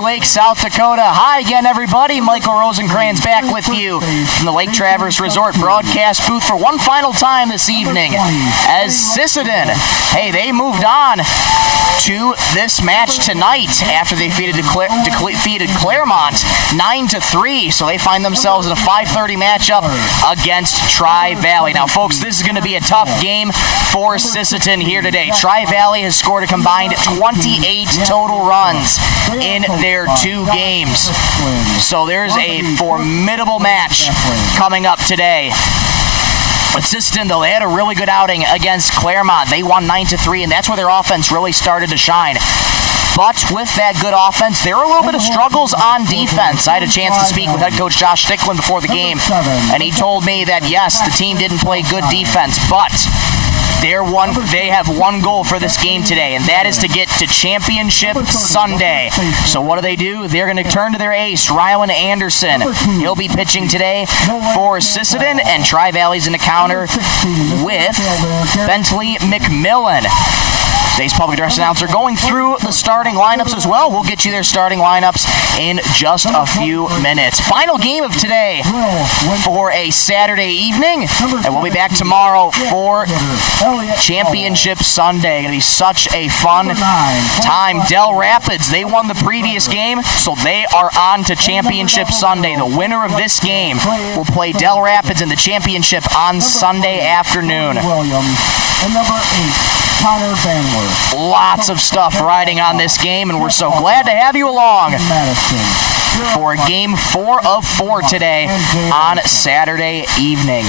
Clear Lake, South Dakota. Hi again, everybody. Michael Rosencrans back with you from the Lake Traverse Resort broadcast booth for one final time this evening as Sisseton, hey, they moved on to this match tonight after they defeated Claremont 9-3, so they find themselves in a 5:30 matchup against Tri-Valley. Now, folks, this is going to be a tough game for Sisseton here today. Tri-Valley has scored a combined 28 total runs in their two games, so there's a formidable match coming up today. But Sisseton, though, they had a really good outing against Claremont. They won 9-3, and that's where their offense really started to shine. But with that good offense, there were a little bit of struggles on defense. I had a chance to speak with head coach Josh Sticklin before the game, and he told me that, yes, the team didn't play good defense, but they have one goal for this game today, and that is to get to Championship Sunday. So what do? They're going to turn to their ace, Rylan Anderson. He'll be pitching today for Sisseton, and Tri-Valley's in the counter with Bentley McMillan. Today's public address announcer going through the starting lineups as well. We'll get you their starting lineups in just a few minutes. Final game of today for a Saturday evening, and we'll be back tomorrow for Championship Sunday. Going to be such a fun time. Del Rapids, they won the previous game, so they are on to Championship Sunday. The winner of this game will play Del Rapids in the championship on Sunday afternoon. And number 8, Connor Bandler. Lots of stuff riding on this game, and we're so glad to have you along for game 4 of 4 today on Saturday evening.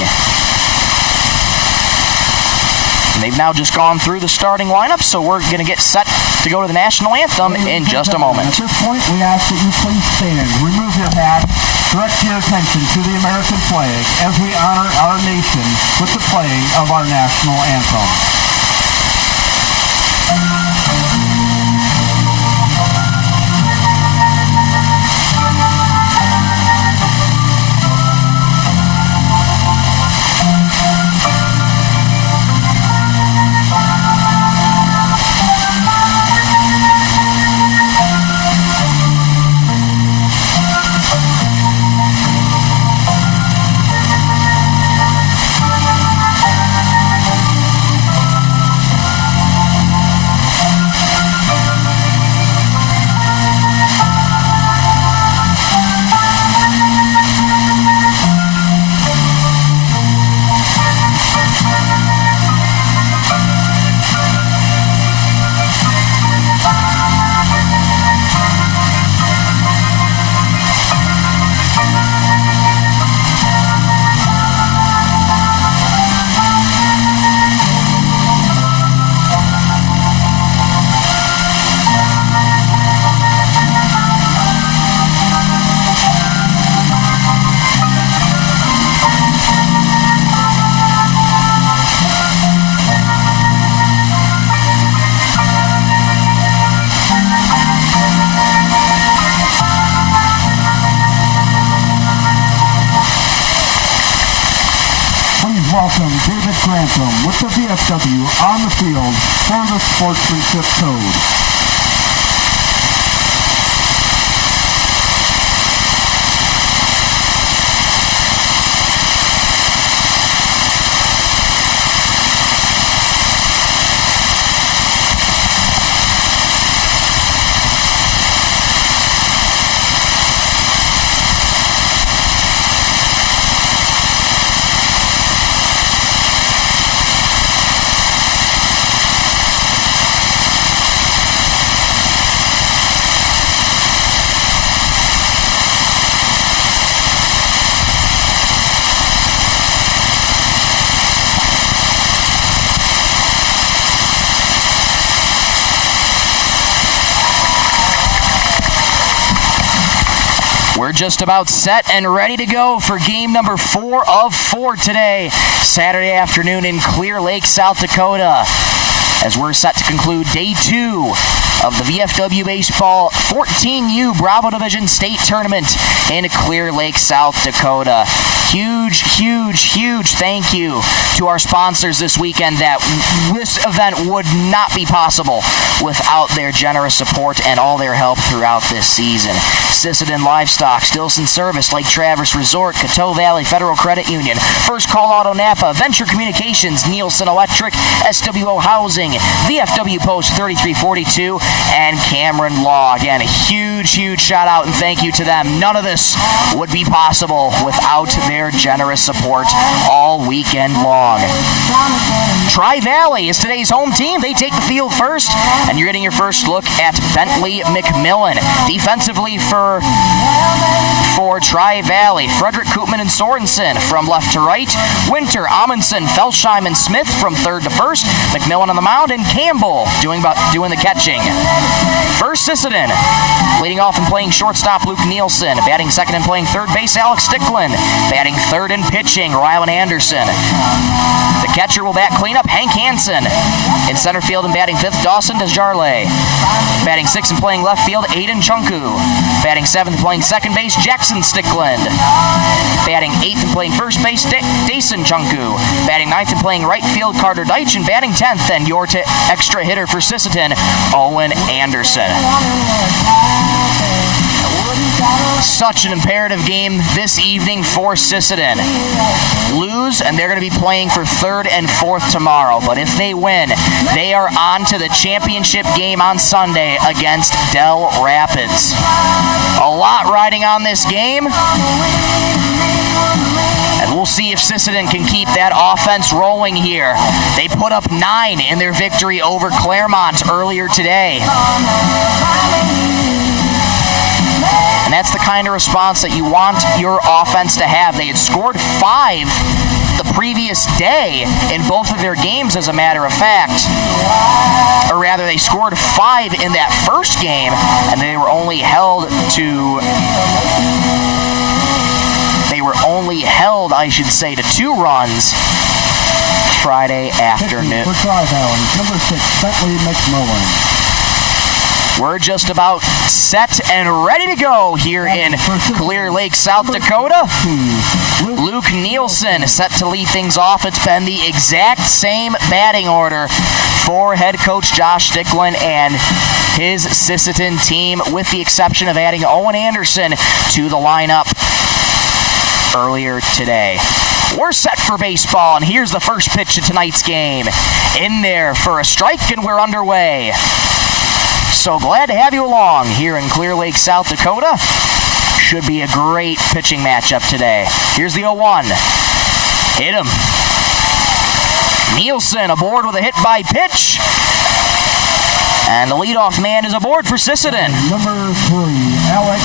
And they've now just gone through the starting lineup, so we're going to get set to go to the national anthem in just a moment. At this point, we ask that you please stand, remove your hat, direct your attention to the American flag as we honor our nation with the playing of our national anthem. Welcome David Grantham with the VFW on the field for the Sportsmanship Code. We're just about set and ready to go for game number 4 of 4 today, Saturday afternoon in Clear Lake, South Dakota, as we're set to conclude day 2 of the VFW Baseball 14U Bravo Division State Tournament in Clear Lake, South Dakota. Huge thank you to our sponsors this weekend. That this event would not be possible without their generous support and all their help throughout this season. Sisseton Livestock, Stilson Service, Lake Traverse Resort, Coteau Valley Federal Credit Union, First Call Auto Napa, Venture Communications, Nielsen Electric, SWO Housing, VFW Post 3342, and Cameron Law. Again, a huge shout out and thank you to them. None of this would be possible without their generous support all weekend long. Tri-Valley is today's home team. They take the field first, and you're getting your first look at Bentley McMillan. Defensively for Tri-Valley, Frederick Koopman and Sorensen from left to right, Winter, Amundsen, Felsheim, and Smith from third to first, McMillan on the mound, and Campbell doing the catching. First, Sisseton, leading off and playing shortstop, Luke Nielsen. Batting second and playing third base, Alex Stickland. Batting third and pitching, Rylan Anderson. The catcher will bat cleanup, Hank Hansen. In center field and batting fifth, Dawson Desjarlais. Batting sixth and playing left field, Aiden Chunku. Batting seventh and playing second base, Jackson Stickland. Batting eighth and playing first base, Dason Chunku. Batting ninth and playing right field, Carter Deitch. And batting 10th, and your extra hitter for Sisseton, Owen Anderson. Such an imperative game this evening for Sisseton. Lose, and they're going to be playing for third and fourth tomorrow. But if they win, they are on to the championship game on Sunday against Del Rapids. A lot riding on this game. And we'll see if Sisseton can keep that offense rolling here. They put up 9 in their victory over Claremont earlier today. And that's the kind of response that you want your offense to have. They had scored 5 the previous day in both of their games, as a matter of fact. Or rather, they scored 5 in that first game, and they were only held, I should say, to 2 runs Friday afternoon. For Tri-Valley, number 6, Bentley McMillan. We're just about set and ready to go here in Clear Lake, South Dakota. Luke Nielsen set to lead things off. It's been the exact same batting order for head coach Josh Stickland and his Sisseton team, with the exception of adding Owen Anderson to the lineup earlier today. We're set for baseball, and here's the first pitch of tonight's game. In there for a strike, and we're underway. So glad to have you along here in Clear Lake, South Dakota. Should be a great pitching matchup today. Here's the 0-1. Hit him. Nielsen aboard with a hit by pitch. And the leadoff man is aboard for Sisseton. Number 3, Alex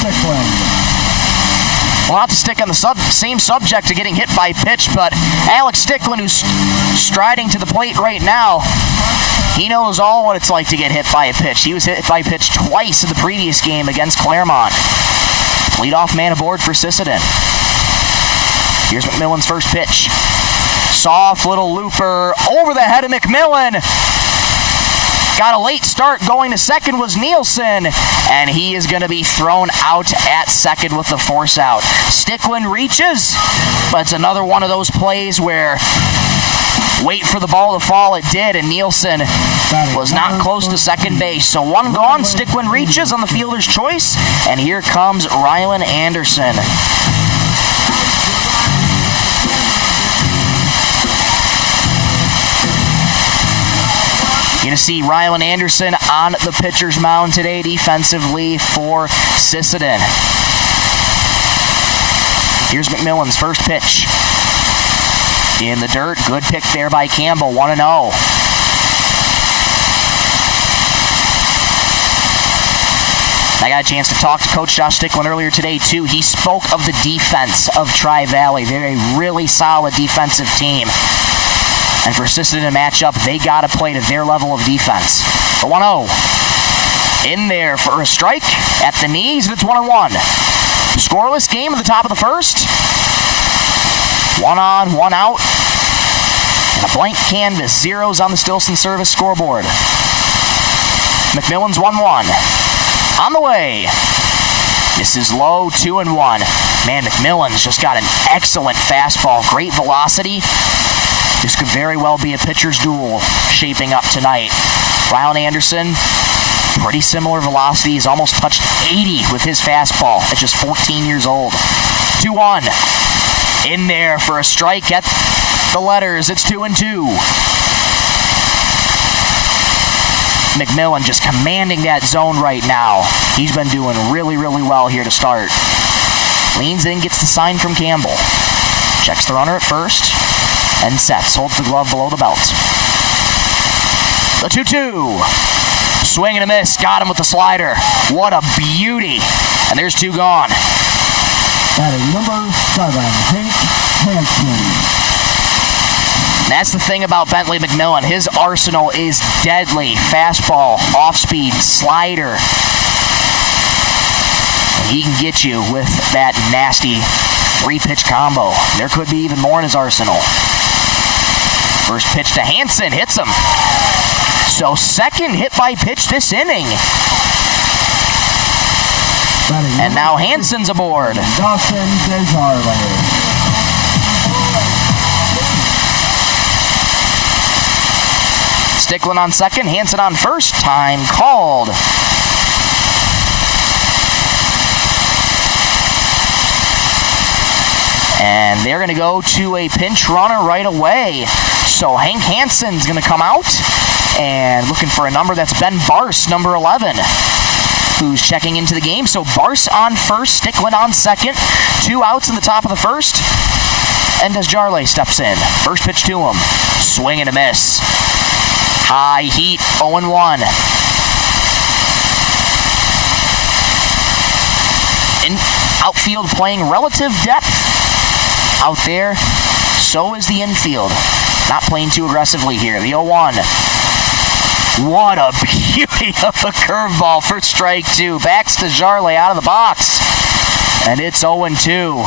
Stickland. Well, not to stick on the same subject of getting hit by pitch, but Alex Stickland, who's striding to the plate right now, he knows all what it's like to get hit by a pitch. He was hit by a pitch twice in the previous game against Claremont. Leadoff man aboard for Sisseton. Here's McMillan's first pitch. Soft little looper over the head of McMillan. Got a late start. Going to second was Nielsen, and he is going to be thrown out at second with the force out. Stickland reaches, but it's another one of those plays where wait for the ball to fall. It did, and Nielsen was not close to second base. So 1 gone. Stickland reaches on the fielder's choice, and here comes Rylan Anderson. You're going to see Rylan Anderson on the pitcher's mound today defensively for Sisseton. Here's McMillan's first pitch. In the dirt, good pick there by Campbell, 1-0. I got a chance to talk to Coach Josh Stickland earlier today, too. He spoke of the defense of Tri-Valley. They're a really solid defensive team. And for Sisseton in a matchup, they got to play to their level of defense. The 1-0. In there for a strike at the knees, and it's 1-1. Scoreless game at the top of the first. 1 on, 1 out. And a blank canvas. Zeros on the Stilson Service scoreboard. McMillan's 1-1. On the way. This is low, 2-1. Man, McMillan's just got an excellent fastball. Great velocity. This could very well be a pitcher's duel shaping up tonight. Ryan Anderson, pretty similar velocity. He's almost touched 80 with his fastball at just 14 years old. 2-1. In there for a strike at the letters. It's 2-2. McMillan just commanding that zone right now. He's been doing really, really well here to start. Leans in, gets the sign from Campbell. Checks the runner at first and sets. Holds the glove below the belt. The 2-2. Swing and a miss. Got him with the slider. What a beauty. And there's 2 gone. Batting number 7, Hank Hansen. That's the thing about Bentley McMillan. His arsenal is deadly. Fastball, off-speed, slider. And he can get you with that nasty 3-pitch combo. There could be even more in his arsenal. First pitch to Hansen, hits him. So second hit by pitch this inning. And now Hansen's aboard. Dawson Desjardins. Sticklin on second, Hansen on first. Time called. And they're going to go to a pinch runner right away. So Hank Hansen's going to come out and looking for a number. That's Ben Barse, number 11, who's checking into the game. So Barse on first, Sticklin on second. 2 outs in the top of the first. And Desjardins steps in. First pitch to him. Swing and a miss. High heat, 0-1. In outfield playing relative depth out there. So is the infield. Not playing too aggressively here. The 0-1. What a beauty of a curveball for strike 2. Backs to Jarley out of the box. And it's 0-2.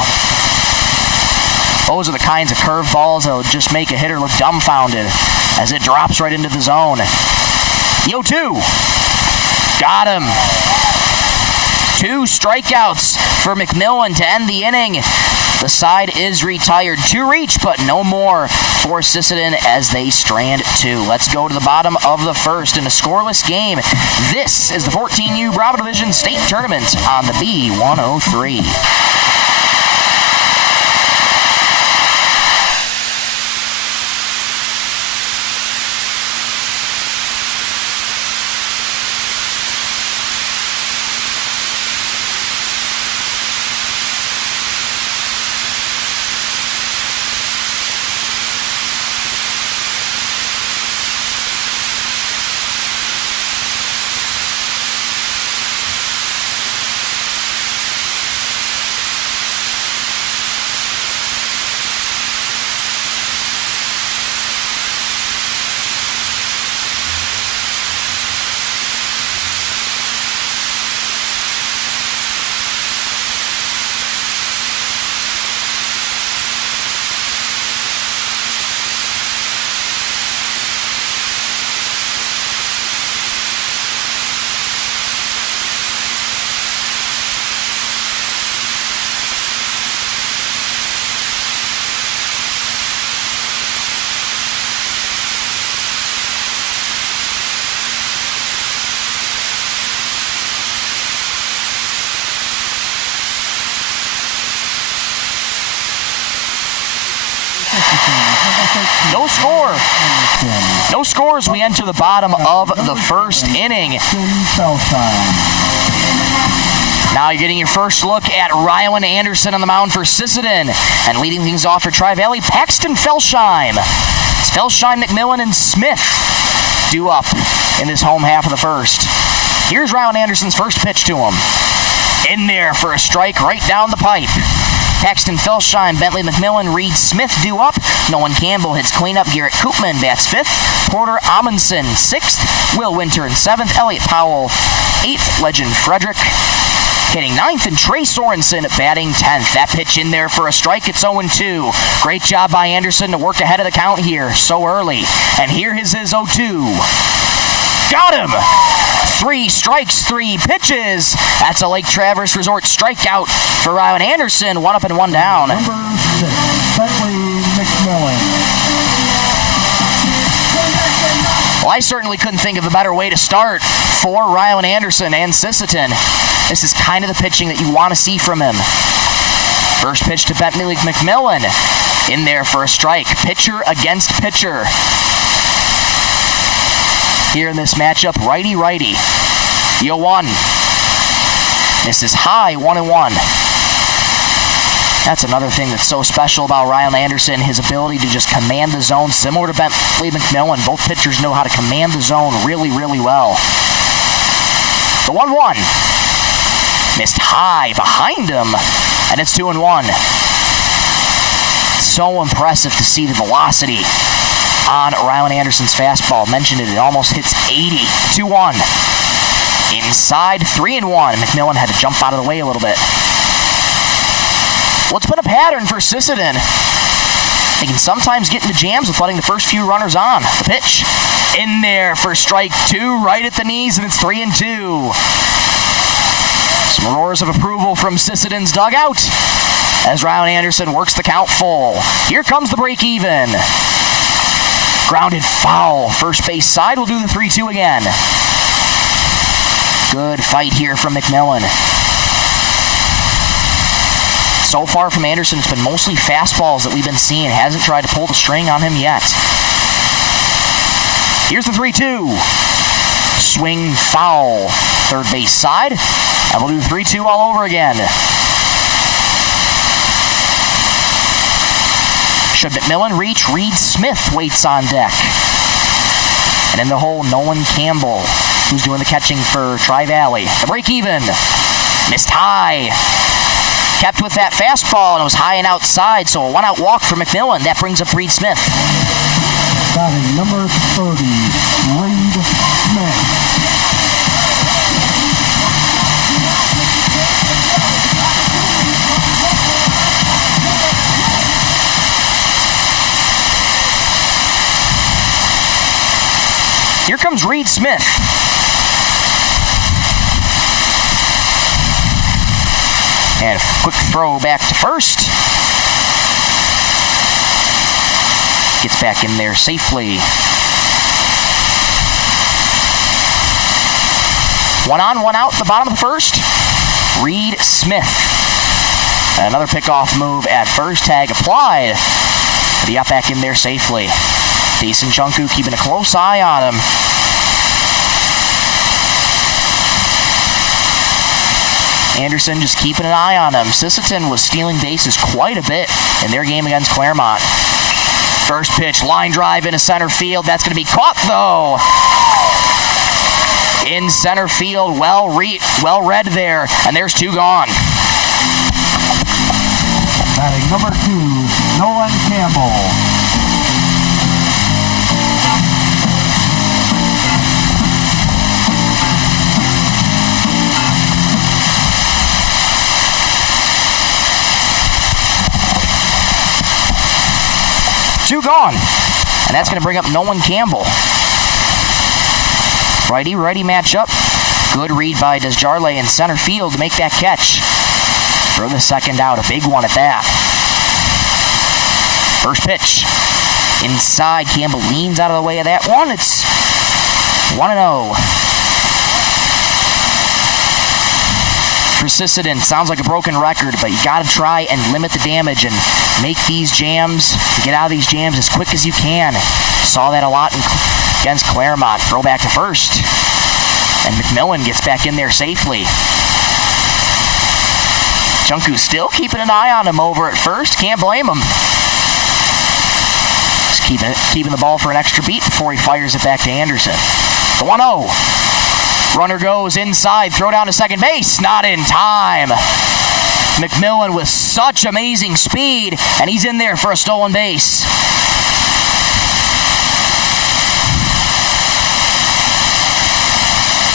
Those are the kinds of curveballs that will just make a hitter look dumbfounded as it drops right into the zone. The 0-2. Got him. 2 strikeouts for McMillan to end the inning. The side is retired. 2 reach, but no more for Sisseton as they strand 2. Let's go to the bottom of the first in a scoreless game. This is the 14U Bravo Division State Tournament on the B103. No score. No scores. We enter the bottom of the first inning. Now you're getting your first look at Rylan Anderson on the mound for Sisseton. And leading things off for Tri-Valley, Paxton Felsheim. It's Felsheim, McMillan, and Smith due up in this home half of the first. Here's Rylan Anderson's first pitch to him. In there for a strike right down the pipe. Paxton Felsheim, Bentley McMillan, Reed Smith due up. Nolan Campbell hits cleanup. Garrett Koopman bats 5th. Porter Amundsen 6th. Will Winter in 7th. Elliott Powell 8th. Legend Frederick hitting 9th. And Trey Sorensen batting 10th. That pitch in there for a strike. It's 0-2. Great job by Anderson to work ahead of the count here so early. And here is his 0-2. Got him! 3 strikes, 3 pitches. That's a Lake Traverse Resort strikeout for Ryan Anderson. 1 up and 1 down. Number 6, Bentley McMillan. Well, I certainly couldn't think of a better way to start for Rylan Anderson and Sisseton. This is kind of the pitching that you want to see from him. First pitch to Bentley McMillan. In there for a strike. Pitcher against pitcher. Here in this matchup, righty-righty. 0-1. Misses high, 1-1. That's another thing that's so special about Ryan Anderson, his ability to just command the zone, similar to Bentley McMillan. Both pitchers know how to command the zone really, really well. The 1-1. Missed high behind him, and it's 2-1. So impressive to see the velocity on Rylan Anderson's fastball. Mentioned it almost hits 80. 2-1. Inside, 3-1. McMillan had to jump out of the way a little bit. Well, it's been a pattern for Sisseton. They can sometimes get into jams with letting the first few runners on. The pitch in there for strike 2, right at the knees, and it's 3-2. Some roars of approval from Sisseton's dugout as Ryan Anderson works the count full. Here comes the break even. Grounded foul. First base side will do the 3-2 again. Good fight here from McMillan. So far from Anderson, it's been mostly fastballs that we've been seeing. Hasn't tried to pull the string on him yet. Here's the 3-2. Swing foul. Third base side. And we'll do 3-2 all over again. Should McMillan reach, Reed Smith waits on deck. And in the hole, Nolan Campbell, who's doing the catching for Tri-Valley. The break even. Missed high. Kept with that fastball, and it was high and outside, so a 1-out walk for McMillan. That brings up Reed Smith. Batting number 30, Reed Smith. Here comes Reed Smith. And a quick throw back to first. Gets back in there safely. 1 on, 1 out at the bottom of the first. Reed Smith. Another pickoff move at first, tag applied. But he got back in there safely. Decent Junku keeping a close eye on him. Anderson just keeping an eye on him. Sisseton was stealing bases quite a bit in their game against Claremont. First pitch, line drive into center field. That's going to be caught, though. In center field, well read there, and there's 2 gone. Batting number 2, Nolan Campbell. Two gone. And that's going to bring up Nolan Campbell. Righty-righty matchup. Good read by Desjarlais in center field to make that catch. For the second out, a big one at that. First pitch. Inside, Campbell leans out of the way of that one. It's 1-0. For Sisseton, sounds like a broken record, but you got to try and limit the damage and make these jams, get out of these jams as quick as you can. Saw that a lot against Claremont. Throw back to first. And McMillan gets back in there safely. Junku still keeping an eye on him over at first. Can't blame him. Just keeping the ball for an extra beat before he fires it back to Anderson. The 1-0. Runner goes inside, throw down to second base, not in time. McMillan with such amazing speed, and he's in there for a stolen base.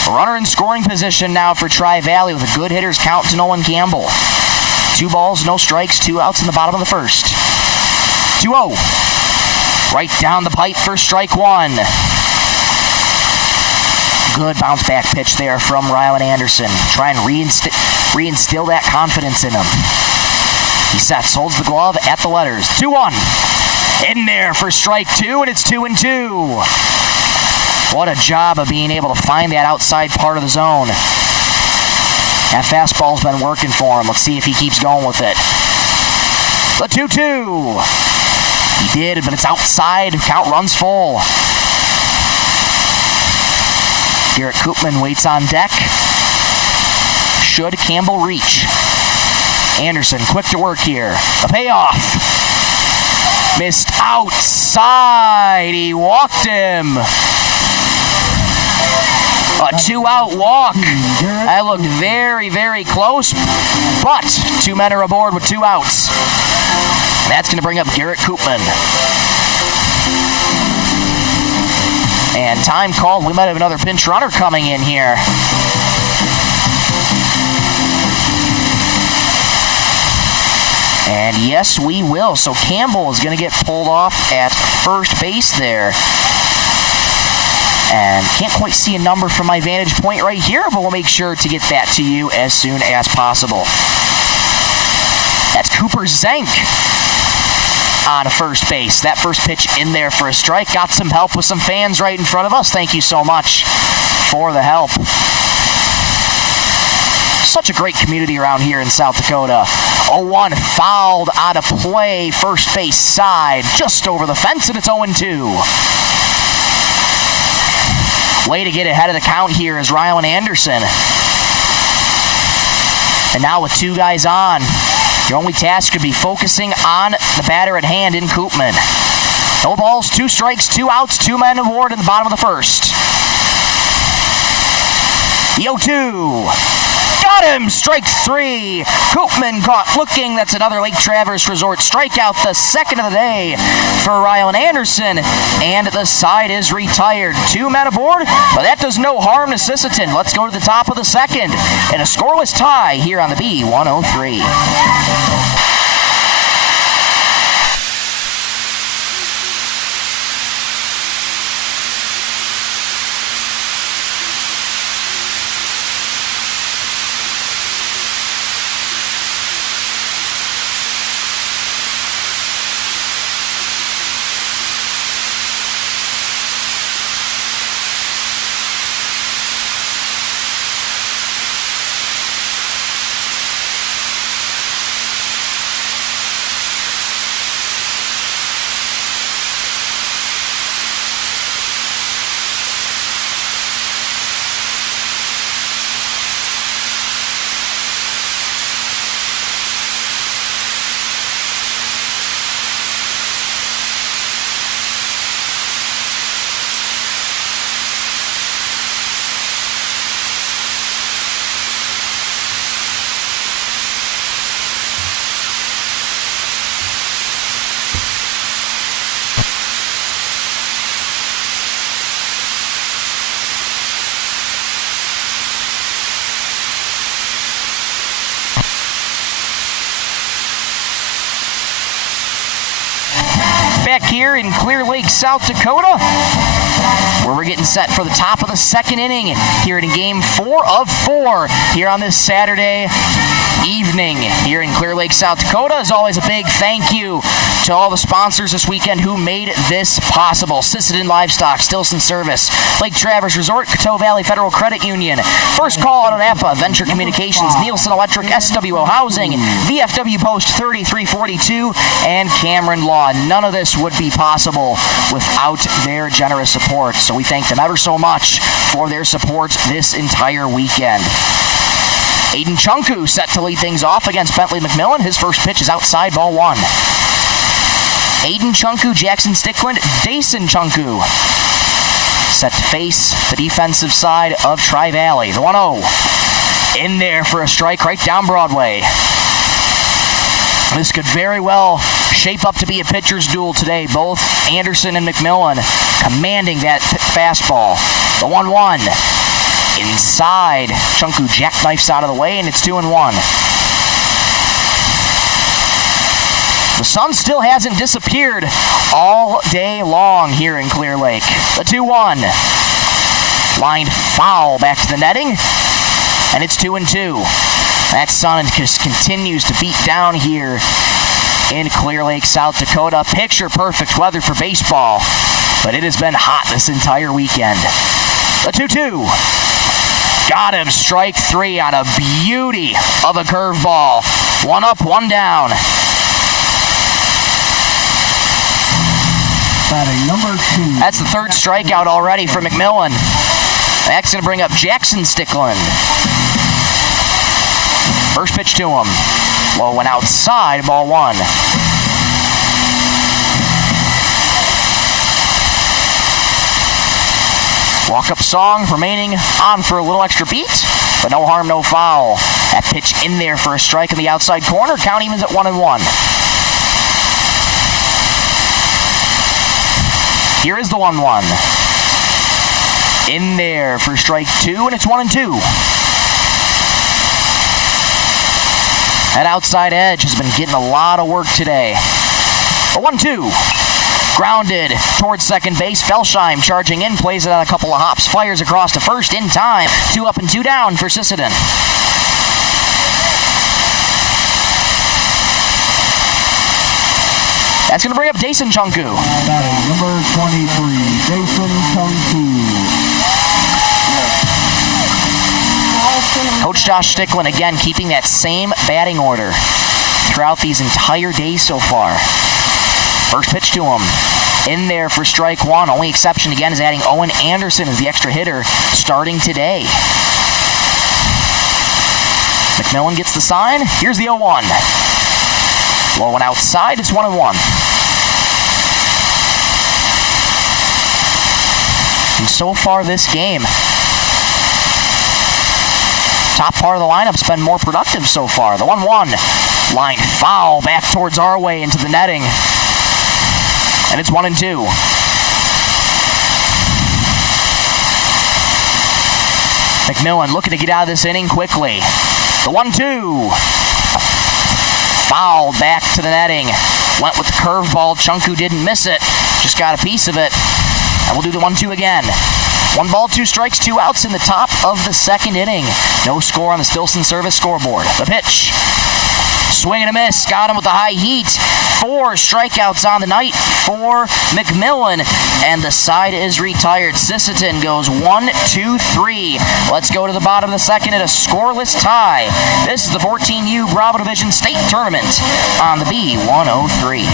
A runner in scoring position now for Tri-Valley with a good hitter's count to Nolan Campbell. 2 balls, no strikes, 2 outs in the bottom of the first. 2-0. Right down the pipe for strike 1. Good bounce back pitch there from Rylan Anderson. Try and reinstill that confidence in him. He sets, holds the glove at the letters. 2-1. In there for strike 2, and it's 2-2. What a job of being able to find that outside part of the zone. That fastball's been working for him. Let's see if he keeps going with it. The 2-2. He did, but it's outside. Count runs full. Garrett Koopman waits on deck. Should Campbell reach? Anderson, quick to work here. The payoff. Missed outside. He walked him. A 2-out walk. That looked very, very close, but 2 men are aboard with 2 outs. That's going to bring up Garrett Koopman. And time called. We might have another pinch runner coming in here. And yes, we will. So Campbell is going to get pulled off at first base there. And can't quite see a number from my vantage point right here, but we'll make sure to get that to you as soon as possible. That's Cooper Zank on first base. That first pitch in there for a strike. Got some help with some fans right in front of us. Thank you so much for the help. Such a great community around here in South Dakota. 0-1 fouled out of play. First base side. Just over the fence, and it's 0-2. Way to get ahead of the count here is Rylan Anderson. And now with 2 guys on, your only task could be focusing on the batter at hand in Koopman. No balls, 2 strikes, 2 outs, 2 men aboard in the bottom of the first. The 0-2. Got him! Strike 3. Koopman caught looking. That's another Lake Traverse Resort strikeout, the second of the day for Rylan Anderson. And the side is retired. 2 men aboard, but that does no harm to Sisseton. Let's go to the top of the second. And a scoreless tie here on the B103. Back here in Clear Lake, South Dakota, where we're getting set for the top of the second inning here in game 4 of 4 here on this Saturday evening here in Clear Lake, South Dakota. As always, a big thank you to all the sponsors this weekend who made this possible. Sisseton Livestock, Stilson Service, Lake Traverse Resort, Coteau Valley Federal Credit Union, First Call Auto Napa, Venture Communications, Nielsen Electric, SWO Housing, VFW Post 3342, and Cameron Law. None of this would be possible without their generous support. So we thank them ever so much for their support this entire weekend. Aiden Chunku set to lead things off against Bentley McMillan. His first pitch is outside, ball 1. Aiden Chunku, Jackson Stickland, Dason Chunku set to face the defensive side of Tri-Valley. The 1-0 in there for a strike right down Broadway. This could very well shape up to be a pitcher's duel today. Both Anderson and McMillan commanding that fastball. The 1-1 inside. Chunku jackknifes out of the way, and it's 2-1. The sun still hasn't disappeared all day long here in Clear Lake. The 2-1. Lined foul back to the netting, and it's 2-2. That sun just continues to beat down here in Clear Lake, South Dakota. Picture perfect weather for baseball, but it has been hot this entire weekend. The 2-2. Got him, strike three on a beauty of a curveball. One up, one down. Batting number 2. That's the third strikeout already for McMillan. That's going to bring up Jackson Stickland. First pitch to him. Low and outside, ball one. Walk-up song remaining on for a little extra beat, but no harm, no foul. That pitch in there for a strike in the outside corner. Count evens at 1-1. Here is the 1-1. In there for strike two, and it's 1-2. That outside edge has been getting a lot of work today. A 1-2. Grounded towards second base. Felsheim charging in, plays it on a couple of hops, fires across to first in time. 2 up and 2 down for Sisseton. That's going to bring up Dason Chunku. Batting number 23, Dason Chunku. Coach Josh Stickland again keeping that same batting order throughout these entire days so far. First pitch to him. In there for strike one. Only exception again is adding Owen Anderson as the extra hitter starting today. McMillan gets the sign. Here's the 0-1. Low and outside. It's 1-1. And so far this game, top part of the lineup's been more productive so far. The 1-1. Line foul back towards our way into the netting. And it's 1-2. McMillan looking to get out of this inning quickly. The 1-2. Fouled back to the netting. Went with the curveball. Chunku didn't miss it. Just got a piece of it. And we'll do the 1-2 again. 1 ball, 2 strikes, 2 outs in the top of the second inning. No score on the Stilson Service scoreboard. The pitch. Swing and a miss. Got him with the high heat. 4 strikeouts on the night for McMillan. And the side is retired. Sisseton goes 1-2-3. Let's go to the bottom of the second at a scoreless tie. This is the 14U Bravo Division State Tournament on the B103.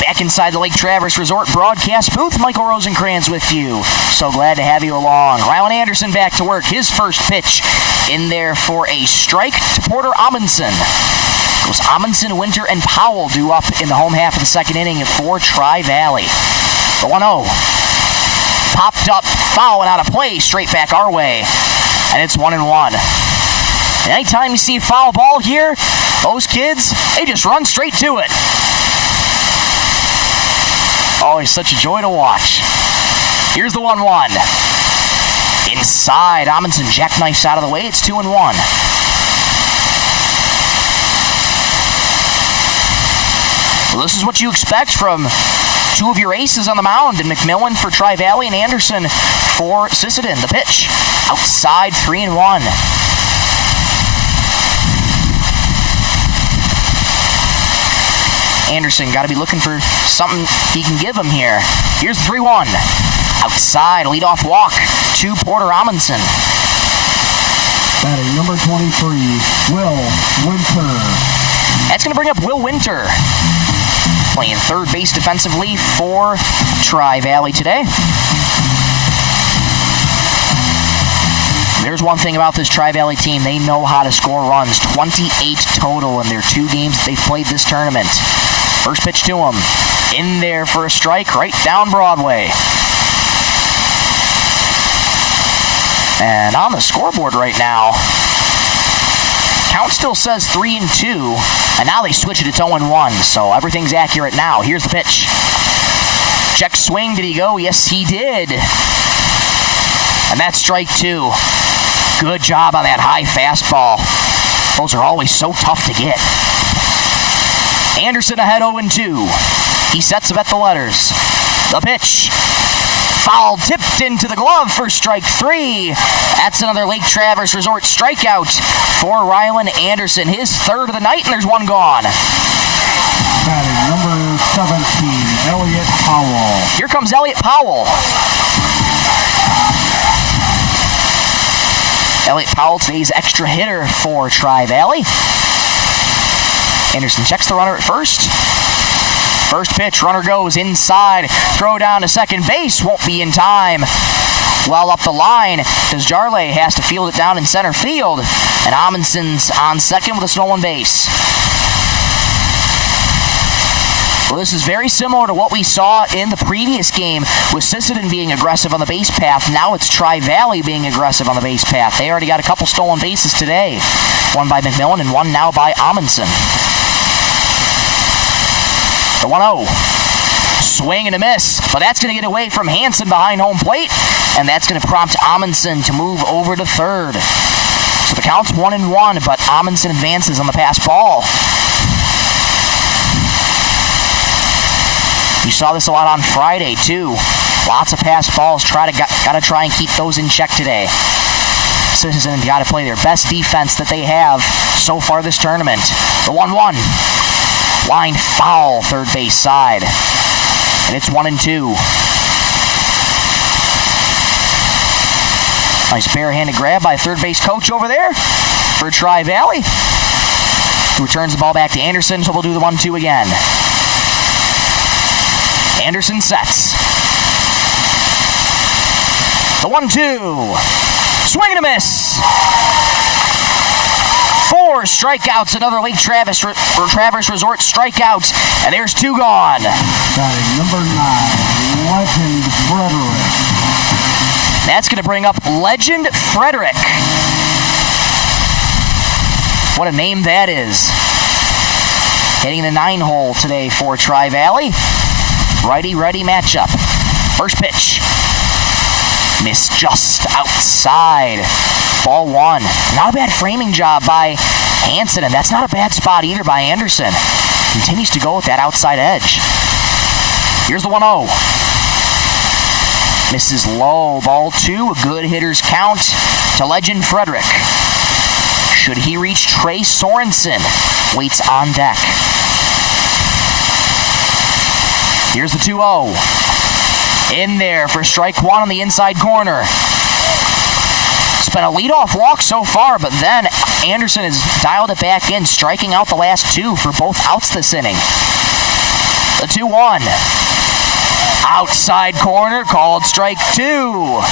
Back inside the Lake Traverse Resort broadcast booth, Michael Rosencrans with you. So glad to have you along. Rylan Anderson back to work. His first pitch in there for a strike to Porter Amundsen. It was Amundsen, Winter, and Powell due up in the home half of the second inning for Tri-Valley. The 1-0. Popped up, foul and out of play, straight back our way. And it's 1-1. And anytime you see a foul ball here, those kids, they just run straight to it. Always such a joy to watch. Here's the 1-1. Inside, Amundsen jackknifes out of the way. It's 2-1. Well, this is what you expect from two of your aces on the mound, and McMillan for Tri-Valley and Anderson for Sisseton. The pitch outside, 3-1. Anderson got to be looking for something he can give him here. Here's the 3-1. Outside, leadoff walk to Porter Amundsen. Batting number 23, Will Winter. That's going to bring up Will Winter, playing third base defensively for Tri-Valley today. There's one thing about this Tri-Valley team. They know how to score runs. 28 total in their 2 games they've played this tournament. First pitch to him. In there for a strike right down Broadway. And on the scoreboard right now, count still says 3-2, and now they switch it to 0-1, so everything's accurate now. Here's the pitch. Check swing, did he go? Yes, he did. And that's strike 2. Good job on that high fastball. Those are always so tough to get. Anderson ahead 0-2. He sets up at the letters. The pitch. Foul tipped into the glove for strike 3. That's another Lake Traverse Resort strikeout for Rylan Anderson. His third of the night, and there's one gone. Batting number 17, Elliot Powell. Here comes Elliot Powell. Elliot Powell, today's extra hitter for Tri-Valley. Anderson checks the runner at first. First pitch, runner goes inside. Throw down to second base, won't be in time. Well up the line, because Jarley has to field it down in center field. And Amundsen's on second with a stolen base. Well, this is very similar to what we saw in the previous game with Sisseton being aggressive on the base path. Now it's Tri-Valley being aggressive on the base path. They already got a couple stolen bases today. One by McMillan and one now by Amundsen. The 1-0. Swing and a miss, but that's going to get away from Hansen behind home plate, and that's going to prompt Amundsen to move over to third. So the count's 1-1, but Amundsen advances on the pass ball. You saw this a lot on Friday, too. Lots of pass balls. Got to try and keep those in check today. Sisseton got to play their best defense that they have so far this tournament. The 1-1. Line foul, third base side. And it's 1-2. Nice barehanded grab by third base coach over there for Tri-Valley. Who returns the ball back to Anderson, so we'll do the 1-2 again. Anderson sets. The 1-2. Swing and a miss. 4 strikeouts, another Lake Traverse Resort strikeout, and there's 2 gone. Batting number 9, Legend Frederick. That's going to bring up Legend Frederick. What a name that is. Hitting the 9-hole today for Tri-Valley. Righty-righty matchup. First pitch. Missed just outside. Ball 1. Not a bad framing job by Hansen, and that's not a bad spot either by Anderson. Continues to go with that outside edge. Here's the 1-0. Misses low. Ball 2. A good hitter's count to Legend Frederick. Should he reach Trey Sorensen? Waits on deck. Here's the 2-0. In there for strike 1 on the inside corner. It's been a leadoff walk so far, but then Anderson has dialed it back in, striking out the last 2 for both outs this inning. The 2-1. Outside corner, called strike 2.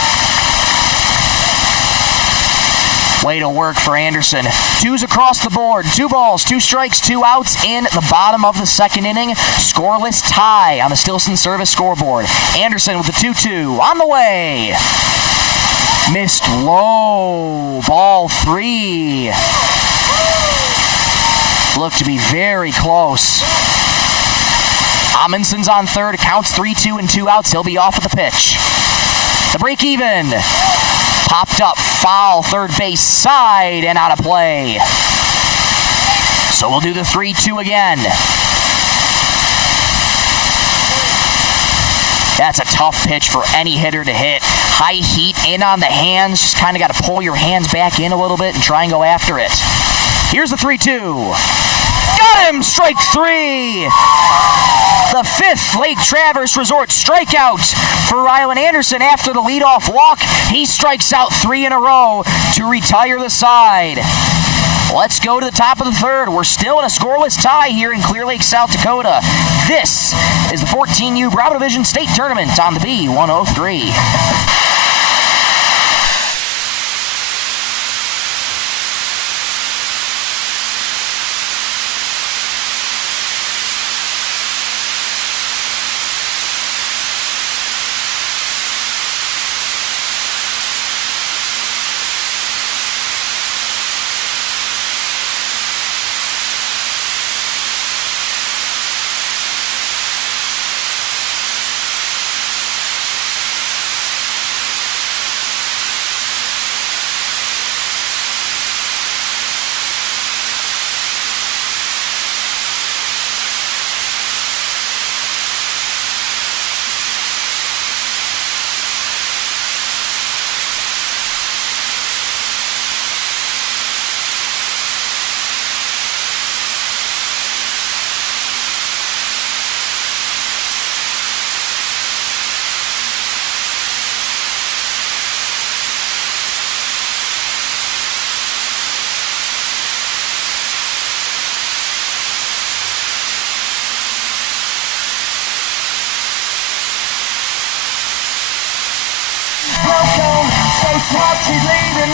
Way to work for Anderson. 2s across the board. 2 balls, 2 strikes, 2 outs in the bottom of the second inning. Scoreless tie on the Stilson Service scoreboard. Anderson with the 2-2 on the way. Missed low. Ball 3. Looked to be very close. Amundsen's on third. Counts 3-2 and 2 outs. He'll be off with the pitch. The break even. Popped up, foul, third base side, and out of play. So we'll do the 3-2 again. That's a tough pitch for any hitter to hit. High heat in on the hands. Just kind of got to pull your hands back in a little bit and try and go after it. Here's the 3-2. Got him! Strike three! The fifth Lake Traverse Resort strikeout for Rylan Anderson after the leadoff walk. He strikes out 3 in a row to retire the side. Let's go to the top of the third. We're still in a scoreless tie here in Clear Lake, South Dakota. This is the 14U Bravo Division State Tournament on the B103.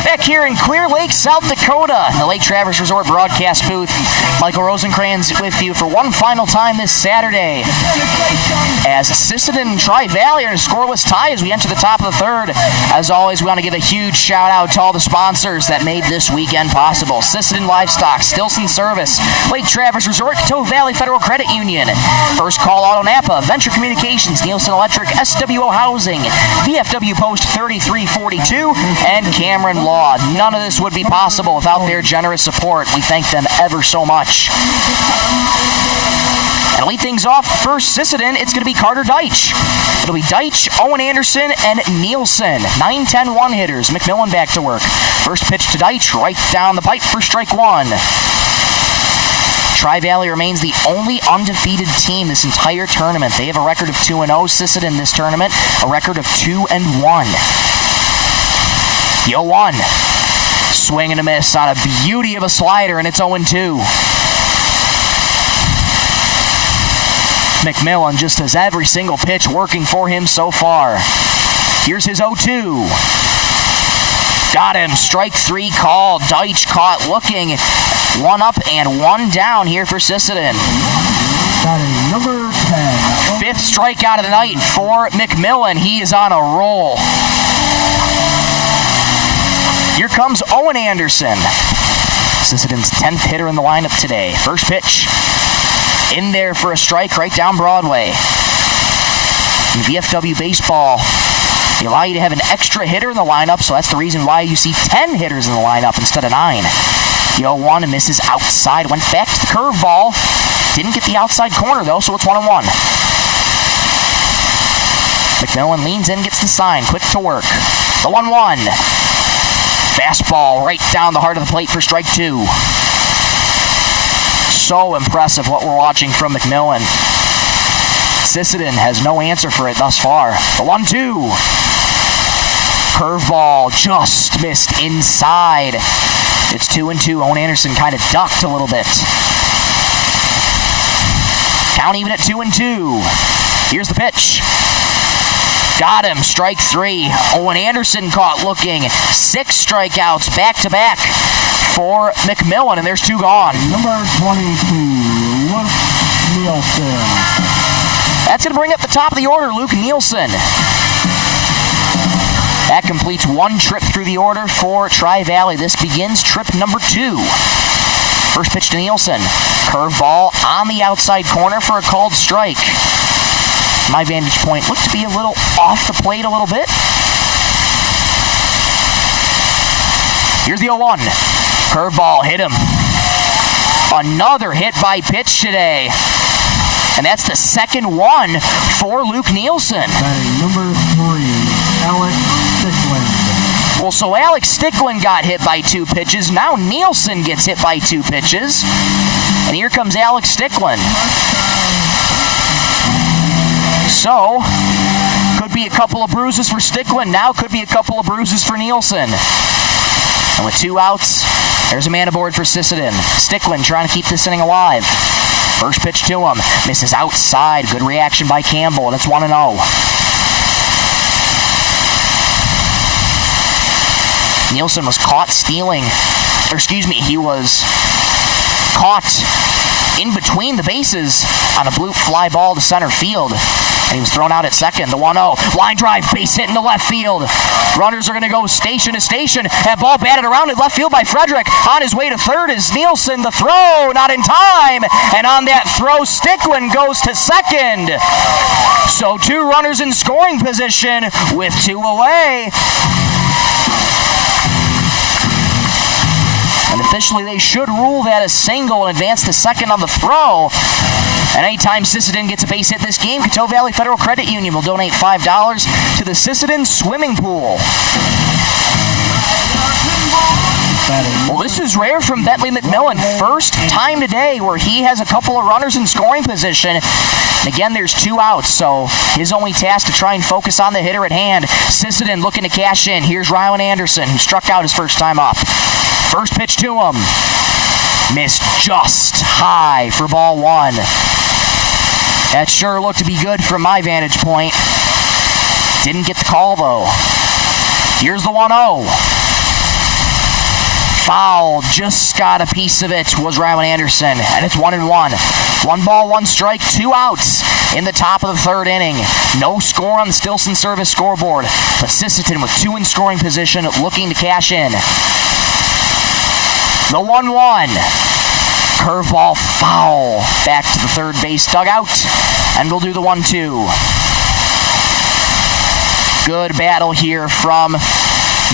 Back here in Clear Lake, South Dakota, in the Lake Traverse Resort broadcast booth, Michael Rosencrans with you for one final time this Saturday. As Sisseton and Tri-Valley are in a scoreless tie as we enter the top of the third. As always, we want to give a huge shout out to all the sponsors that made this weekend possible. Sisseton Livestock, Stilson Service, Lake Traverse Resort, Coteau Valley Federal Credit Union, First Call Auto Napa, Venture Communications, Nielsen Electric, SWO Housing, VFW Post 3342, and Cameron Law. None of this would be possible without their generous support. We thank them ever so much. And to lead things off for Sisseton, it's going to be Carter Deitch. It'll be Deitch, Owen Anderson, and Nielsen. 9-10 one-hitters. McMillan back to work. First pitch to Deitch, right down the pipe for strike one. Tri-Valley remains the only undefeated team this entire tournament. They have a record of 2-0. Sisseton this tournament, a record of 2-1. The 0-1. Swing and a miss on a beauty of a slider, and it's 0-2. McMillan just has every single pitch working for him so far. Here's his 0-2. Got him. Strike three called. Deitch caught looking. One up and one down here for Sisseton. Number 10. Fifth strikeout of the night for McMillan. He is on a roll. Here comes Owen Anderson. Sisseton's 10th hitter in the lineup today. First pitch. In there for a strike right down Broadway. In VFW baseball, they allow you to have an extra hitter in the lineup, so that's the reason why you see 10 hitters in the lineup instead of 9. The 0-1 misses outside. Went back to the curveball. Didn't get the outside corner, though, so it's 1-1. McMillan leans in, gets the sign. Quick to work. The 1-1. Fastball right down the heart of the plate for strike two. So impressive what we're watching from McMillan. Sisseton has no answer for it thus far. The 1-2. Curveball just missed inside. It's 2-2. Owen Anderson kind of ducked a little bit. Count even at 2-2. Here's the pitch. Got him. Strike three. Owen Anderson caught looking. 6 strikeouts back-to-back for McMillan, and there's 2 gone. Number 22, Luke Nielsen. That's going to bring up the top of the order, Luke Nielsen. That completes 1 trip through the order for Tri-Valley. This begins trip number 2. First pitch to Nielsen. Curveball on the outside corner for a called strike. My vantage point looked to be a little off the plate a little bit. Here's the 0-1. Curveball hit him. Another hit by pitch today. And that's the second one for Luke Nielsen. Number 3, Alex Stickland. Well, so Alex Stickland got hit by 2 pitches. Now Nielsen gets hit by 2 pitches. And here comes Alex Stickland. So, could be a couple of bruises for Stickland. Now could be a couple of bruises for Nielsen. And with 2 outs, there's a man aboard for Sisseton. Stickland trying to keep this inning alive. First pitch to him. Misses outside. Good reaction by Campbell, and it's 1-0. Nielsen was caught stealing, he was caught in between the bases on a bloop fly ball to center field. And he was thrown out at second. The 1-0. Line drive, base hit into left field. Runners are going to go station to station. That ball batted around in left field by Frederick. On his way to third is Nielsen. The throw, not in time. And on that throw, Stickland goes to second. So 2 runners in scoring position with 2 away. And officially, they should rule that a single and advance to second on the throw. And anytime Sisseton gets a base hit this game, Coteau Valley Federal Credit Union will donate $5 to the Sisseton swimming pool. Well, this is rare from Bentley McMillan. First time today where he has a couple of runners in scoring position. And again, there's 2 outs, so his only task to try and focus on the hitter at hand. Sisseton looking to cash in. Here's Rylan Anderson, who struck out his first time up. First pitch to him. Missed just high for ball 1. That sure looked to be good from my vantage point. Didn't get the call, though. Here's the 1-0. Foul, just got a piece of it, was Rylan Anderson, and it's 1-1. 1 ball, 1 strike, 2 outs in the top of the 3rd inning. No score on the Stilson Service scoreboard, but Sisseton with 2 in scoring position looking to cash in. The 1-1. Curveball foul. Back to the third base dugout. And we'll do the 1-2. Good battle here from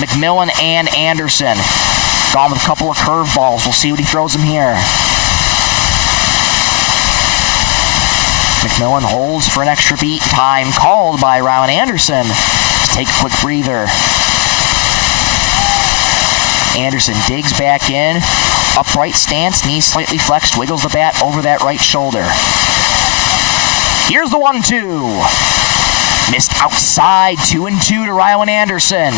McMillan and Anderson. Gone with a couple of curveballs. We'll see what he throws him here. McMillan holds for an extra beat. Time called by Rylan Anderson. Let's take a quick breather. Anderson digs back in. Upright stance, knees slightly flexed, wiggles the bat over that right shoulder. Here's the 1-2. Missed outside, 2-2 to Rylan Anderson.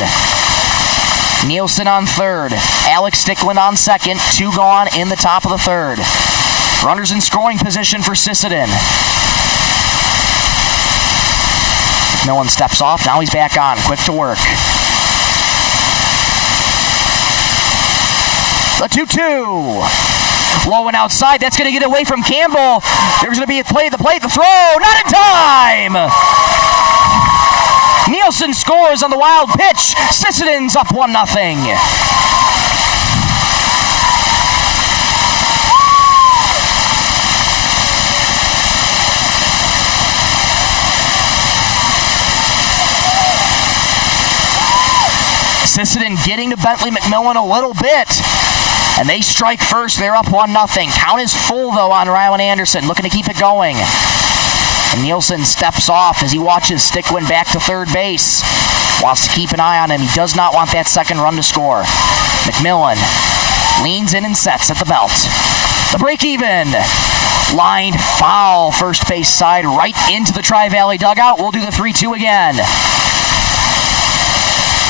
Nielsen on third. Alex Stickland on second. 2 gone in the top of the 3rd. Runners in scoring position for Sisseton. McMillan steps off. Now he's back on. Quick to work. The 2-2. Low and outside. That's going to get away from Campbell. There's going to be a play at the plate. The throw. Not in time. Nielsen scores on the wild pitch. Sisseton's up 1-0. Sisseton getting to Bentley McMillan a little bit. And they strike first. They're up 1-0. Count is full, though, on Rylan Anderson. Looking to keep it going. And Nielsen steps off as he watches Stickland back to third base. Wants to keep an eye on him. He does not want that second run to score. McMillan leans in and sets at the belt. The break even. Lined foul, first base side, right into the Tri-Valley dugout. We'll do the 3-2 again.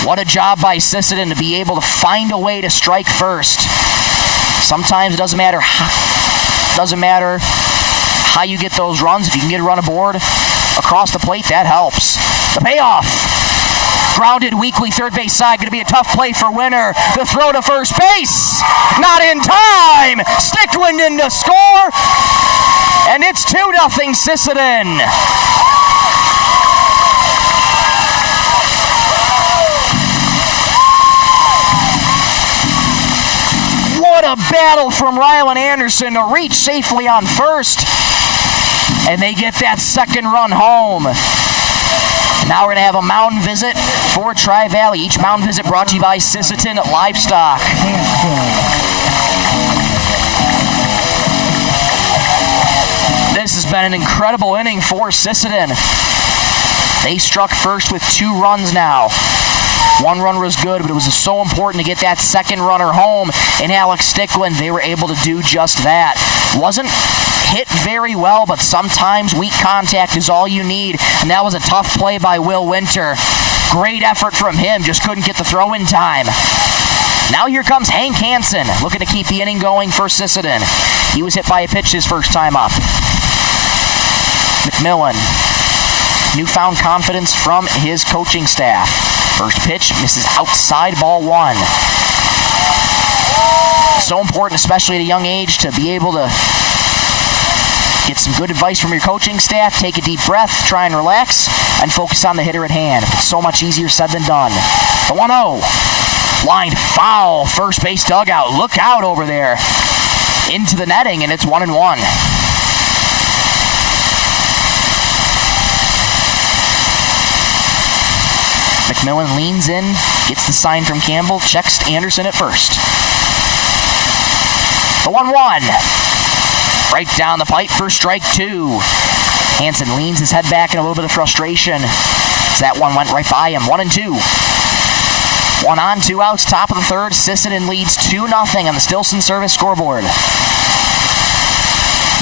What a job by Sisseton to be able to find a way to strike first. Sometimes it doesn't matter how you get those runs. If you can get a run aboard across the plate, that helps. The payoff. Grounded weakly third base side. Going to be a tough play for Winner. The throw to first base. Not in time. Stickland in to score. And it's 2-0 Sisseton. What a battle from Rylan Anderson to reach safely on first. And they get that second run home. Now we're going to have a mound visit for Tri-Valley. Each mound visit brought to you by Sisseton Livestock. This has been an incredible inning for Sisseton. They struck first with 2 runs now. One runner was good, but it was just so important to get that second runner home. And Alex Stickland, they were able to do just that. Wasn't hit very well, but sometimes weak contact is all you need. And that was a tough play by Will Winter. Great effort from him, just couldn't get the throw in time. Now here comes Hank Hansen, looking to keep the inning going for Sisseton. He was hit by a pitch his first time up. McMillan, newfound confidence from his coaching staff. First pitch misses outside, ball one. So important, especially at a young age, to be able to get some good advice from your coaching staff, take a deep breath, try and relax, and focus on the hitter at hand. It's so much easier said than done. The 1-0. Line foul, first base dugout. Look out over there. Into the netting, and it's 1-1. McMillan leans in, gets the sign from Campbell, checks Anderson at first. The 1-1. Right down the pipe for strike two. Hansen leans his head back in a little bit of frustration as that one went right by him. 1-2. 1 on, 2 outs, top of the third. Sisseton leads 2-0 on the Stilson Service scoreboard.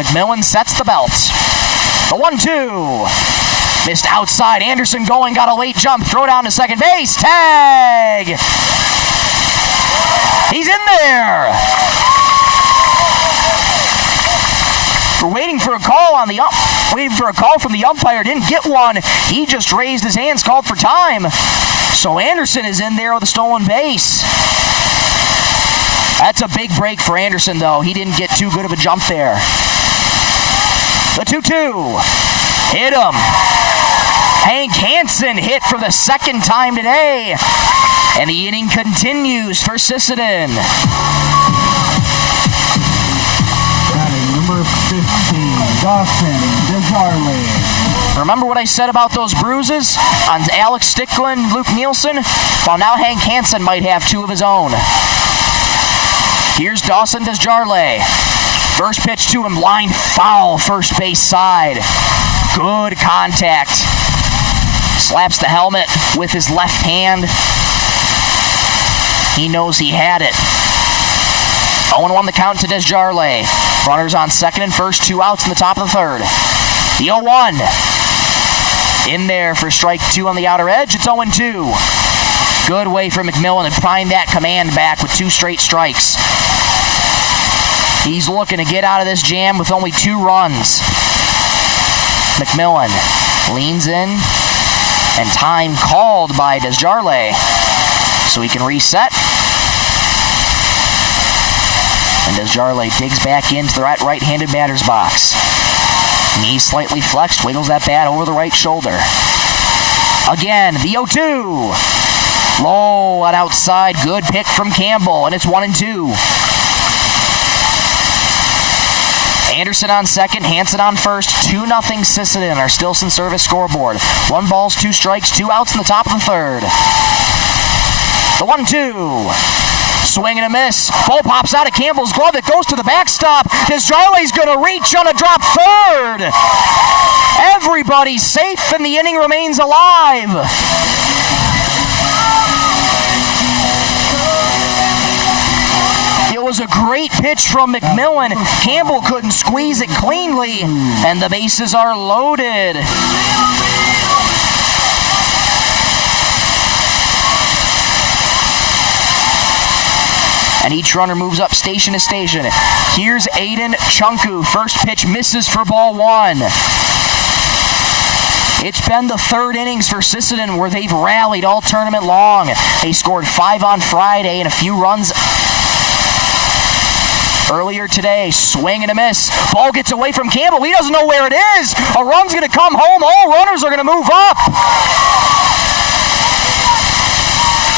McMillan sets the belt. The 1-2. Missed outside. Anderson going, got a late jump. Throw down to second base. Tag! He's in there! We're waiting for a call on the waiting for a call from the umpire. Didn't get one. He just raised his hands, called for time. So Anderson is in there with a stolen base. That's a big break for Anderson, though. He didn't get too good of a jump there. The 2-2. Hit him. Hank Hansen hit for the second time today. And the inning continues for Sisseton. Batting number 15, Dawson Desjardins. Remember what I said about those bruises on Alex Stickland, Luke Nielsen? Well, now Hank Hansen might have 2 of his own. Here's Dawson Desjardins. First pitch to him, line foul, first base side. Good contact. Slaps the helmet with his left hand. He knows he had it. 0-1 the count to Desjardins. Runners on second and first, 2 outs in the top of the third. The 0-1. In there for strike 2 on the outer edge. It's 0-2. Good way for McMillan to find that command back with 2 straight strikes. He's looking to get out of this jam with only 2 runs. McMillan leans in, and time called by Desjardins. So he can reset. And Desjardins digs back into the right-handed batter's box. Knee slightly flexed, wiggles that bat over the right shoulder. Again, the 0-2. Low on outside, good pick from Campbell, and it's 1-2. Anderson on second, Hansen on first. 2-0 Sisseton, our Stilson Service scoreboard. 1 ball, 2 strikes, 2 outs in the top of the third. The 1-2. Swing and a miss. Ball pops out of Campbell's glove. It goes to the backstop. Desjardins going to reach on a drop third. Everybody's safe, and the inning remains alive. It was a great pitch from McMillan. Campbell couldn't squeeze it cleanly, and the bases are loaded. And each runner moves up station to station. Here's Aiden Chunku. First pitch misses for ball 1. It's been the third innings for Sisseton where they've rallied all tournament long. They scored 5 on Friday and a few runs earlier today. Swing and a miss. Ball gets away from Campbell. He doesn't know where it is. A run's going to come home. All runners are going to move up.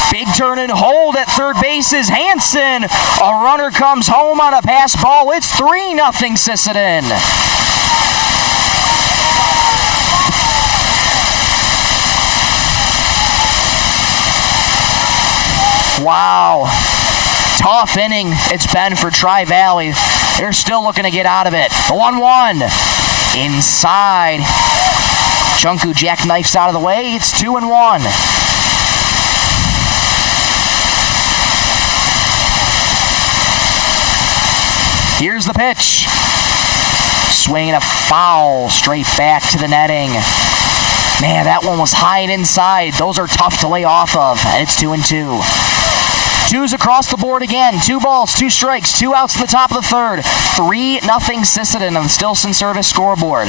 Big turn and hold at third base is Hansen. A runner comes home on a pass ball. It's 3-0 Sisseton. Wow. Tough inning it's been for Tri-Valley. They're still looking to get out of it. The 1-1. Inside. Chunku jackknifes out of the way. It's 2-1. Here's the pitch. Swinging a foul straight back to the netting. Man, that one was high and inside. Those are tough to lay off of, and it's 2-2. Twos across the board again. 2 balls, 2 strikes, 2 outs in the top of the third. 3-0 Sisseton on the Stilson Service scoreboard.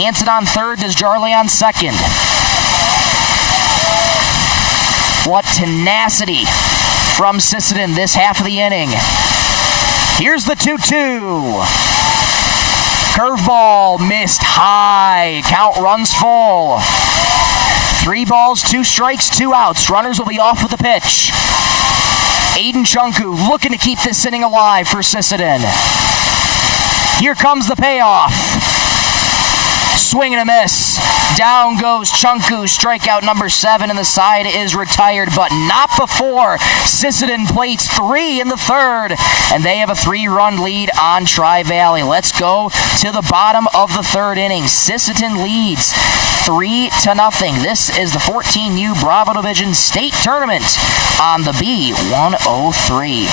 Hansen on third, Desjarlais on second. What tenacity from Sisseton this half of the inning. Here's the 2-2. Curveball missed high. Count runs full. 3 balls, 2 strikes, 2 outs. Runners will be off with the pitch. Aiden Chunku looking to keep this inning alive for Sisseton. Here comes the payoff. Swing and a miss. Down goes Chunku. Strikeout number 7, and the side is retired, but not before Sisseton plates 3 in the third, and they have a 3-run lead on Tri-Valley. Let's go to the bottom of the third inning. Sisseton leads 3-0. This is the 14U Bravo Division State Tournament on the B103.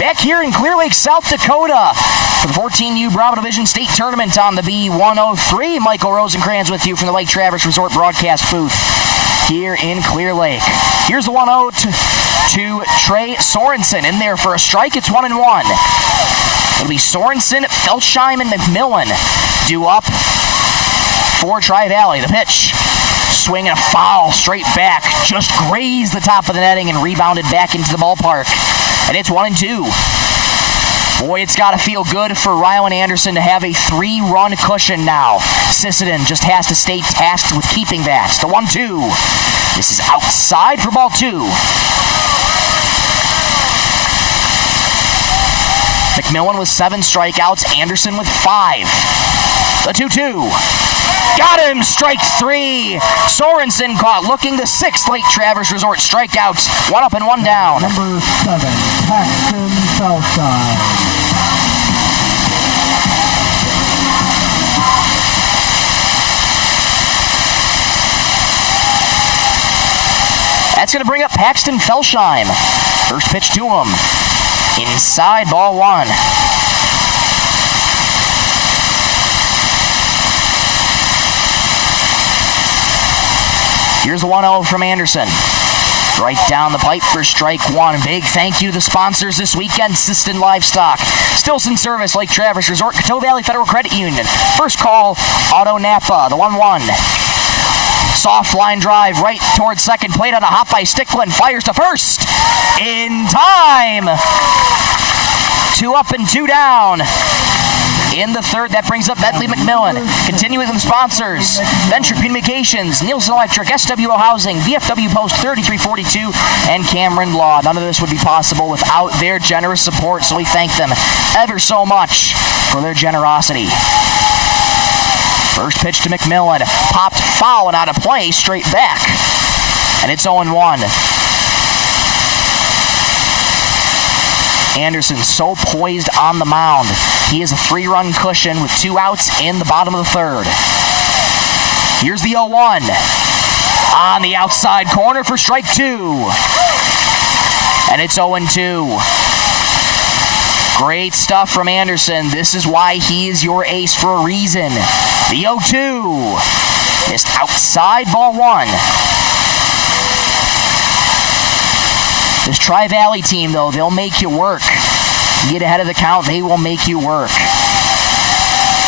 Back here in Clear Lake, South Dakota for the 14U Bravo Division State Tournament on the B103. Michael Rosencrans with you from the Lake Traverse Resort broadcast booth here in Clear Lake. Here's the 1-0 to Trey Sorensen. In there for a strike, it's 1-1. It'll be Sorensen, Felsheim, and McMillan due up for Tri-Valley. The pitch. Swing and a foul straight back. Just grazed the top of the netting and rebounded back into the ballpark. And it's 1-2. Boy, it's got to feel good for Rylan Anderson to have a 3-run cushion now. Sisseton just has to stay tasked with keeping that. The 1-2. This is outside for ball 2. McMillan with 7 strikeouts. Anderson with 5. The 2-2. Got him! Strike 3. Sorensen caught looking, the 6th Lake Traverse Resort strikeout. 1 up and 1 down. Number 7, Paxton Felsheim. That's going to bring up Paxton Felsheim. First pitch to him. Inside, ball 1. Here's the 1-0 from Anderson. Right down the pipe for strike 1. Big thank you to the sponsors this weekend. Sisseton Livestock, Stilson Service, Lake Traverse Resort, Coteau Valley Federal Credit Union. First call, Auto Napa, the 1-1. Soft line drive right towards second plate on a hop by Sticklin. Fires to first. In time. 2 up and 2 down. In the third, that brings up Bentley McMillan. Continuing with the sponsors, Venture Communications, Nielsen Electric, SWO Housing, VFW Post 3342, and Cameron Law. None of this would be possible without their generous support, so we thank them ever so much for their generosity. First pitch to McMillan, popped foul and out of play, straight back. And it's 0-1. Anderson so poised on the mound. He is a 3-run cushion with 2 outs in the bottom of the 3rd. Here's the 0-1. On the outside corner for strike 2. And it's 0-2. Great stuff from Anderson. This is why he is your ace for a reason. The 0-2. Missed outside, ball 1. This Tri-Valley team, though, they'll make you work. You get ahead of the count, they will make you work.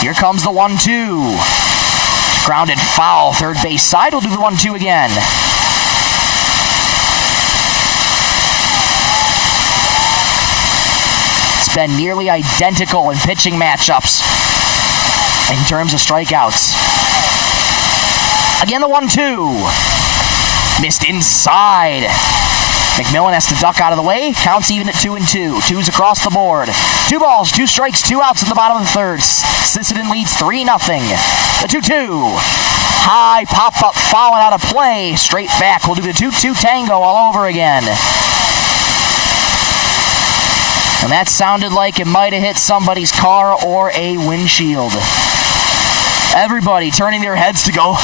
Here comes the 1-2. Grounded foul. Third base side will do the 1-2 again. It's been nearly identical in pitching matchups in terms of strikeouts. Again, the 1-2. Missed inside. McMillan has to duck out of the way. Counts even at 2-2. 2's across the board. 2 balls, 2 strikes, 2 outs in the bottom of the 3rd. Sisseton leads 3-0. The 2-2. High pop-up foul out of play. Straight back. We'll do the 2-2 tango all over again. And that sounded like it might have hit somebody's car or a windshield. Everybody turning their heads to go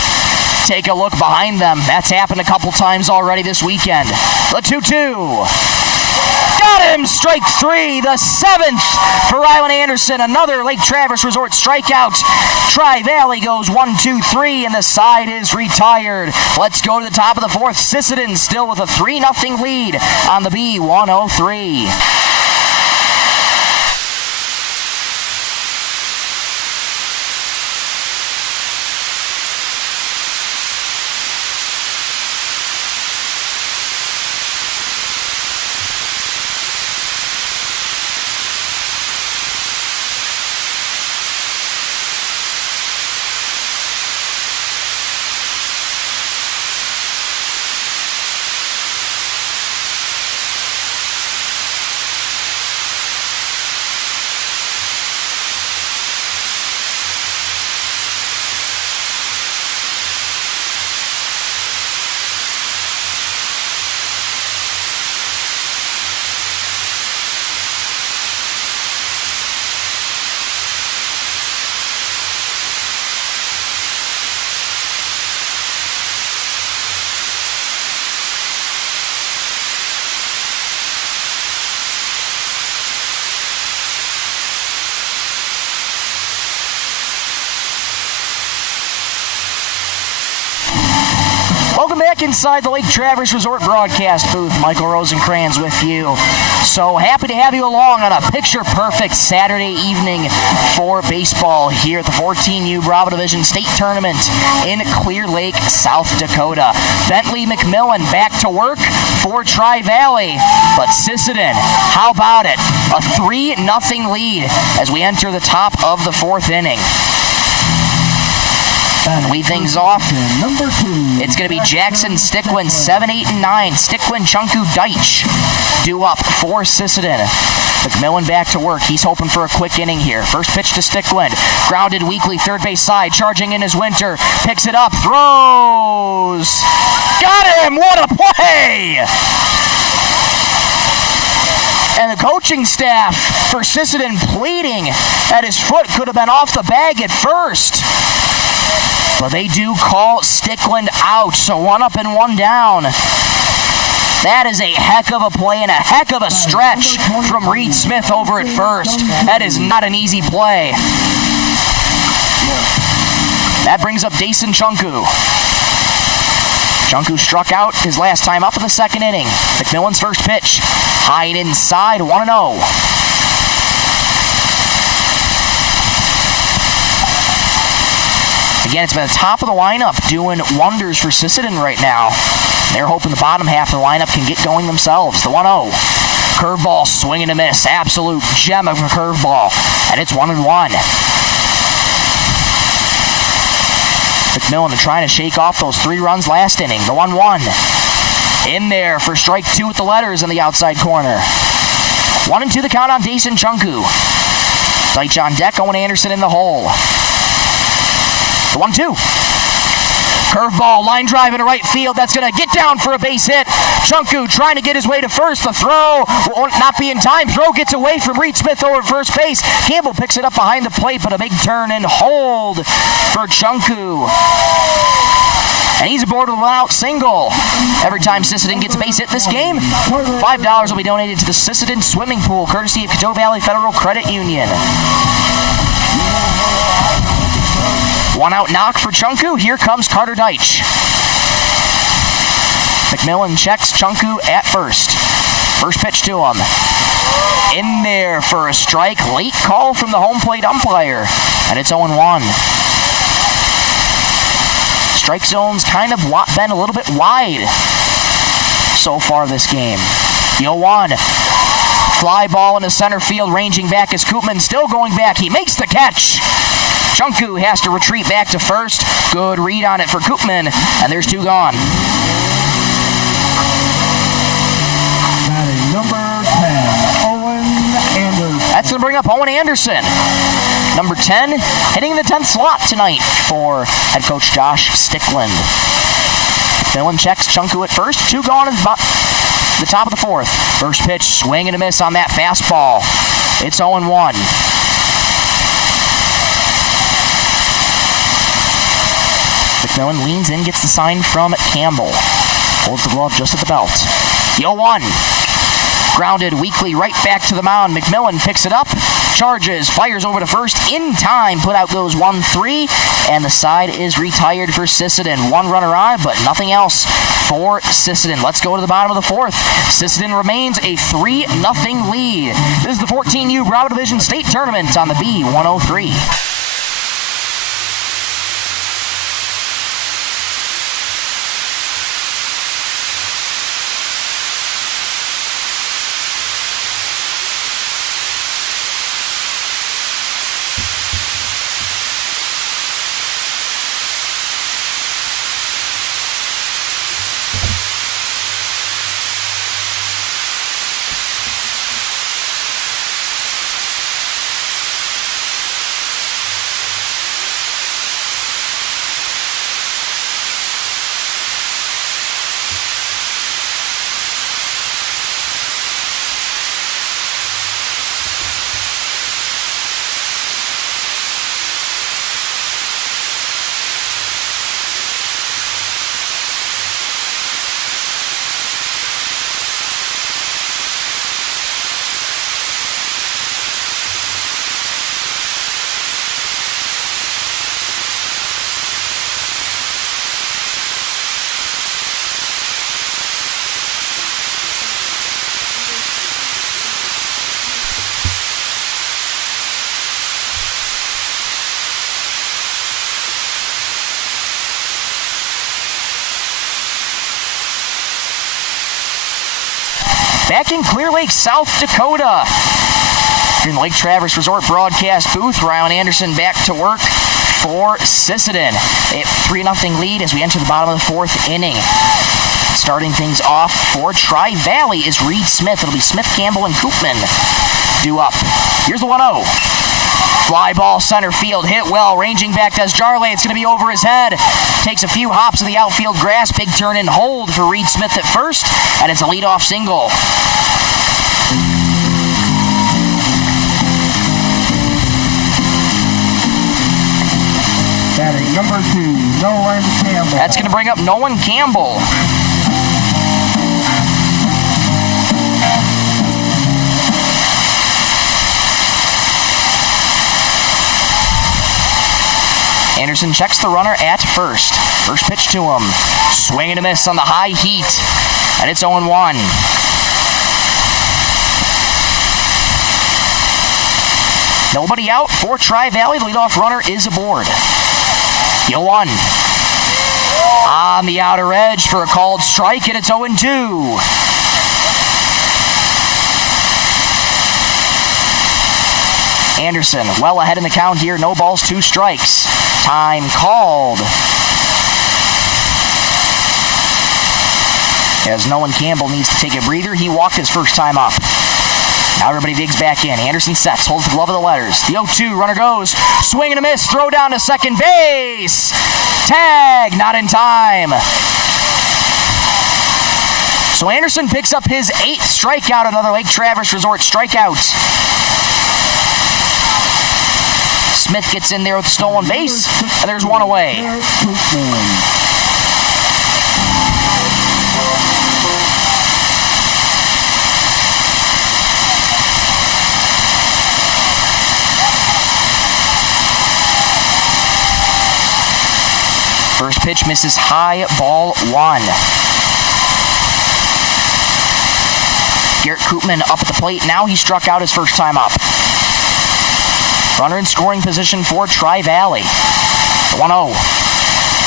take a look behind them. That's happened a couple times already this weekend. The 2-2. Got him! Strike 3, the 7th for Rylan Anderson. Another Lake Traverse Resort strikeout. Tri-Valley goes 1-2-3, and the side is retired. Let's go to the top of the 4th. Sisseton still with a 3-0 lead on the B103. Welcome back inside the Lake Traverse Resort broadcast booth. Michael Rosencrans with you. So happy to have you along on a picture-perfect Saturday evening for baseball here at the 14U Bravo Division State Tournament in Clear Lake, South Dakota. Bentley McMillan back to work for Tri-Valley, but Sisseton, how about it? A 3-0 lead as we enter the top of the 4th inning. Lead things off. Number 2. It's going to be Jackson Stickwind, 7, 8, and 9. Stickwind, Chunku, Deitch due up for Sisseton. McMillan back to work. He's hoping for a quick inning here. First pitch to Stickwind. Grounded weakly, third base side. Charging in his Winter. Picks it up. Throws. Got him! What a play! And the coaching staff for Sisseton pleading that his foot could have been off the bag at first. But they do call Stickwind out, so 1 up and 1 down. That is a heck of a play and a heck of a stretch from Reed Smith over at first. That is not an easy play. That brings up Dason Chunku. Chunku struck out his last time up in the 2nd inning. McMillan's first pitch. High and inside, 1-0. Again, it's been the top of the lineup doing wonders for Sisseton right now. They're hoping the bottom half of the lineup can get going themselves. The 1-0. Curveball, swing and a miss. Absolute gem of a curveball. And it's 1-1. McMillan trying to shake off those 3 runs last inning. The 1-1. In there for strike 2 with the letters in the outside corner. 1-2 the count on Dason Chunku. Deitch on deck, Owen Anderson in the hole. The 1-2. Curveball, line drive into right field. That's going to get down for a base hit. Chunku trying to get his way to first. The throw will not be in time. Throw gets away from Reed Smith over first base. Campbell picks it up behind the plate, but a big turn and hold for Chunku. And he's aboard with a one-out single. Every time Sisseton gets a base hit this game, $5 will be donated to the Sisseton Swimming Pool, courtesy of Coteau Valley Federal Credit Union. One-out knock for Chunku. Here comes Carter Deitch. McMillan checks Chunku at first. First pitch to him. In there for a strike. Late call from the home plate umpire. And it's 0-1. Strike zone's kind of been a little bit wide so far this game. 0-1. Fly ball into center field, ranging back as Koopman still going back. He makes the catch. Chunku has to retreat back to first. Good read on it for Koopman, and there's two gone. Number 10, Owen Anderson. That's going to bring up Owen Anderson. Number 10, hitting the 10th slot tonight for head coach Josh Stickland. Millen checks Chunku at first. Two gone in the top of the fourth. First pitch, swing and a miss on that fastball. It's 0-1. McMillan leans in, gets the sign from Campbell. Holds the glove just at the belt. 0-1. Grounded weakly right back to the mound. McMillan picks it up, charges, fires over to first in time, put out goes 1-3, and the side is retired for Sisseton. One runner on, but nothing else for Sisseton. Let's go to the bottom of the fourth. Sisseton remains a 3-0 lead. This is the 14U Bravo Division State Tournament on the B103. Back in Clear Lake, South Dakota. In the Lake Traverse Resort broadcast booth, Ryan Anderson back to work for Sisseton. A 3-0 lead as we enter the bottom of the fourth inning. Starting things off for Tri-Valley is Reed Smith. It'll be Smith, Campbell, and Koopman due up. Here's the 1-0. Fly ball center field, hit well, ranging back does Jarley. It's going to be over his head. Takes a few hops of the outfield grass. Big turn and hold for Reed Smith at first, and it's a leadoff single. Batting number 2, Nolan Campbell. That's going to bring up Nolan Campbell. Anderson checks the runner at first. First pitch to him. Swing and a miss on the high heat. And it's 0-1. Nobody out for Tri-Valley. The leadoff runner is aboard. 0-1. On the outer edge for a called strike, and it's 0-2. Anderson well ahead in the count here. No balls, 2 strikes. Time called. As Nolan Campbell needs to take a breather, he walked his first time up. Now everybody digs back in. Anderson sets, holds the glove of the letters. The 0-2, runner goes. Swing and a miss, throw down to second base. Tag, not in time. So Anderson picks up his 8th strikeout, another Lake Traverse Resort strikeout. Smith gets in there with the stolen base, and there's one away. First pitch misses high, ball 1. Garrett Koopman up at the plate. Now he struck out his first time up. Runner in scoring position for Tri-Valley. 1-0.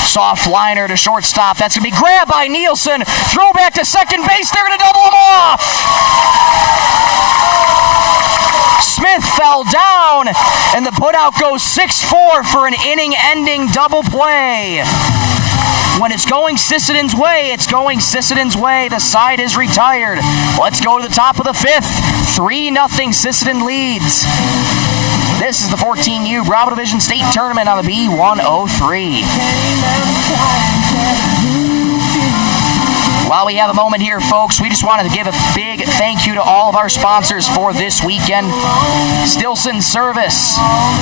Soft liner to shortstop. That's going to be grabbed by Nielsen. Throw back to second base. They're going to double him off. Smith fell down, and the putout goes 6-4 for an inning-ending double play. When it's going Sisseton's way, it's going Sisseton's way. The side is retired. Let's go to the top of the 5th. 3-0 Sisseton leads. This is the 14U Bravo Division State Tournament on the B103. While we have a moment here, folks, we just wanted to give a big thank you to all of our sponsors for this weekend. Stilson Service,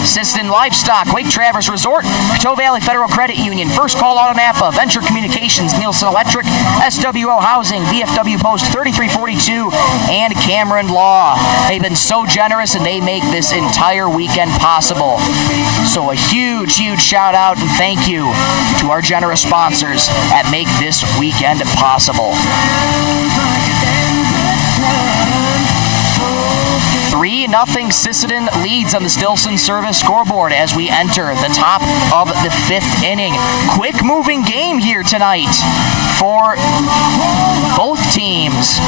Sisseton Livestock, Lake Traverse Resort, Coteau Valley Federal Credit Union, First Call Auto Napa, Venture Communications, Nielsen Electric, SWO Housing, VFW Post 3342, and Cameron Law. They've been so generous, and they make this entire weekend possible. So a huge, huge shout out and thank you to our generous sponsors that make this weekend possible. 3-0 Sisseton leads on the Stilson Service scoreboard as we enter the top of the 5th inning. Quick moving game here tonight for both teams.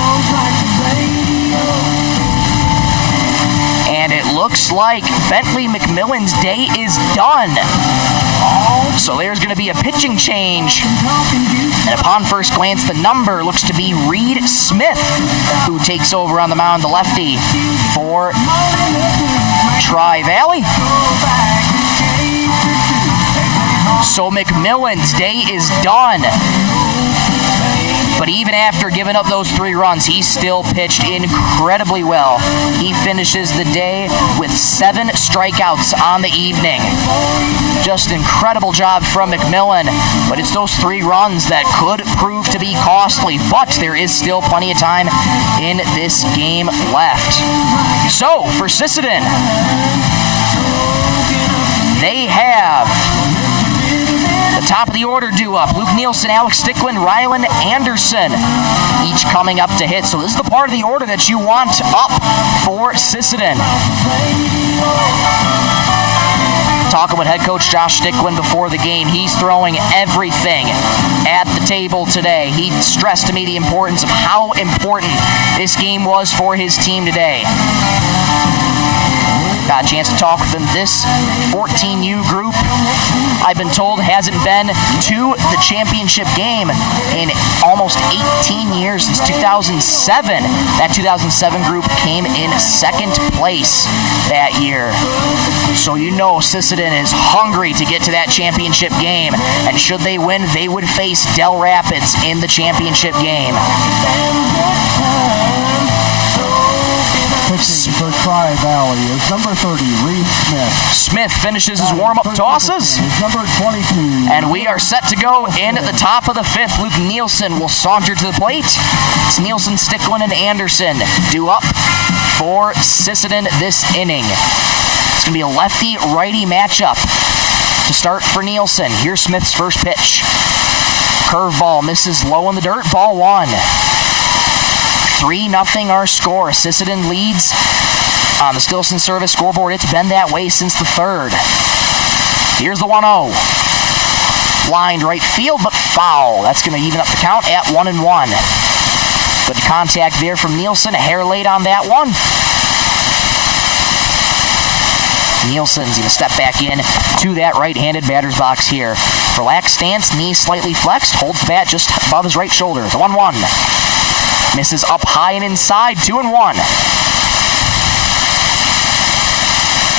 And it looks like Bentley McMillan's day is done. So there's going to be a pitching change. And upon first glance, the number looks to be Reed Smith, who takes over on the mound, the lefty, for Tri-Valley. So McMillan's day is done. But even after giving up those 3 runs, he still pitched incredibly well. He finishes the day with 7 strikeouts on the evening. Just an incredible job from McMillan. But it's those 3 runs that could prove to be costly. But there is still plenty of time in this game left. So, for Sisseton, they have the top of the order due up. Luke Nielsen, Alex Sticklin, Rylan Anderson, each coming up to hit. So this is the part of the order that you want up for Sisseton. Talking with head coach Josh Sticklin before the game, he's throwing everything at the table today. He stressed to me the importance of how important this game was for his team today. Got a chance to talk with them. This 14U group, I've been told, hasn't been to the championship game in almost 18 years, since 2007. That 2007 group came in 2nd place that year. So you know Sisseton is hungry to get to that championship game. And should they win, they would face Del Rapids in the championship game. For Tri-Valley is number 30, Reed Smith. Smith finishes his warm-up tosses. Number 22. And we are set to go in at the top of the 5th. Luke Nielsen will saunter to the plate. It's Nielsen, Sticklin, and Anderson due up for Sisseton this inning. It's going to be a lefty-righty matchup to start for Nielsen. Here's Smith's first pitch. Curveball misses low in the dirt, ball 1. 3-0 our score. Sisseton leads on the Stilson Service scoreboard. It's been that way since the 3rd. Here's the 1-0. Lined right field, but foul. That's going to even up the count at 1-1. Good contact there from Nielsen. A hair late on that one. Nielsen's going to step back in to that right-handed batter's box here. Relaxed stance, knees slightly flexed, holds the bat just above his right shoulder. The 1-1. Misses up high and inside, 2-1.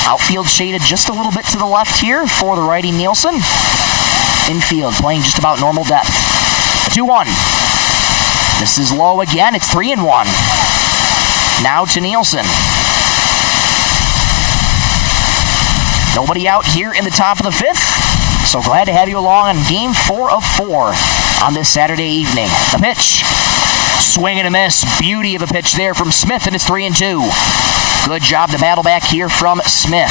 Outfield shaded just a little bit to the left here for the righty Nielsen. Infield playing just about normal depth. 2-1. This is low again. It's 3-1. Now to Nielsen. Nobody out here in the top of the 5th. So glad to have you along on game 4 of 4 on this Saturday evening. The pitch. Swing and a miss. Beauty of a pitch there from Smith, and it's 3-2. Good job to battle back here from Smith.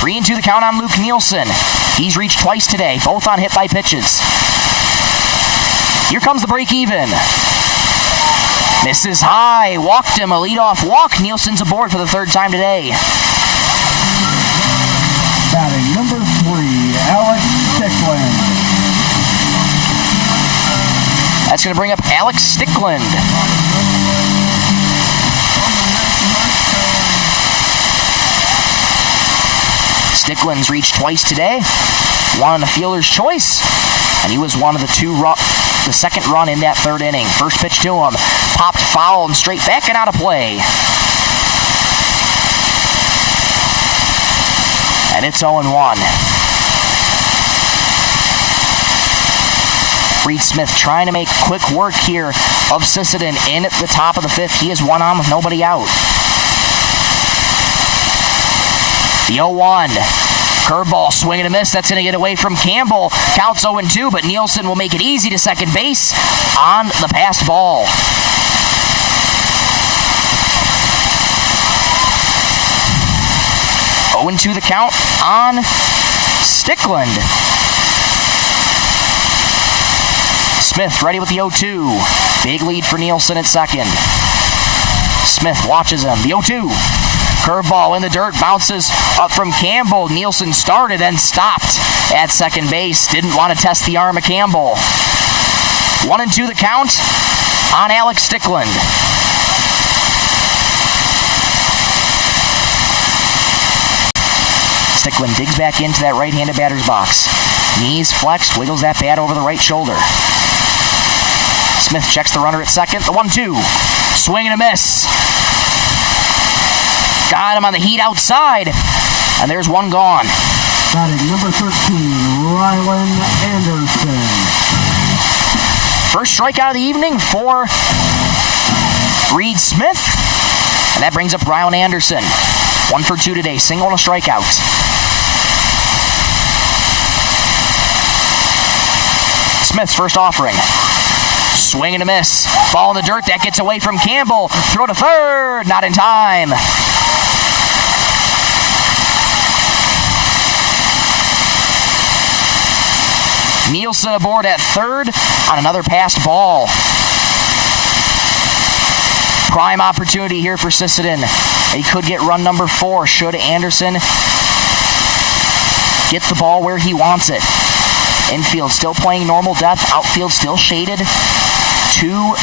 3-2 the count on Luke Nielsen. He's reached twice today, both on hit by pitches. Here comes the break even. Misses high. Walked him. A leadoff walk. Nielsen's aboard for the 3rd time today. Batting number 3, Alex Stickland. That's going to bring up Alex Stickland. Stickland's reached twice today. One on the fielder's choice, and he was one of the second run in that 3rd inning. First pitch to him. Popped foul and straight back and out of play. And it's 0-1. Reed Smith trying to make quick work here of Sisseton in at the top of the 5th. He is one on with nobody out. The 0-1. Curveball, swing and a miss. That's going to get away from Campbell. Counts 0-2, but Nielsen will make it easy to second base on the passed ball. To the count on Stickland. Smith ready with the 0-2. Big lead for Nielsen at second. Smith watches him. The 0-2. Curveball in the dirt, bounces up from Campbell. Nielsen started and stopped at second base. Didn't want to test the arm of Campbell. 1-2 the count on Alex Stickland. Stickland digs back into that right-handed batter's box. Knees flexed, wiggles that bat over the right shoulder. Smith checks the runner at second. The 1-2. Swing and a miss. Got him on the heat outside. And there's one gone. Batting number 13, Rylan Anderson. First strikeout of the evening for Reed Smith. And that brings up Rylan Anderson. 1 for 2 today. Single and a strikeout. Smith's first offering. Swing and a miss. Ball in the dirt. That gets away from Campbell. Throw to third. Not in time. Nielsen aboard at third on another passed ball. Prime opportunity here for Sisseton. He could get run number 4 should Anderson get the ball where he wants it. Infield still playing normal depth. Outfield still shaded to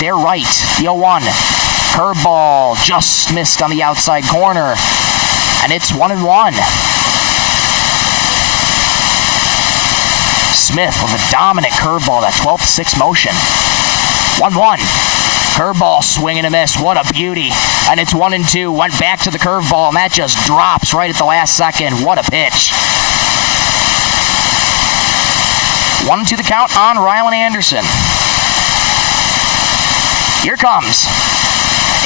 their right. The 0-1. Curveball just missed on the outside corner. And it's 1-1. Smith with a dominant curveball, that 12-6 motion. 1-1. Curveball, swing and a miss. What a beauty. And it's 1-2. Went back to the curveball, and that just drops right at the last second. What a pitch. 1-2 the count on Rylan Anderson. Here comes.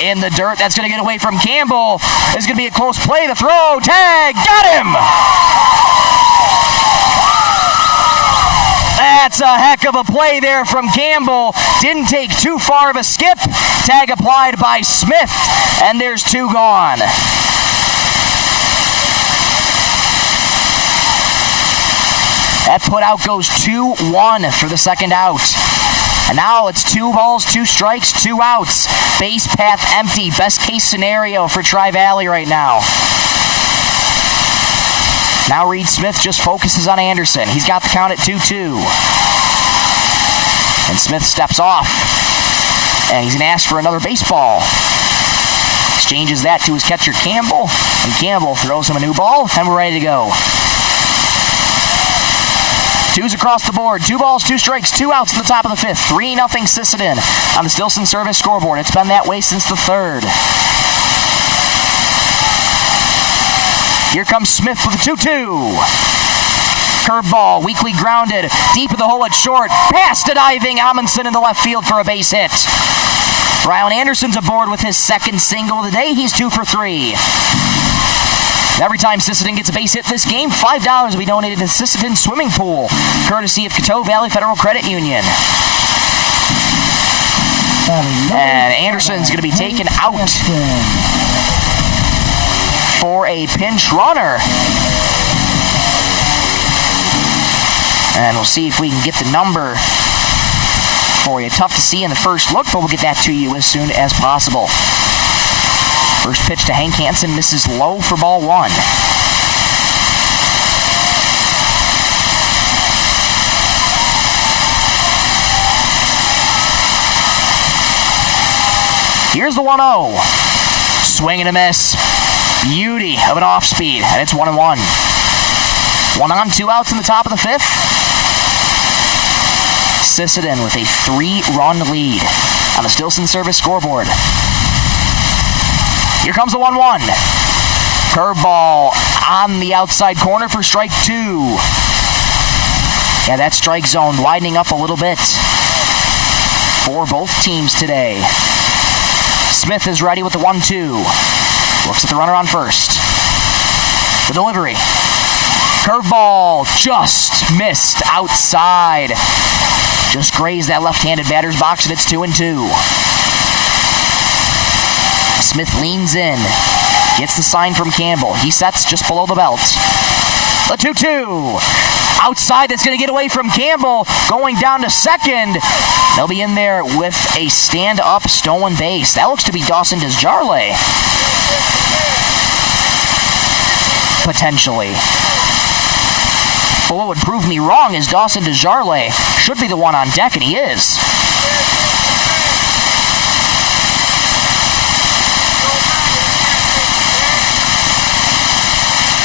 In the dirt, that's going to get away from Campbell. It's going to be a close play. The throw, tag, got him! That's a heck of a play there from Campbell. Didn't take too far of a skip. Tag applied by Smith, and there's 2 gone. That put out goes 2-1 for the second out. And now it's 2 balls, 2 strikes, 2 outs. Base path empty. Best case scenario for Tri-Valley right now. Now Reed Smith just focuses on Anderson. He's got the count at 2-2. And Smith steps off. And he's going to ask for another baseball. Exchanges that to his catcher Campbell. And Campbell throws him a new ball. And we're ready to go. 2s across the board. 2 balls, 2 strikes, 2 outs to the top of the 5th. 3-0 Sisseton on the Stilson Service scoreboard. It's been that way since the 3rd. Here comes Smith with a 2-2. Curveball, weakly grounded, deep in the hole at short. Pass to diving Amundsen in the left field for a base hit. Rylan Anderson's aboard with his second single of the day. He's 2 for 3. Every time Sisseton gets a base hit this game, $5 will be donated to Sisseton Swimming Pool, courtesy of Coteau Valley Federal Credit Union. And Anderson's going to be taken out for a pinch runner. And we'll see if we can get the number for you. Tough to see in the first look, but we'll get that to you as soon as possible. First pitch to Hank Hansen misses low for ball 1. Here's the 1-0. Swing and a miss. Beauty of an off speed, and it's 1-1. 1 on, 2 outs in the top of the 5th. Sisseton with a 3-run lead on the Stilson Service scoreboard. Here comes the 1-1. Curveball on the outside corner for strike 2. Yeah, that strike zone widening up a little bit for both teams today. Smith is ready with the 1-2. Looks at the runner on first. The delivery. Curveball just missed outside. Just grazed that left-handed batter's box, and it's 2-2. Smith leans in, gets the sign from Campbell. He sets just below the belt. The 2-2. Outside, that's going to get away from Campbell. Going down to second. They'll be in there with a stand-up stolen base. That looks to be Dawson Desjarlais. Potentially. But what would prove me wrong is Dawson Desjarlais should be the one on deck, and he is.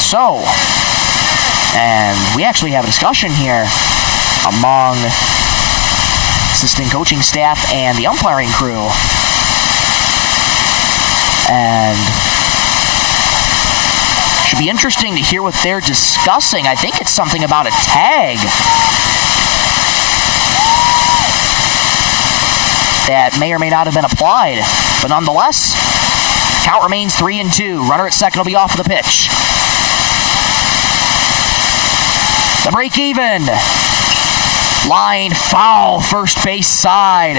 So, and we actually have a discussion here among assistant coaching staff and the umpiring crew. And should be interesting to hear what they're discussing. I think it's something about a tag that may or may not have been applied. But nonetheless, count remains 3-2. Runner at second will be off of the pitch. The break even. Line foul, first base side.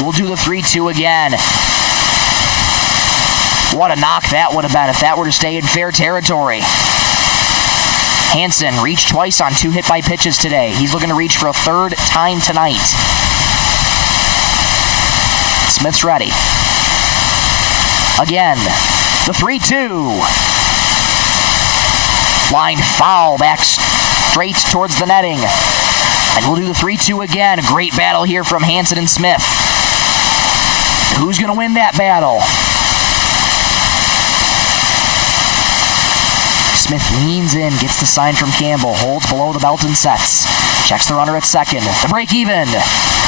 We'll do the 3-2 again. What a knock that would have been if that were to stay in fair territory. Hansen reached twice on 2 hit by pitches today. He's looking to reach for a third time tonight. Smith's ready. Again, the 3-2. Line foul back straight towards the netting. And we'll do the 3-2 again. A great battle here from Hansen and Smith. Who's going to win that battle? Smith leans in, gets the sign from Campbell, holds below the belt and sets. Checks the runner at second. The break even.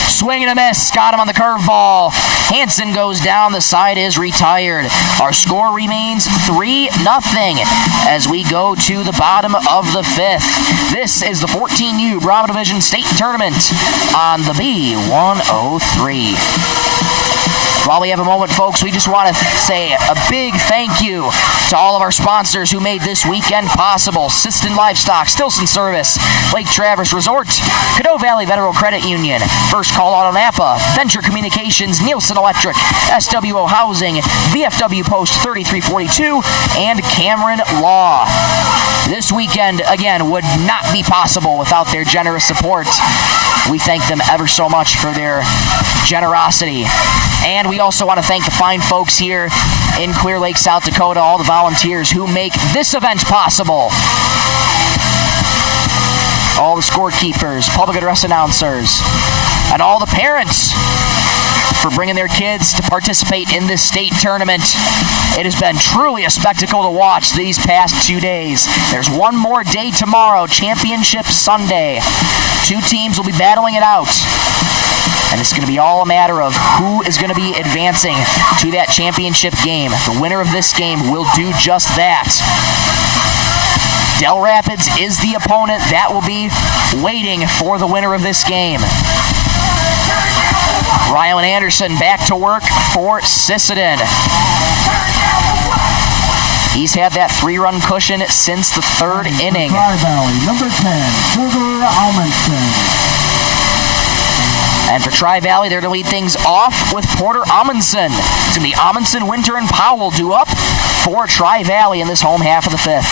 Swing and a miss. Got him on the curveball. Hansen goes down. The side is retired. Our score remains 3-0 as we go to the bottom of the 5th. This is the 14U Bravo Division State Tournament on the B103. While we have a moment, folks, we just want to say a big thank you to all of our sponsors who made this weekend possible. Sisseton Livestock, Stilson Service, Lake Traverse Resort, Coteau Valley Federal Credit Union, First Call Auto Napa, Venture Communications, Nielsen Electric, SWO Housing, VFW Post 3342, and Cameron Law. This weekend, again, would not be possible without their generous support. We thank them ever so much for their generosity. And we also want to thank the fine folks here in Clear Lake, South Dakota, all the volunteers who make this event possible. All the scorekeepers, public address announcers, and all the parents for bringing their kids to participate in this state tournament. It has been truly a spectacle to watch these past 2 days. There's one more day tomorrow, Championship Sunday. 2 teams will be battling it out. And it's going to be all a matter of who is going to be advancing to that championship game. The winner of this game will do just that. Del Rapids is the opponent that will be waiting for the winner of this game. Rylan Anderson back to work for Sisseton. He's had that 3-run cushion since the third inning. Tri-Valley, number 10, Porter Amundsen. And for Tri-Valley, they're to lead things off with Porter Amundsen. It's going to be Amundsen, Winter, and Powell due up for Tri-Valley in this home half of the fifth.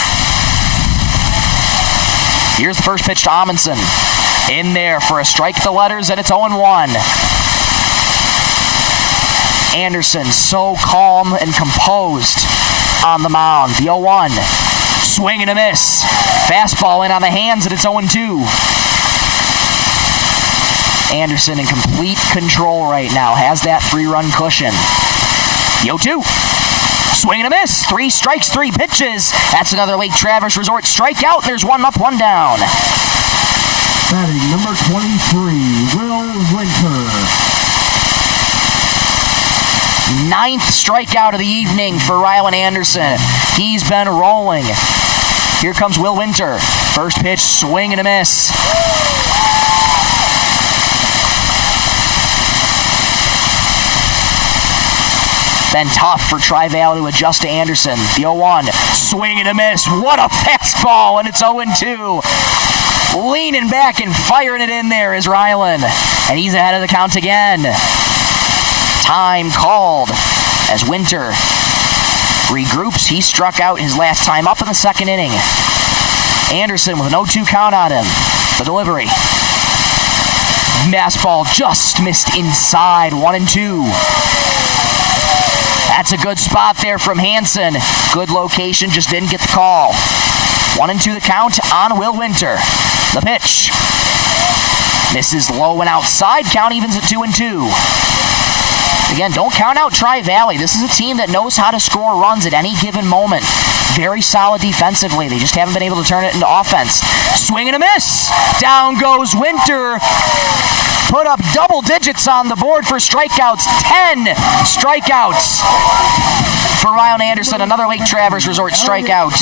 Here's the first pitch to Amundsen. In there for a strike the letters, and it's 0-1. Anderson so calm and composed on the mound. The 0-1. Swing and a miss. Fastball in on the hands, and it's 0-2. Anderson in complete control right now. Has that 3-run cushion. The 0-2. Swing and a miss. 3 strikes, 3 pitches. That's another Lake Traverse Resort strikeout. There's 1 up, 1 down. Batting number 23, Will Winter. 9th strikeout of the evening for Rylan Anderson. He's been rolling. Here comes Will Winter. First pitch, swing and a miss. Been tough for Tri-Valley to adjust to Anderson. The 0-1. Swing and a miss. What a fastball, and it's 0-2. Leaning back and firing it in there is Rylan. And he's ahead of the count again. Time called as Winter regroups. He struck out his last time up in the second inning. Anderson with an 0-2 count on him. The delivery. Fastball just missed inside. 1-2. That's a good spot there from Hansen. Good location, just didn't get the call. 1-2 the count on Will Winter. The pitch. Misses low and outside. Count evens at 2-2. Again, don't count out Tri-Valley. This is a team that knows how to score runs at any given moment. Very solid defensively. They just haven't been able to turn it into offense. Swing and a miss. Down goes Winter. Put up double digits on the board for strikeouts. 10 strikeouts for Rylan Anderson. Another Lake Traverse Resort strikeout.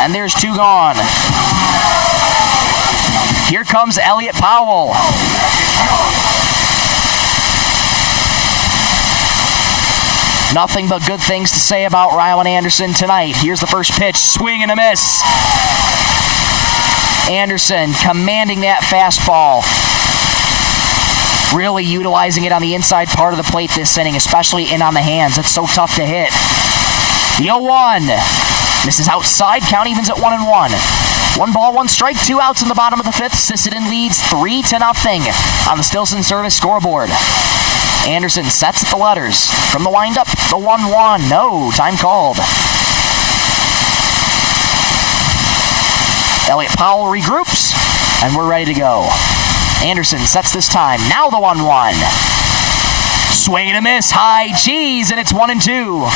And there's 2 gone. Here comes Elliot Powell. Nothing but good things to say about Rylan Anderson tonight. Here's the first pitch. Swing and a miss. Anderson commanding that fastball. Really utilizing it on the inside part of the plate this inning, especially in on the hands. It's so tough to hit. The 0-1. This is outside. Count evens at 1-1. 1 ball, 1 strike, 2 outs in the bottom of the fifth. Sisseton leads 3-0 on the Stilson Service scoreboard. Anderson sets at the letters. From the windup, the 1-1. No, time called. Elliot Powell regroups, and we're ready to go. Anderson sets this time. Now the 1-1. Swing and a miss. High cheese, and it's 1-2.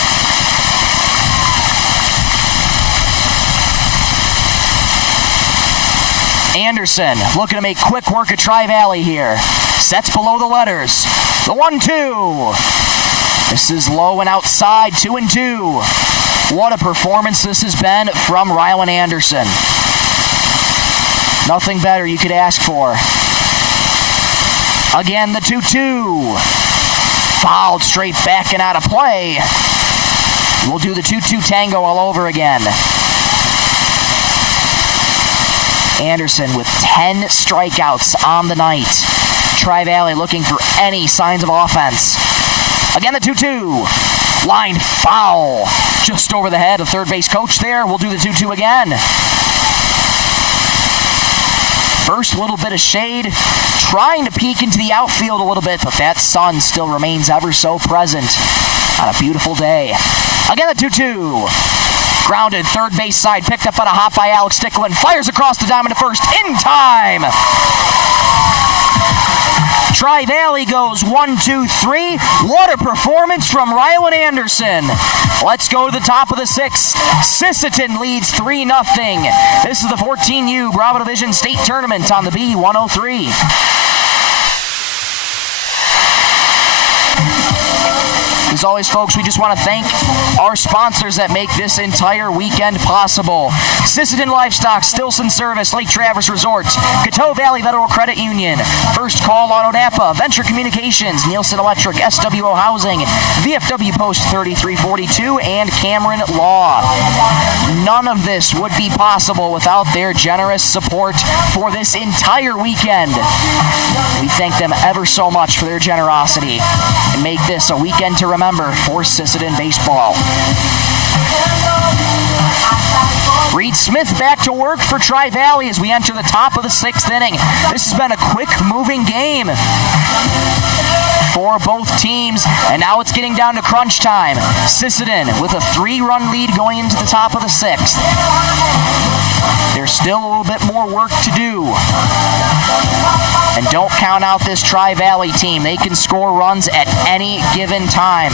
Anderson looking to make quick work of Tri-Valley here. Sets below the letters. The 1-2. This is low and outside. 2-2. What a performance this has been from Rylan Anderson. Nothing better you could ask for. Again, the 2-2. Fouled straight back and out of play. We'll do the 2-2 tango all over again. Anderson with 10 strikeouts on the night. Tri-Valley looking for any signs of offense. Again, the 2-2. Line foul. Just over the head of third base coach there. We'll do the 2-2 again. First little bit of shade. Trying to peek into the outfield a little bit, but that sun still remains ever so present on a beautiful day. Again, the 2-2. Grounded, third base side, picked up on a hop by Alex Sticklin. Fires across the diamond to first in time. Tri-Valley goes 1-2-3. What a performance from Rylan Anderson. Let's go to the top of the sixth. Sisseton leads 3-0. This is the 14U Bravo Division State Tournament on the B103. As always, folks, we just want to thank our sponsors that make this entire weekend possible. Sisseton Livestock, Stilson Service, Lake Traverse Resort, Coteau Valley Federal Credit Union, First Call Auto Napa, Venture Communications, Nielsen Electric, SWO Housing, VFW Post 3342, and Cameron Law. None of this would be possible without their generous support for this entire weekend. We thank them ever so much for their generosity and make this a weekend to remember for Sisseton baseball. Reed Smith back to work for Tri-Valley as we enter the top of the 6th inning. This has been a quick-moving game for both teams, and now it's getting down to crunch time. Sisseton with a 3-run lead going into the top of the 6th. There's still a little bit more work to do. And don't count out this Tri-Valley team. They can score runs at any given time.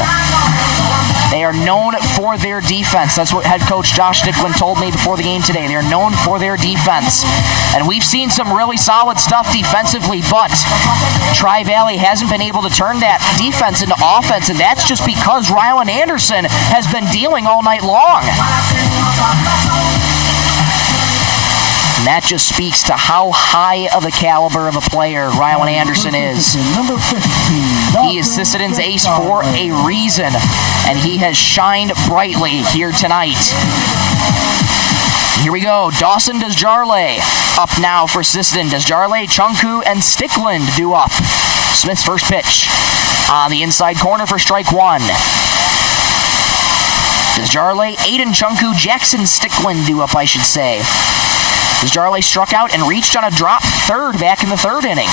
They are known for their defense. That's what head coach Josh Dicklin told me before the game today. They're known for their defense. And we've seen some really solid stuff defensively, but Tri-Valley hasn't been able to turn that defense into offense, and that's just because Rylan Anderson has been dealing all night long. And that just speaks to how high of a caliber of a player Rylan Anderson is. He is Sisseton's ace for a reason, and he has shined brightly here tonight. Here we go. Dawson Desjarlais up now for Sisseton. Desjarlais, Chunku, and Stickland due up. Smith's first pitch on the inside corner for strike one. Desjarlais, Aiden Chunku, Jackson Stickland due up, I should say. Desjarlais struck out and reached on a drop third back in the 3rd inning.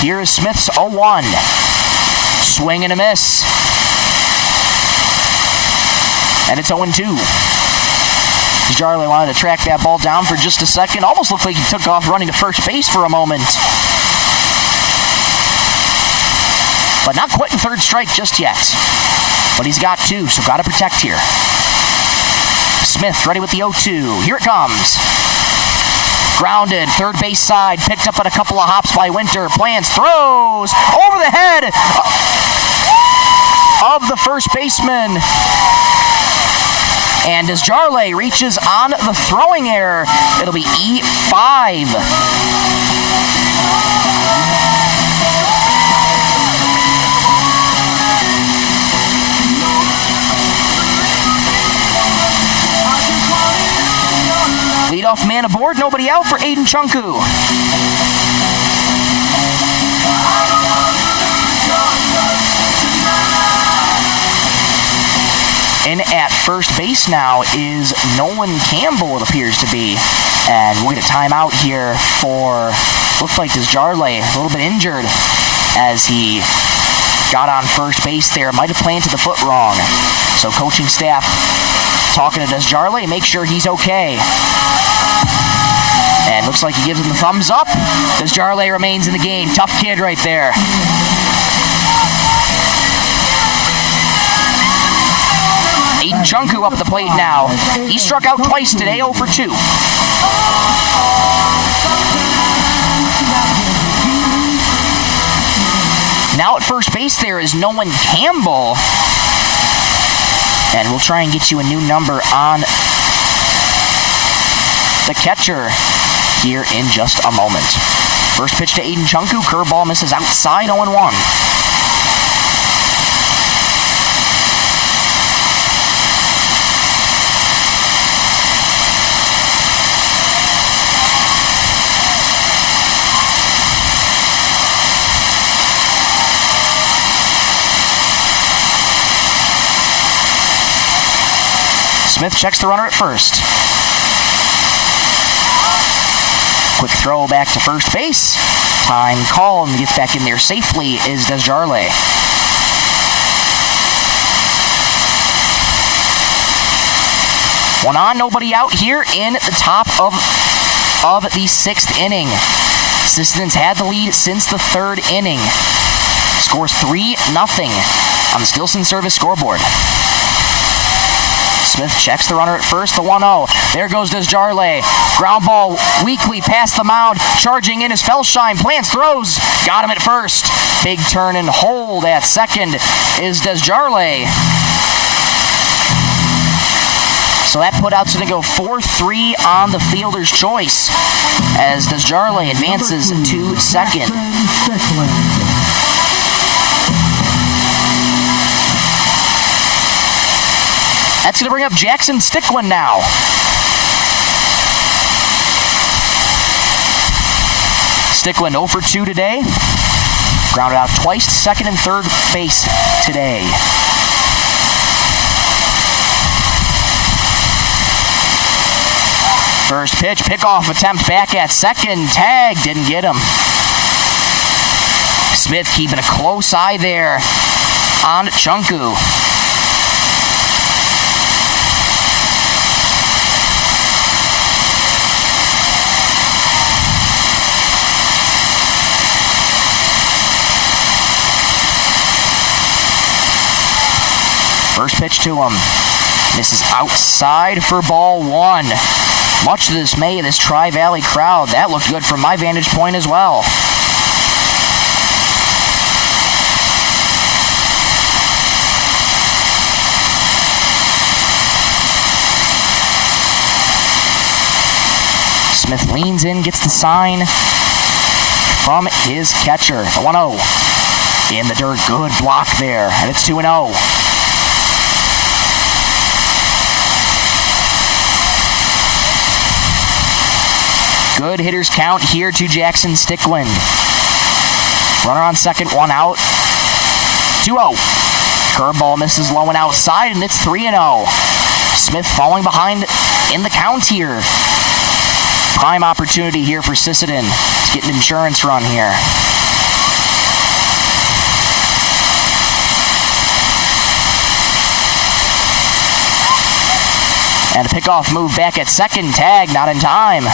Here is Smith's 0-1. Swing and a miss. And it's 0-2. Desjarlais wanted to track that ball down for just a second. Almost looked like he took off running to first base for a moment. But not quite in 3rd strike just yet. But he's got 2, so got to protect here. Smith ready with the 0-2. Here it comes. Grounded, 3rd base side, picked up on a couple of hops by Winter. Plants, throws, over the head of the first baseman. And Desjarlais reaches on the throwing error. It'll be E5. Leadoff man aboard, nobody out for Aiden Chunku. In at first base now is Nolan Campbell, it appears to be. And we'll get a timeout here for, looks like Desjarlais, a little bit injured as he got on first base there. Might have planted the foot wrong. So coaching staff talking to Desjarlais, make sure he's okay. And looks like he gives him the thumbs up. Desjarlais remains in the game. Tough kid right there. Aiden Chunku up the plate now. He struck out twice today, 0 for 2. Now at first base there is Nolan Campbell. And we'll try and get you a new number on the catcher here in just a moment. First pitch to Aiden Chunku. Curveball misses outside, 0-1. Smith checks the runner at first. Quick throw back to first base. Time call, and gets back in there safely is Desjarlais. One on, nobody out here in the top of the 6th inning. Sisseton's had the lead since the 3rd inning. Scores 3-0 on the Stilson Service scoreboard. Smith checks the runner at first, the 1-0. There goes Desjardins. Ground ball weakly past the mound. Charging in is Felsheim. Plants, throws. Got him at first. Big turn and hold at second is Desjardins. So that put-out's going to go 4-3 on the fielder's choice as Desjardins advances to second. That's going to bring up Jackson Stickland now. Stickland 0 for 2 today. Grounded out twice to second and third base today. First pitch, pickoff attempt back at second. Tag, didn't get him. Smith keeping a close eye there on Chunku. First pitch to him. Misses outside for ball one. Much to the dismay of this Tri-Valley crowd. That looked good from my vantage point as well. Smith leans in, gets the sign from his catcher. The 1-0 in the dirt. Good block there, and it's 2-0. Good hitters count here to Jackson Stickland. Runner on second, one out. 2-0. Curveball misses low and outside, and it's 3-0. Smith falling behind in the count here. Prime opportunity here for Sisseton to get an insurance run here. And a pickoff move back at second. Tag, not in time.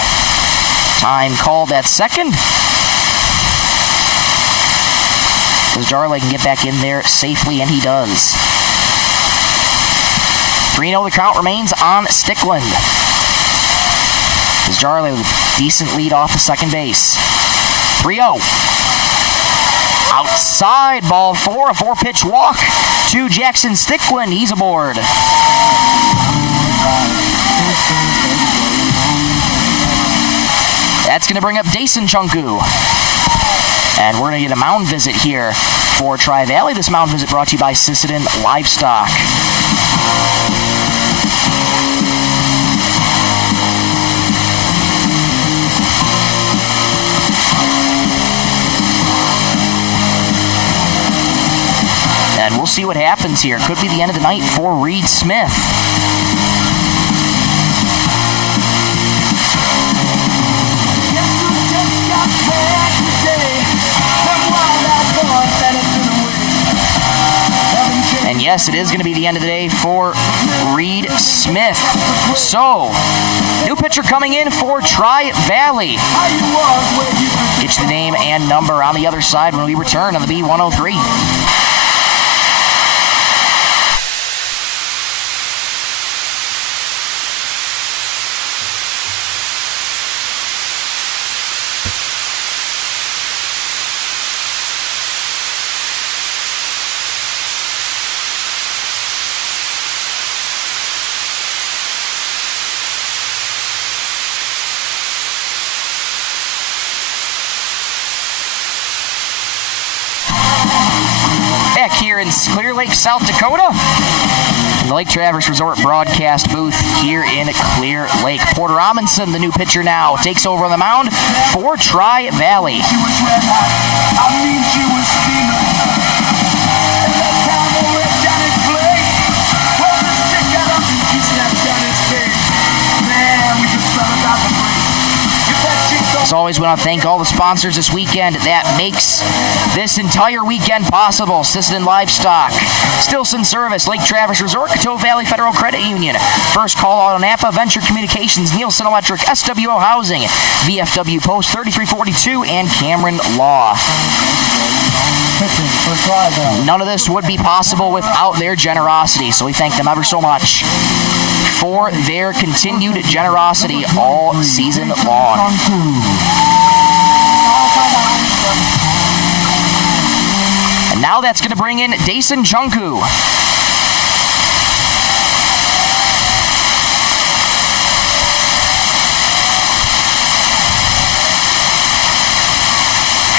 Time called at second. Desjardins can get back in there safely, and he does. 3-0 the count remains on Stickland. Desjardins with a decent lead off of second base. 3-0. Outside, ball four, a four-pitch walk to Jackson Stickland. He's aboard. That's going to bring up Dason Chunku. And we're going to get a mound visit here for Tri-Valley. This mound visit brought to you by Sisseton Livestock. And we'll see what happens here. Could be the end of the night for Reed Smith. And yes, it is going to be the end of the day for Reed Smith. So, new pitcher coming in for Tri-Valley. Get you the name and number on the other side when we return on the B103. Back here in Clear Lake, South Dakota, in the Lake Traverse Resort broadcast booth here in Clear Lake. Porter Amundsen, the new pitcher now, takes over on the mound for Tri-Valley. As always, we want to thank all the sponsors this weekend that makes this entire weekend possible. Sisseton Livestock, Stilson Service, Lake Traverse Resort, Coteau Valley Federal Credit Union, First Call Auto Napa, Venture Communications, Nielsen Electric, SWO Housing, VFW Post 3342, and Cameron Law. None of this would be possible without their generosity, so we thank them ever so much. for their continued generosity all season long. And now that's going to bring in Dason Junku.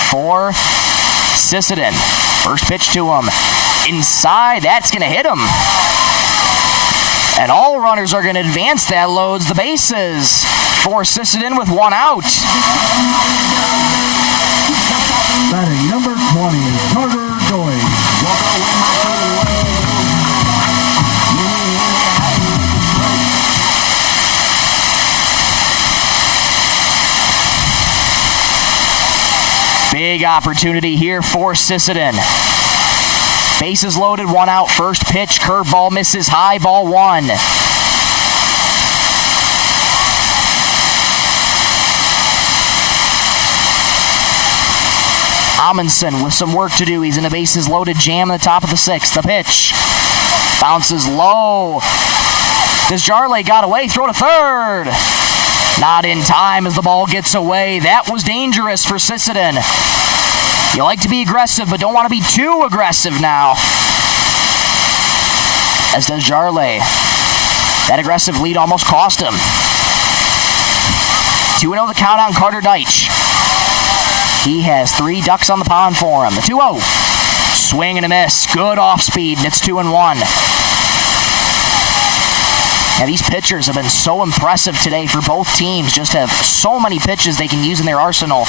For Sisseton. First pitch to him. Inside, that's going to hit him. And all runners are going to advance. That loads the bases for Sisseton with one out. Batting number 20, Carter Doig. Big opportunity here for Sisseton. Bases loaded, one out. First pitch, curveball misses high, ball one. Amundsen with some work to do. He's in a bases loaded jam in the top of the sixth. The pitch bounces low. Desjarlais got away, throw to third. Not in time as the ball gets away. That was dangerous for Sisseton. You like to be aggressive, but don't want to be too aggressive now. As does Desjarlais. That aggressive lead almost cost him. 2-0 the count on Carter Deitch. He has 3 ducks on the pond for him. The 2-0. Swing and a miss. Good off speed, and it's 2-1. Now, these pitchers have been so impressive today for both teams. Just have so many pitches they can use in their arsenal.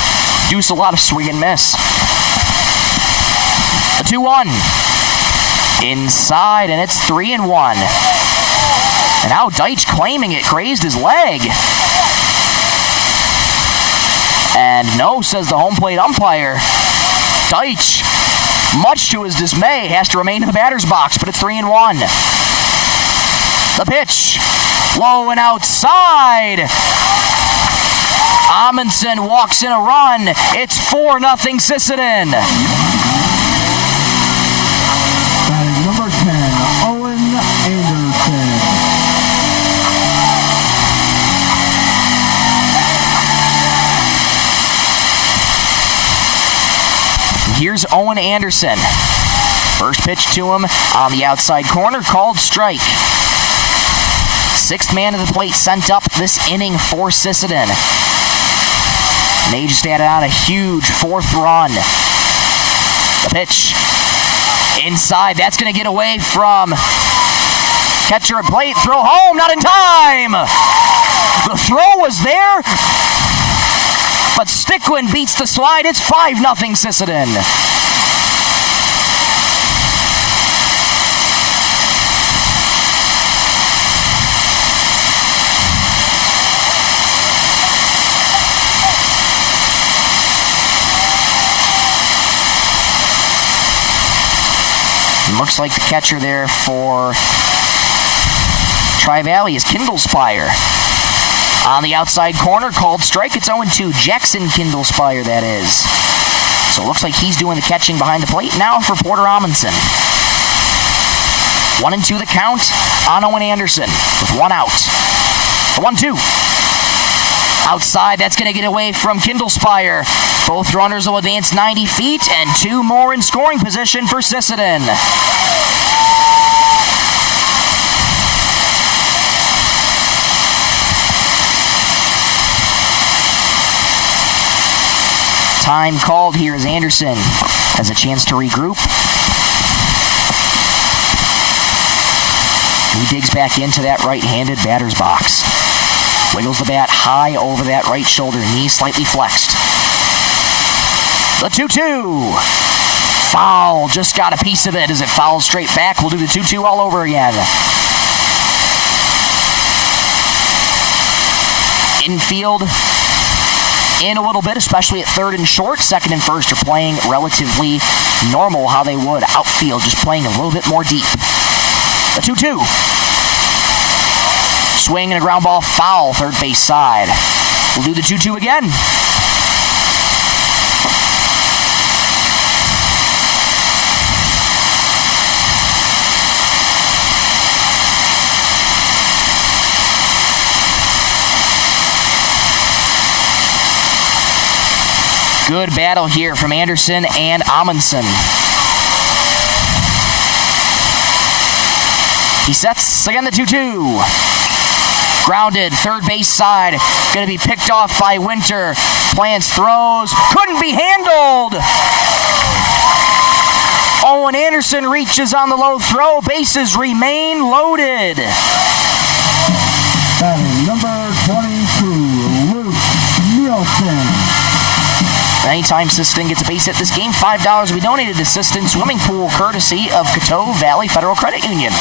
Deuce a lot of swing and miss. The 2-1. Inside, and it's 3-1. And now Deitch claiming it grazed his leg. And no, says the home plate umpire. Deitch, much to his dismay, has to remain in the batter's box, but it's 3-1. The pitch, low and outside. Amundsen walks in a run. It's 4-0 Sisseton. Batting number 10, Owen Anderson. Here's Owen Anderson. First pitch to him on the outside corner, called strike. Sixth man to the plate sent up this inning for Sisseton. And they just added on a huge 4th run. The pitch inside. That's going to get away from catcher at plate. Throw home, not in time. The throw was there, but Stickland beats the slide. It's 5-0 Sisseton. Looks like the catcher there for Tri-Valley is Kindlespire. On the outside corner, called strike. It's 0-2. Jackson Kindlespire, that is. So it looks like he's doing the catching behind the plate now for Porter Amundsen. 1-2 the count on Owen Anderson with one out. The 1-2. Outside, that's going to get away from Kindlespire. Both runners will advance 90 feet, and 2 more in scoring position for Sisseton. Time called here as Anderson has a chance to regroup. He digs back into that right-handed batter's box. Wiggles the bat high over that right shoulder, knee slightly flexed. The 2-2. Foul, just got a piece of it as it fouls straight back. We'll do the 2-2 all over again. Infield in a little bit, especially at third and short. Second and first are playing relatively normal how they would. Outfield just playing a little bit more deep. The 2-2. Swing and a ground ball foul, third base side. We'll do the 2-2 again. Good battle here from Anderson and Amundsen. He sets again the 2-2. Grounded, third base side. Going to be picked off by Winter. Plants throws. Couldn't be handled. Owen Anderson reaches on the low throw. Bases remain loaded. Batting number 22, Luke Nielsen. Anytime Sisseton gets a base hit this game, $5 will be donated to Sisseton Swimming Pool, courtesy of Coteau Valley Federal Credit Union.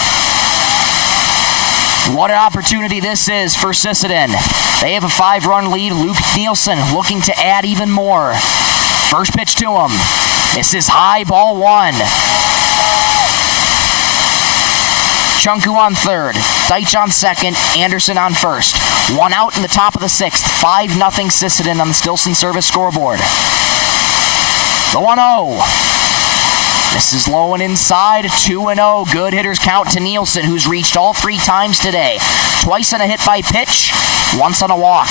What an opportunity this is for Sisseton. They have a 5-run lead. Luke Nielsen looking to add even more. First pitch to him. This is high, ball 1. Chunku on third. Deitch on second. Anderson on first. 1 out in the top of the 6th. 5-0 Sisseton on the Stillson Service scoreboard. The 1-0. This is low and inside, 2-0. Good hitter's count to Nielsen, who's reached all 3 times today. Twice on a hit by pitch, once on a walk.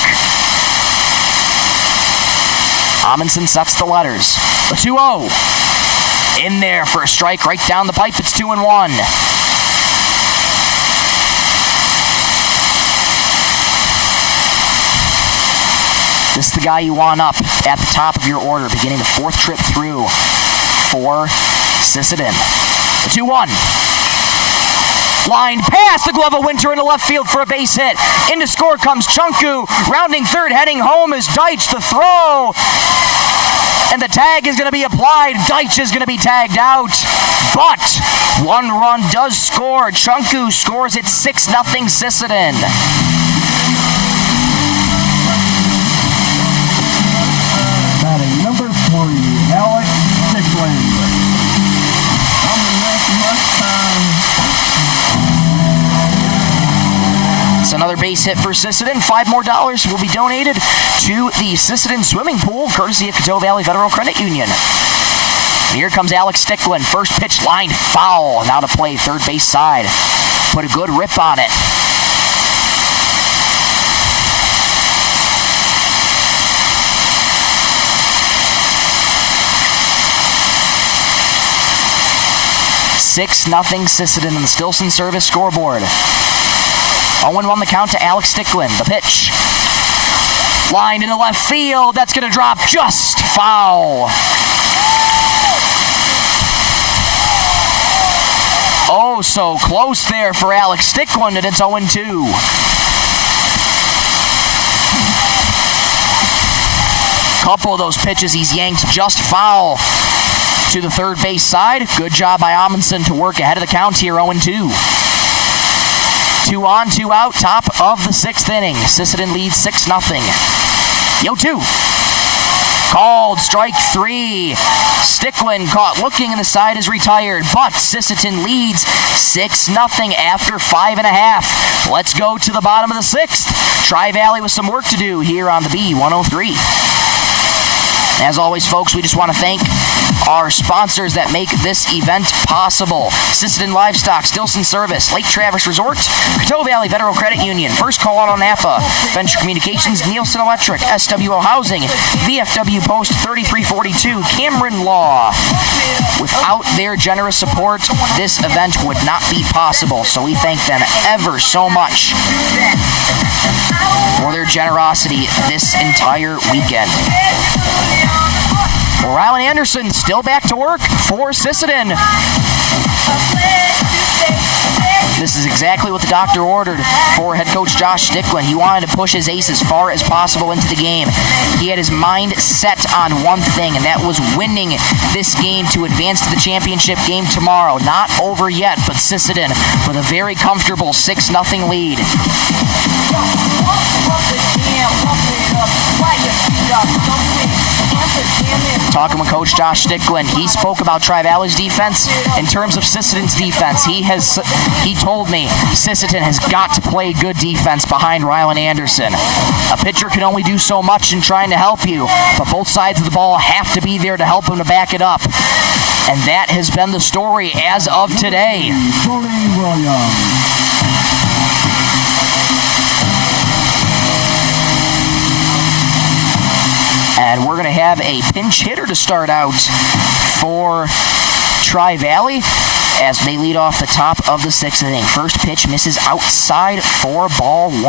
Amundsen sets the letters. The 2-0. In there for a strike right down the pipe. It's 2-1. This is the guy you want up at the top of your order, beginning the 4th trip through for Sisseton. The 2-1. Line past the glove of Winter into left field for a base hit. Into score comes Chunku. Rounding third, heading home is Deitch. The throw. And the tag is going to be applied. Deitch is going to be tagged out. But 1 run does score. Chunku scores it 6-0 Sisseton. Batting number 3, Alex Stickland. It's another base hit for Sisseton. $5 more will be donated to the Sisseton Swimming Pool, courtesy of Coteau Valley Federal Credit Union. And here comes Alex Stickland. First pitch line foul. Now to play third base side. Put a good rip on it. $6-0 Sisseton on the Stillson Service scoreboard. 0-1 the count to Alex Stickland. The pitch. Line into left field. That's going to drop just foul. Oh, so close there for Alex Stickland, and it's 0-2. Couple of those pitches he's yanked just foul to the third base side. Good job by Amundsen to work ahead of the count here, 0-2. 2 on, 2 out, top of the 6th inning. Sisseton leads 6-0. 0-2. Called strike 3. Stickland caught looking and the side is retired, but Sisseton leads 6-0 after 5.5. Let's go to the bottom of the 6th. Tri-Valley with some work to do here on the B103. As always, folks, we just want to thank our sponsors that make this event possible. Sisseton Livestock, Stillson Service, Lake Traverse Resort, Coteau Valley Federal Credit Union, First Call Out on Napa, Venture Communications, Nielsen Electric, SWO Housing, VFW Post 3342, Cameron Law. Without their generous support, this event would not be possible, so we thank them ever so much for their generosity this entire weekend. Rylan Anderson still back to work for Sisseton. This is exactly what the doctor ordered for head coach Josh Stickland. He wanted to push his ace as far as possible into the game. He had his mind set on one thing, and that was winning this game to advance to the championship game tomorrow. Not over yet, but Sisseton with a very comfortable 6-0 lead. Talking with Coach Josh Stickland, he spoke about Tri-Valley's defense in terms of Sisseton's defense. He told me Sisseton has got to play good defense behind Rylan Anderson. A pitcher can only do so much in trying to help you, but both sides of the ball have to be there to help him to back it up. And that has been the story as of today. And we're going to have a pinch hitter to start out for Tri-Valley as they lead off the top of the 6th inning. First pitch misses outside for ball 1.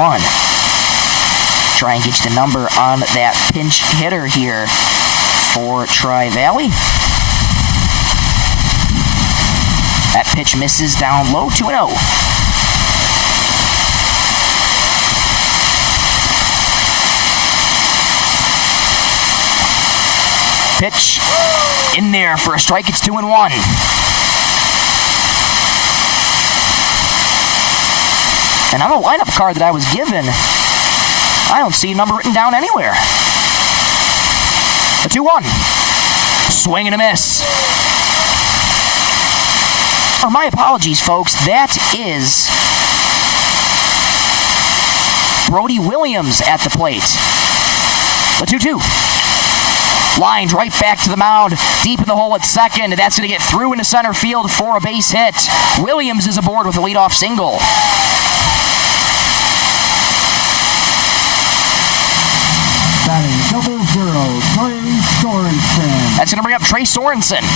Try and get you the number on that pinch hitter here for Tri-Valley. That pitch misses down low, 2-0. Pitch in there for a strike. It's 2-1. And on the lineup card that I was given, I don't see a number written down anywhere. A 2-1. Swing and a miss. Or my apologies, folks. That is Brody Williams at the plate. The 2-2. Lined right back to the mound, deep in the hole at second. That's going to get through into center field for a base hit. Williams is aboard with a leadoff single. Batting .00, Trey Sorensen. That's going to bring up Trey Sorensen.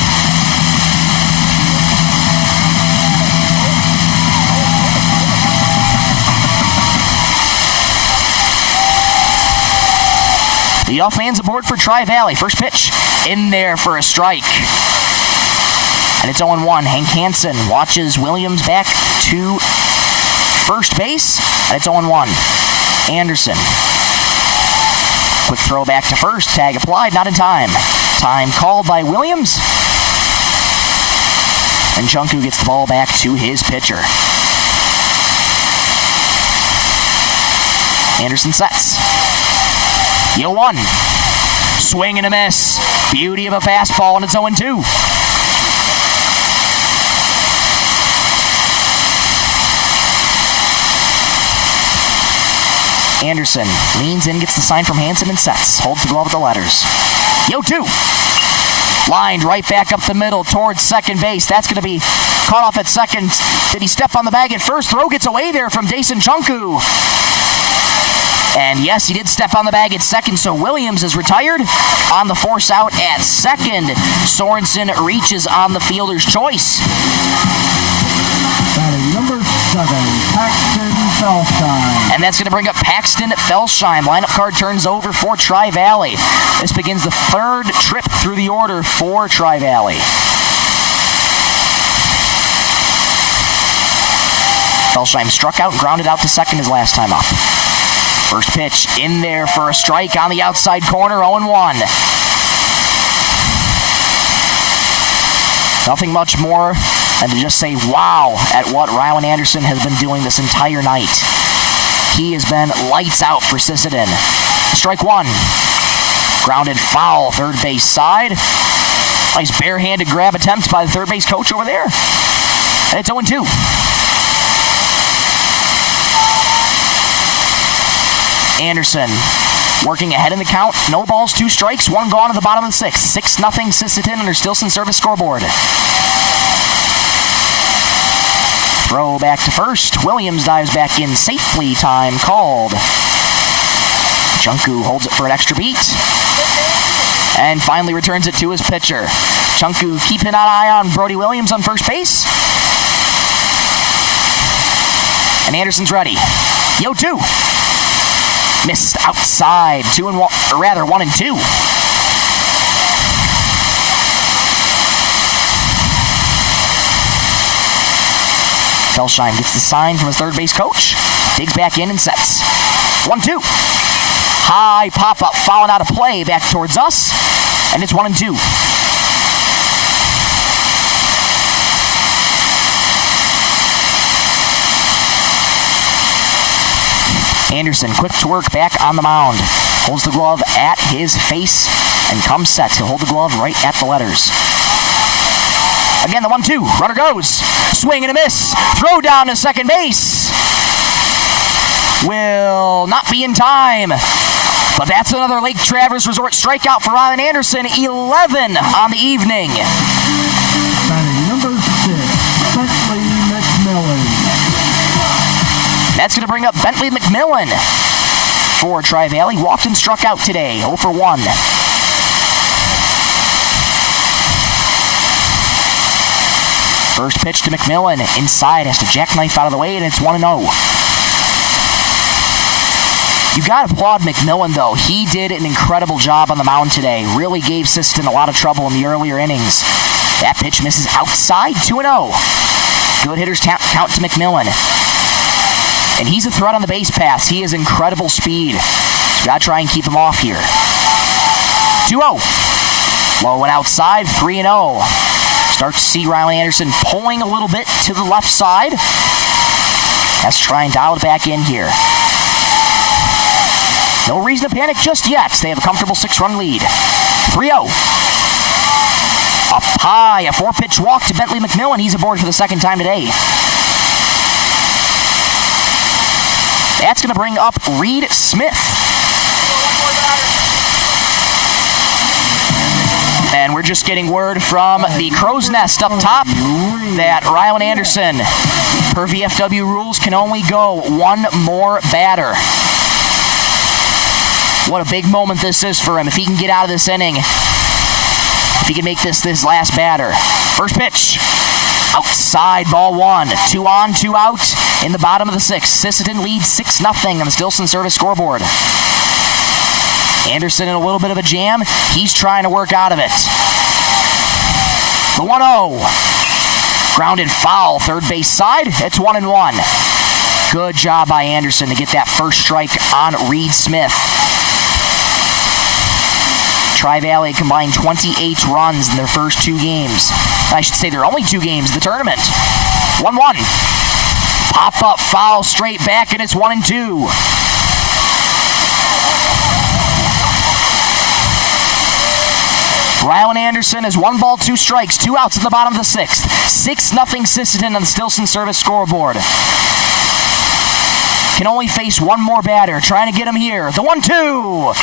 The off-man's aboard for Tri-Valley. First pitch in there for a strike. And it's 0-1. Hank Hansen watches Williams back to first base. And it's 0-1. Anderson. Quick throw back to first. Tag applied. Not in time. Time called by Williams. And Chunku gets the ball back to his pitcher. Anderson sets. 0-1. Swing and a miss. Beauty of a fastball, and it's 0-2. Anderson leans in, gets the sign from Hansen, and sets. Holds the glove with the letters. 0-2. Lined right back up the middle towards second base. That's going to be caught off at second. Did he step on the bag at first? Throw gets away there from Dason Chunku. And yes, he did step on the bag at second, so Williams is retired. On the force out at second, Sorensen reaches on the fielder's choice. Batting number 7, Paxton Felsheim. And that's going to bring up Paxton Felsheim. Lineup card turns over for Tri-Valley. This begins the third trip through the order for Tri-Valley. Felsheim struck out and grounded out to second his last time up. First pitch in there for a strike on the outside corner, 0-1. Nothing much more than to just say wow at what Rylan Anderson has been doing this entire night. He has been lights out for Sisseton. Strike 1. Grounded foul, third base side. Nice barehanded grab attempt by the third base coach over there. And it's 0-2. Anderson working ahead in the count. No balls, 2 strikes, 1 gone at the bottom of the 6th. 6-0 Sisseton under Stilson service scoreboard. Throw back to first. Williams dives back in safely. Time called. Chunku holds it for an extra beat. And finally returns it to his pitcher. Chunku keeping an eye on Brody Williams on first base. And Anderson's ready. 0-2. Missed outside, 1-2. Felsheim gets the sign from his third base coach, digs back in and sets. 1-2. High pop-up, fouling out of play back towards us, and it's 1-2. Anderson, quick to work back on the mound. Holds the glove at his face and comes set. He'll hold the glove right at the letters. Again, the 1-2. Runner goes. Swing and a miss. Throw down to second base. Will not be in time. But that's another Lake Traverse Resort strikeout for Rylan Anderson. 11 on the evening. Batting number 6, Bentley McMillan. That's going to bring up Bentley McMillan for Tri-Valley. Walked and struck out today, 0 for 1. First pitch to McMillan. Inside, has to jackknife out of the way, and it's 1-0. You got to applaud McMillan, though. He did an incredible job on the mound today. Really gave Sisseton a lot of trouble in the earlier innings. That pitch misses outside, 2-0. Good hitters count to McMillan. And he's a threat on the base paths. He has incredible speed. So we got to try and keep him off here. 2-0. Low and outside, 3-0. Start to see Rylan Anderson pulling a little bit to the left side. Has to try and dial it back in here. No reason to panic just yet. They have a comfortable 6-run lead. 3-0. Up high, a 4-pitch walk to Bentley McMillan. He's aboard for the second time today. That's going to bring up Reed Smith. And we're just getting word from the Crow's Nest up top that Rylan Anderson, per VFW rules, can only go one more batter. What a big moment this is for him. If he can get out of this inning, if he can make this last batter. First pitch. Outside, ball 1. 2 on, 2 out in the bottom of the 6th. Sisseton leads 6-0 on the Stilson Service scoreboard. Anderson in a little bit of a jam. He's trying to work out of it. The 1-0. Grounded foul, third base side. It's 1-1. Good job by Anderson to get that first strike on Reed Smith. Tri-Valley combined 28 runs in their first 2 games. I should say they're only 2 games in the tournament. 1-1. Pop-up foul straight back, and it's 1-2. Rylan Anderson has 1 ball, 2 strikes, 2 outs in the bottom of the 6th. 6-0 Sisseton on the Stilson Service scoreboard. Can only face one more batter. Trying to get him here. The 1-2.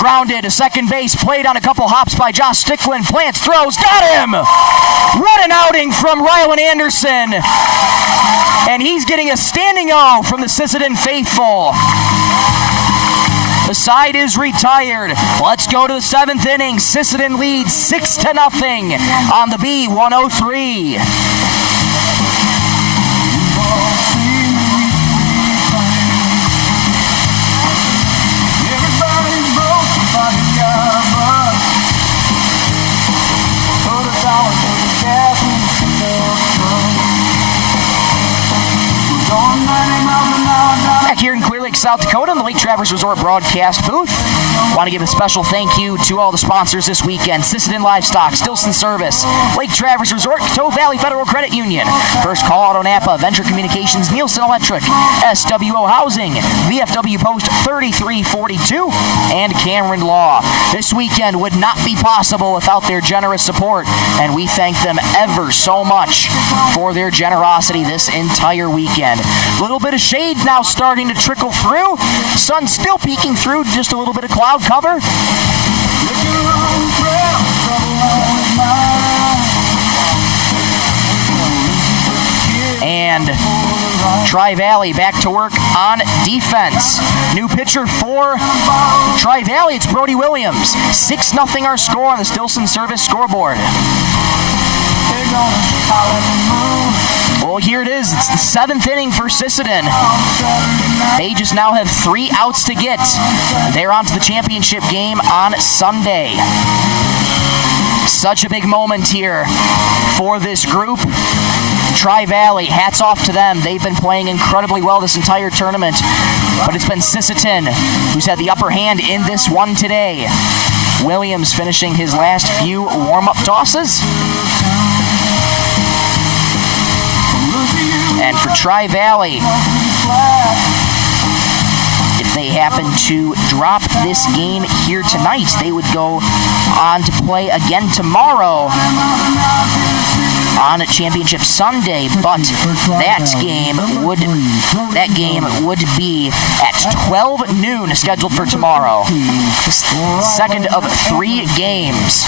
Grounded to second base, played on a couple hops by Josh Stickland. Plants, throws, got him! What an outing from Rylan Anderson! And he's getting a standing O from the Sisseton faithful. The side is retired. Let's go to the 7th inning. Sisseton leads 6-0 on the B, 103. Back here in Clear Lake, South Dakota, in the Lake Traverse Resort broadcast booth. Want to give a special thank you to all the sponsors this weekend: Sisseton Livestock, Stilson Service, Lake Traverse Resort, Coteau Valley Federal Credit Union, First Call Auto Napa, Venture Communications, Nielsen Electric, SWO Housing, VFW Post 3342, and Cameron Law. This weekend would not be possible without their generous support, and we thank them ever so much for their generosity this entire weekend. A little bit of shade now starting to trickle through. Sun still peeking through, just a little bit of cloud cover. And Tri-Valley back to work on defense. New pitcher for Tri-Valley, it's Brody Williams. 6-0 our score on the Stilson Service scoreboard. Well, here it is. It's the 7th inning for Sisseton. They just now have 3 outs to get. They're on to the championship game on Sunday. Such a big moment here for this group. Tri-Valley, hats off to them. They've been playing incredibly well this entire tournament. But it's been Sisseton who's had the upper hand in this one today. Williams finishing his last few warm-up tosses. And for Tri-Valley, if they happen to drop this game here tonight, they would go on to play again tomorrow on Championship Sunday, but that game would be at 12 noon scheduled for tomorrow. Second of 3 games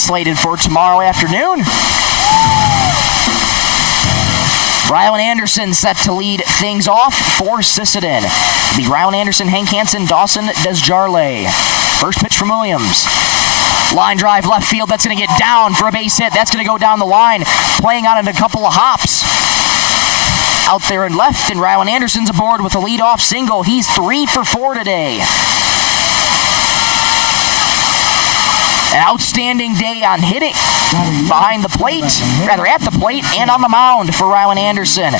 slated for tomorrow afternoon. Rylan Anderson set to lead things off for Sisseton. It'll be Rylan Anderson, Hank Hansen, Dawson Desjarlais. First pitch from Williams. Line drive left field. That's going to get down for a base hit. That's going to go down the line. Playing on it a couple of hops. Out there and left, and Rylan Anderson's aboard with a leadoff single. He's 3 for 4 today. An outstanding day on hitting behind the plate, rather at the plate, and on the mound for Rylan Anderson.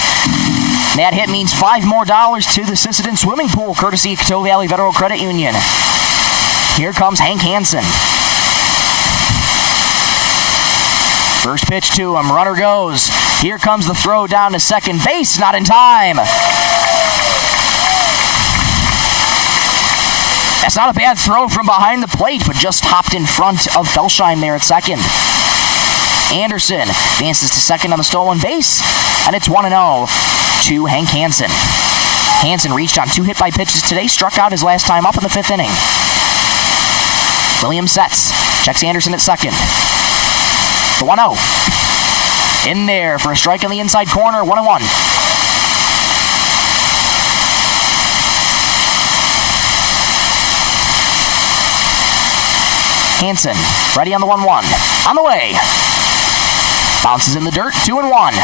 That hit means $5 more to the Sisseton swimming pool, courtesy of Coteau Valley Federal Credit Union. Here comes Hank Hansen. First pitch to him, runner goes. Here comes the throw down to second base, not in time. That's not a bad throw from behind the plate, but just hopped in front of Felsheim there at second. Anderson advances to second on the stolen base, and it's 1-0 to Hank Hansen. Hansen reached on 2 hit-by pitches today, struck out his last time up in the 5th inning. Williams sets, checks Anderson at second. The 1-0. In there for a strike on the inside corner, 1-1. Hansen, ready on the 1-1. On the way. Bounces in the dirt, 2-1.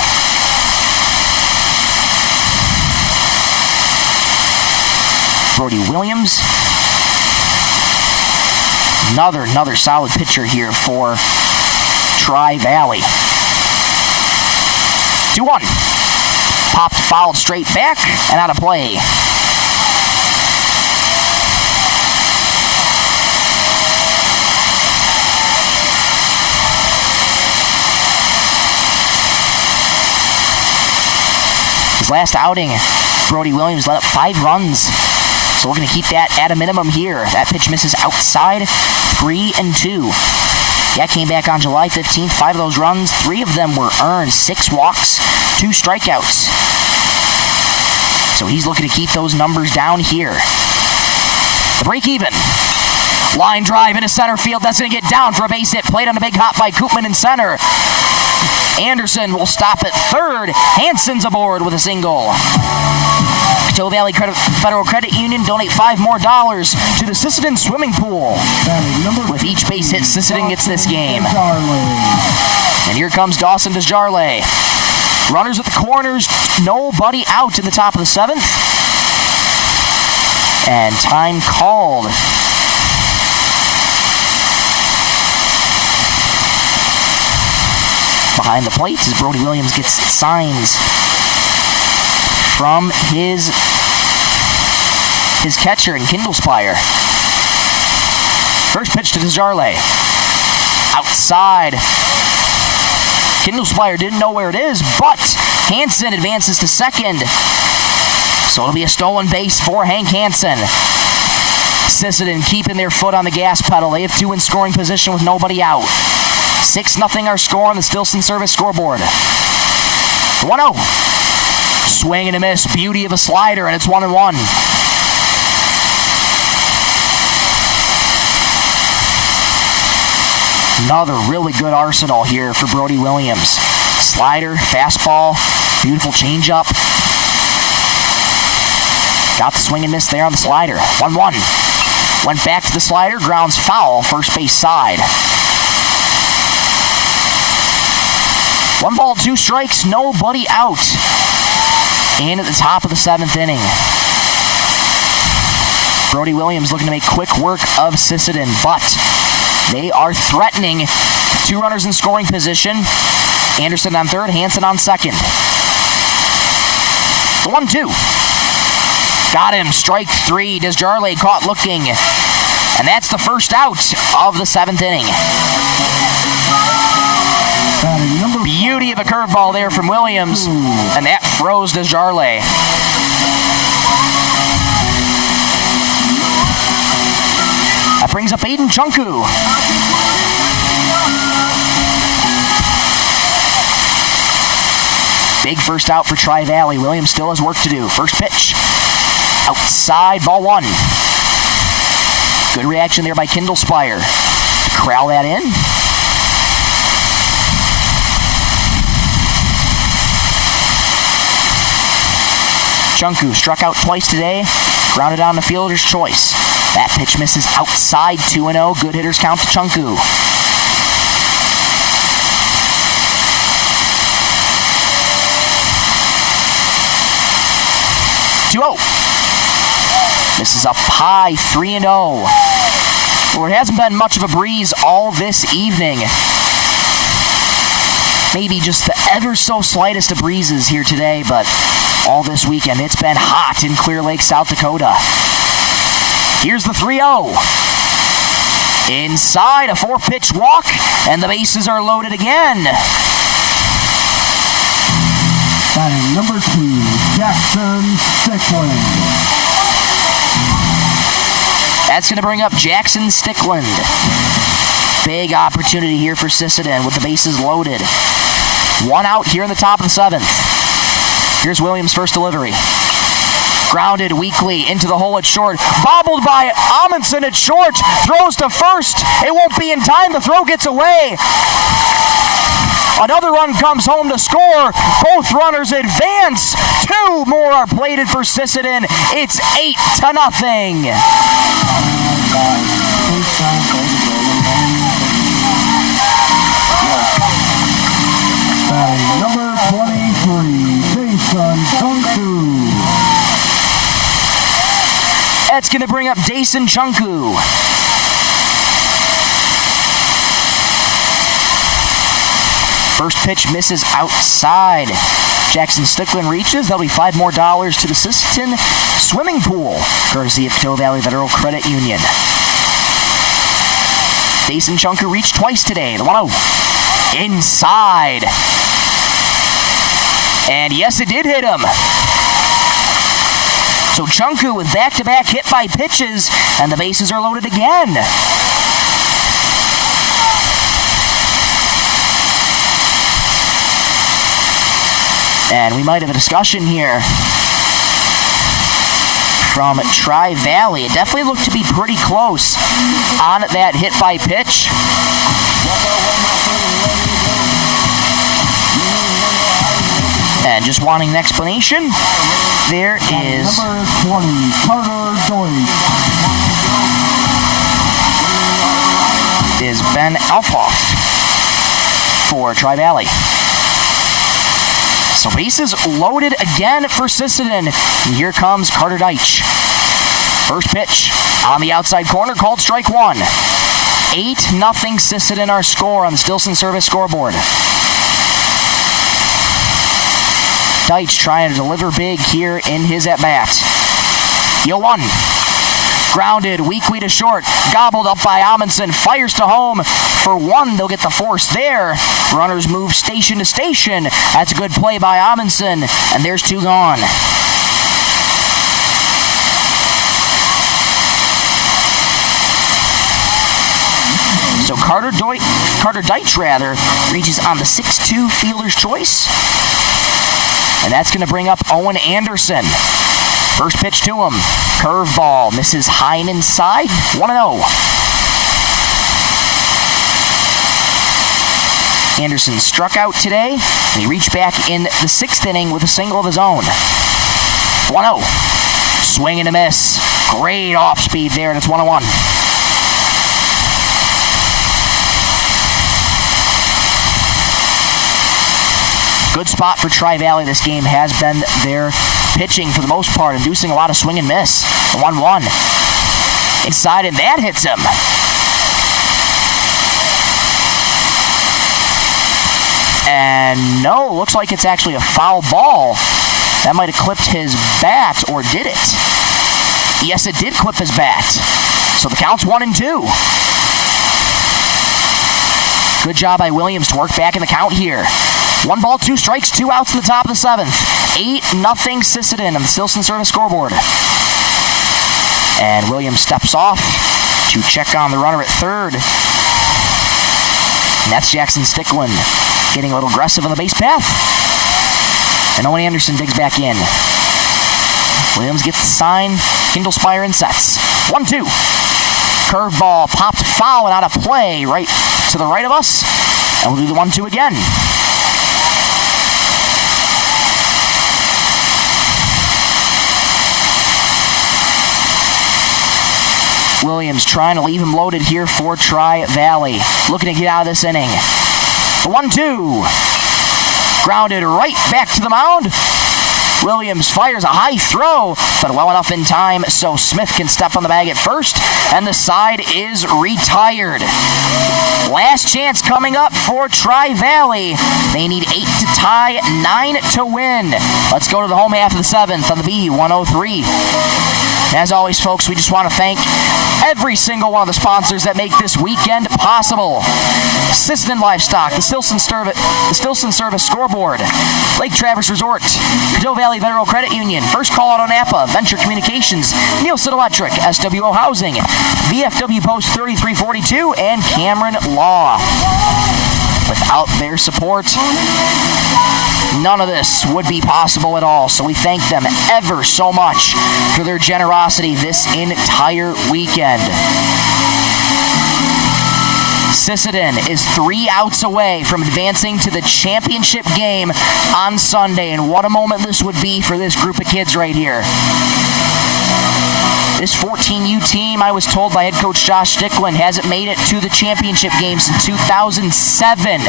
Brody Williams. Another solid pitcher here for Tri-Valley. 2-1. Popped, fouled straight back, and out of play. His last outing, Brody Williams let up 5 runs. So we're going to keep that at a minimum here. That pitch misses outside, 3-2. That came back on July 15th. 5 of those runs, 3 of them were earned. 6 walks, 2 strikeouts. So he's looking to keep those numbers down here. The break even. Line drive into center field. That's going to get down for a base hit. Played on a big hop by Koopman in center. Anderson will stop at third. Hansen's aboard with a single. Coteau Valley Federal Credit Union donate $5 more to the Sisseton swimming pool. With each base hit, Sisseton gets this game. And here comes Dawson Desjarlais. Runners at the corners, nobody out in the top of the 7th. And time called. Behind the plate as Brody Williams gets signs from his catcher in Kindlespire. First pitch to Desjarlais. Outside. Kindlespire didn't know where it is, but Hansen advances to second. So it'll be a stolen base for Hank Hansen. Sisseton keeping their foot on the gas pedal. They have 2 in scoring position with nobody out. 6-0 our score on the Stilson Service scoreboard. 1-0. Swing and a miss. Beauty of a slider, and it's 1-1. Another really good arsenal here for Brody Williams. Slider, fastball, beautiful changeup. Got the swing and miss there on the slider. 1-1. Went back to the slider, grounds foul, first base side. 1 ball, 2 strikes, nobody out. And at the top of the 7th inning. Brody Williams looking to make quick work of Sisseton, but they are threatening. 2 runners in scoring position. Anderson on third, Hansen on second. The 1-2. Got him, strike 3. Desjarlais caught looking. And that's the first out of the 7th inning. Beauty of a curveball there from Williams, and that froze Desjarlais. That brings up Aiden Chunku. Big first out for Tri-Valley. Williams still has work to do. First pitch. Outside, ball 1. Good reaction there by Kindlespire to corral that in. Chunku struck out twice today, grounded on the fielder's choice. That pitch misses outside 2-0. Good hitters count to Chunku. 2-0. Misses up high, 3-0. Well, it hasn't been much of a breeze all this evening. Maybe just the ever so slightest of breezes here today, but all this weekend it's been hot in Clear Lake, South Dakota. Here's the 3-0. Inside, a 4-pitch walk, and the bases are loaded again. Batting number 2, Jackson Stickland. That's going to bring up Jackson Stickland. Big opportunity here for Sisseton with the bases loaded. 1 out here in the top of the 7th. Here's Williams' first delivery. Grounded weakly into the hole at short. Bobbled by Amundsen at short. Throws to first. It won't be in time. The throw gets away. Another run comes home to score. Both runners advance. 2 more are plated for Sisseton. It's 8-0. Number 23, Jason Chunku. That's going to bring up Dason Chunku. First pitch misses outside. Jackson Stickland reaches. That'll be $5 more to the Sisseton swimming pool, courtesy of Coteau Valley Federal Credit Union. Dason Chunku reached twice today. The 1-0. Inside. And yes, it did hit him. So Chunku with back-to-back hit by pitches, and the bases are loaded again. And we might have a discussion here from Tri-Valley. It definitely looked to be pretty close on that hit by pitch. And just wanting an explanation, there is number 20, Carter Deutsch. Is Ben Alfoff for Tri-Valley. So bases loaded again for Sisseton. And here comes Carter Deitch. First pitch on the outside corner, called strike 1. 8-0 Sisseton, our score on the Stilson Service scoreboard. Deitch trying to deliver big here in his at-bat. 0-1. Grounded weakly to short. Gobbled up by Amundsen. Fires to home for 1. They'll get the force there. Runners move station to station. That's a good play by Amundsen. And there's 2 gone. So Carter Deitch reaches on the 6-2 fielder's choice. And that's going to bring up Owen Anderson. First pitch to him. Curveball. Misses high and inside. 1-0. Anderson struck out today, and he reached back in the 6th inning with a single of his own. 1-0. Swing and a miss. Great off speed there, and it's 1-1. Good spot for Tri-Valley. This game has been their pitching for the most part, inducing a lot of swing and miss. 1-1. Inside, and that hits him. And no, looks like it's actually a foul ball. That might have clipped his bat, or did it? Yes, it did clip his bat. So the count's 1-2. Good job by Williams to work back in the count here. 1 ball, 2 strikes, 2 outs to the top of the 7th. 8-0 Sisseton on the Stilson Service scoreboard. And Williams steps off to check on the runner at third. And that's Jackson Stickland getting a little aggressive on the base path. And Owen Anderson digs back in. Williams gets the sign. Kindlespire and sets. 1-2. Curveball popped foul and out of play right to the right of us. And we'll do the 1-2 again. Williams trying to leave him loaded here for Tri-Valley. Looking to get out of this inning. The 1-2. Grounded right back to the mound. Williams fires a high throw, but well enough in time so Smith can step on the bag at first, and the side is retired. Last chance coming up for Tri-Valley. They need 8 to tie, 9 to win. Let's go to the home half of the 7th on the B103. As always, folks, we just want to thank every single one of the sponsors that make this weekend possible. Sisseton Livestock, the Stilson Service Scoreboard, Lake Traverse Resort, Caddo Valley Federal Credit Union, First Call Auto Napa, Venture Communications, Nielsen Electric, SWO Housing, VFW Post 3342, and Cameron Law. Without their support, none of this would be possible at all. So we thank them ever so much for their generosity this entire weekend. Sisseton is 3 outs away from advancing to the championship game on Sunday, and what a moment this would be for this group of kids right here. This 14U team, I was told by head coach Josh Stickland, hasn't made it to the championship game since 2007.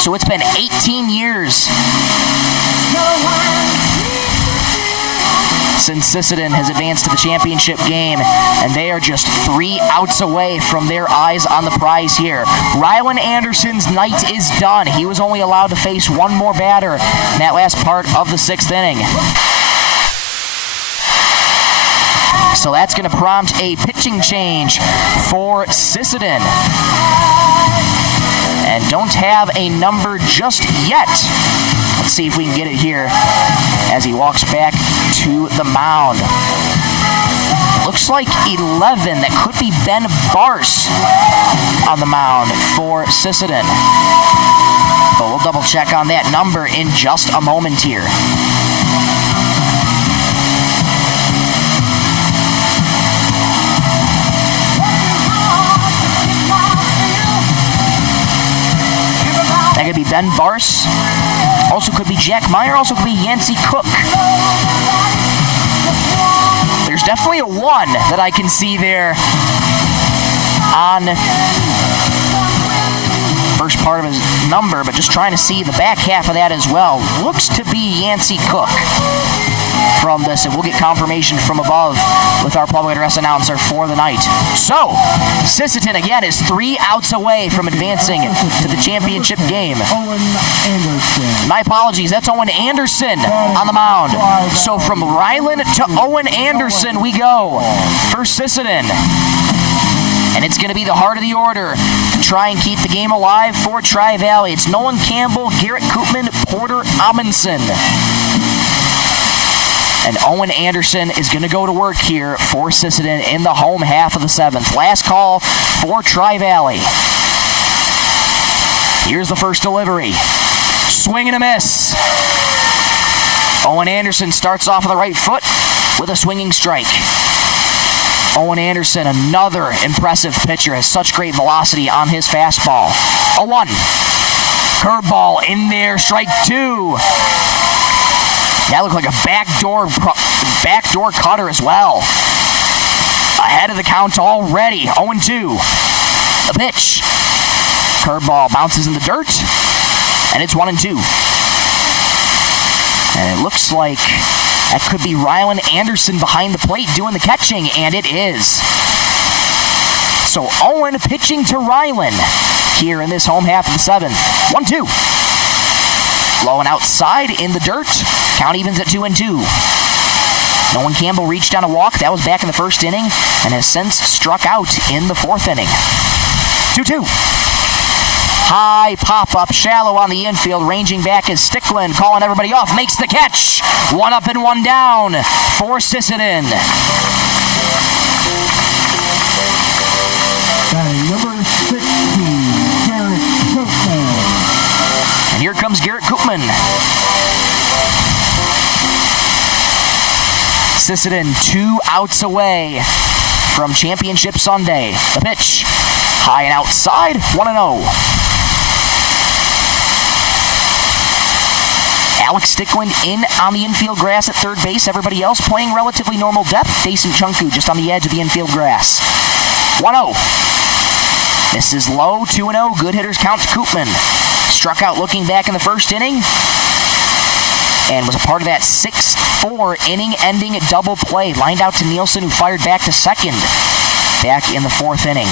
So it's been 18 years since Sisseton has advanced to the championship game, and they are just 3 outs away from their eyes on the prize here. Rylan Anderson's night is done. He was only allowed to face one more batter in that last part of the 6th inning. So that's going to prompt a pitching change for Sisseton. And don't have a number just yet. Let's see if we can get it here as he walks back to the mound. Looks like 11. That could be Ben Barse on the mound for Sisseton. But we'll double check on that number in just a moment here. That could be Ben Barse. Also could be Jack Meyer. Also could be Yancey Cook. There's definitely a 1 that I can see there on first part of his number, but just trying to see the back half of that as well. Looks to be Yancey Cook from this, and we'll get confirmation from above with our public address announcer for the night. So, Sisseton again is 3 outs away from advancing to the championship game. Owen Anderson. My apologies, that's Owen Anderson on the mound. So from Rylan to Owen Anderson we go for Sisseton. And it's going to be the heart of the order to try and keep the game alive for Tri-Valley. It's Nolan Campbell, Garrett Koopman, Porter Amundsen. And Owen Anderson is going to go to work here for Sisseton in the home half of the 7th. Last call for Tri-Valley. Here's the first delivery. Swing and a miss. Owen Anderson starts off on the right foot with a swinging strike. Owen Anderson, another impressive pitcher, has such great velocity on his fastball. 0-1. Curveball in there, strike 2. That looked like a backdoor cutter as well. Ahead of the count already. 0-2. The pitch. Curveball bounces in the dirt, and it's 1-2. And it looks like that could be Rylan Anderson behind the plate doing the catching, and it is. So Owen pitching to Rylan here in this home half of the 7th. 1-2. Low and outside in the dirt. Count evens at 2-2. Nolan Campbell reached down a walk. That was back in the first inning and has since struck out in the 4th inning. 2-2. High pop-up, shallow on the infield, ranging back is Stickland, calling everybody off, makes the catch. 1 up and 1 down for Sisseton. Batting number 16, Garrett Koopman. And here comes Garrett Koopman. Sisseton 2 outs away from Championship Sunday. The pitch, high and outside, 1-0. Alex Stickland in on the infield grass at third base. Everybody else playing relatively normal depth. Jason Chunku just on the edge of the infield grass. 1-0. This is low, 2-0. Good hitters count to Koopman. Struck out looking back in the first inning and was a part of that 6-4 inning-ending double play. Lined out to Nielsen, who fired back to second back in the fourth inning.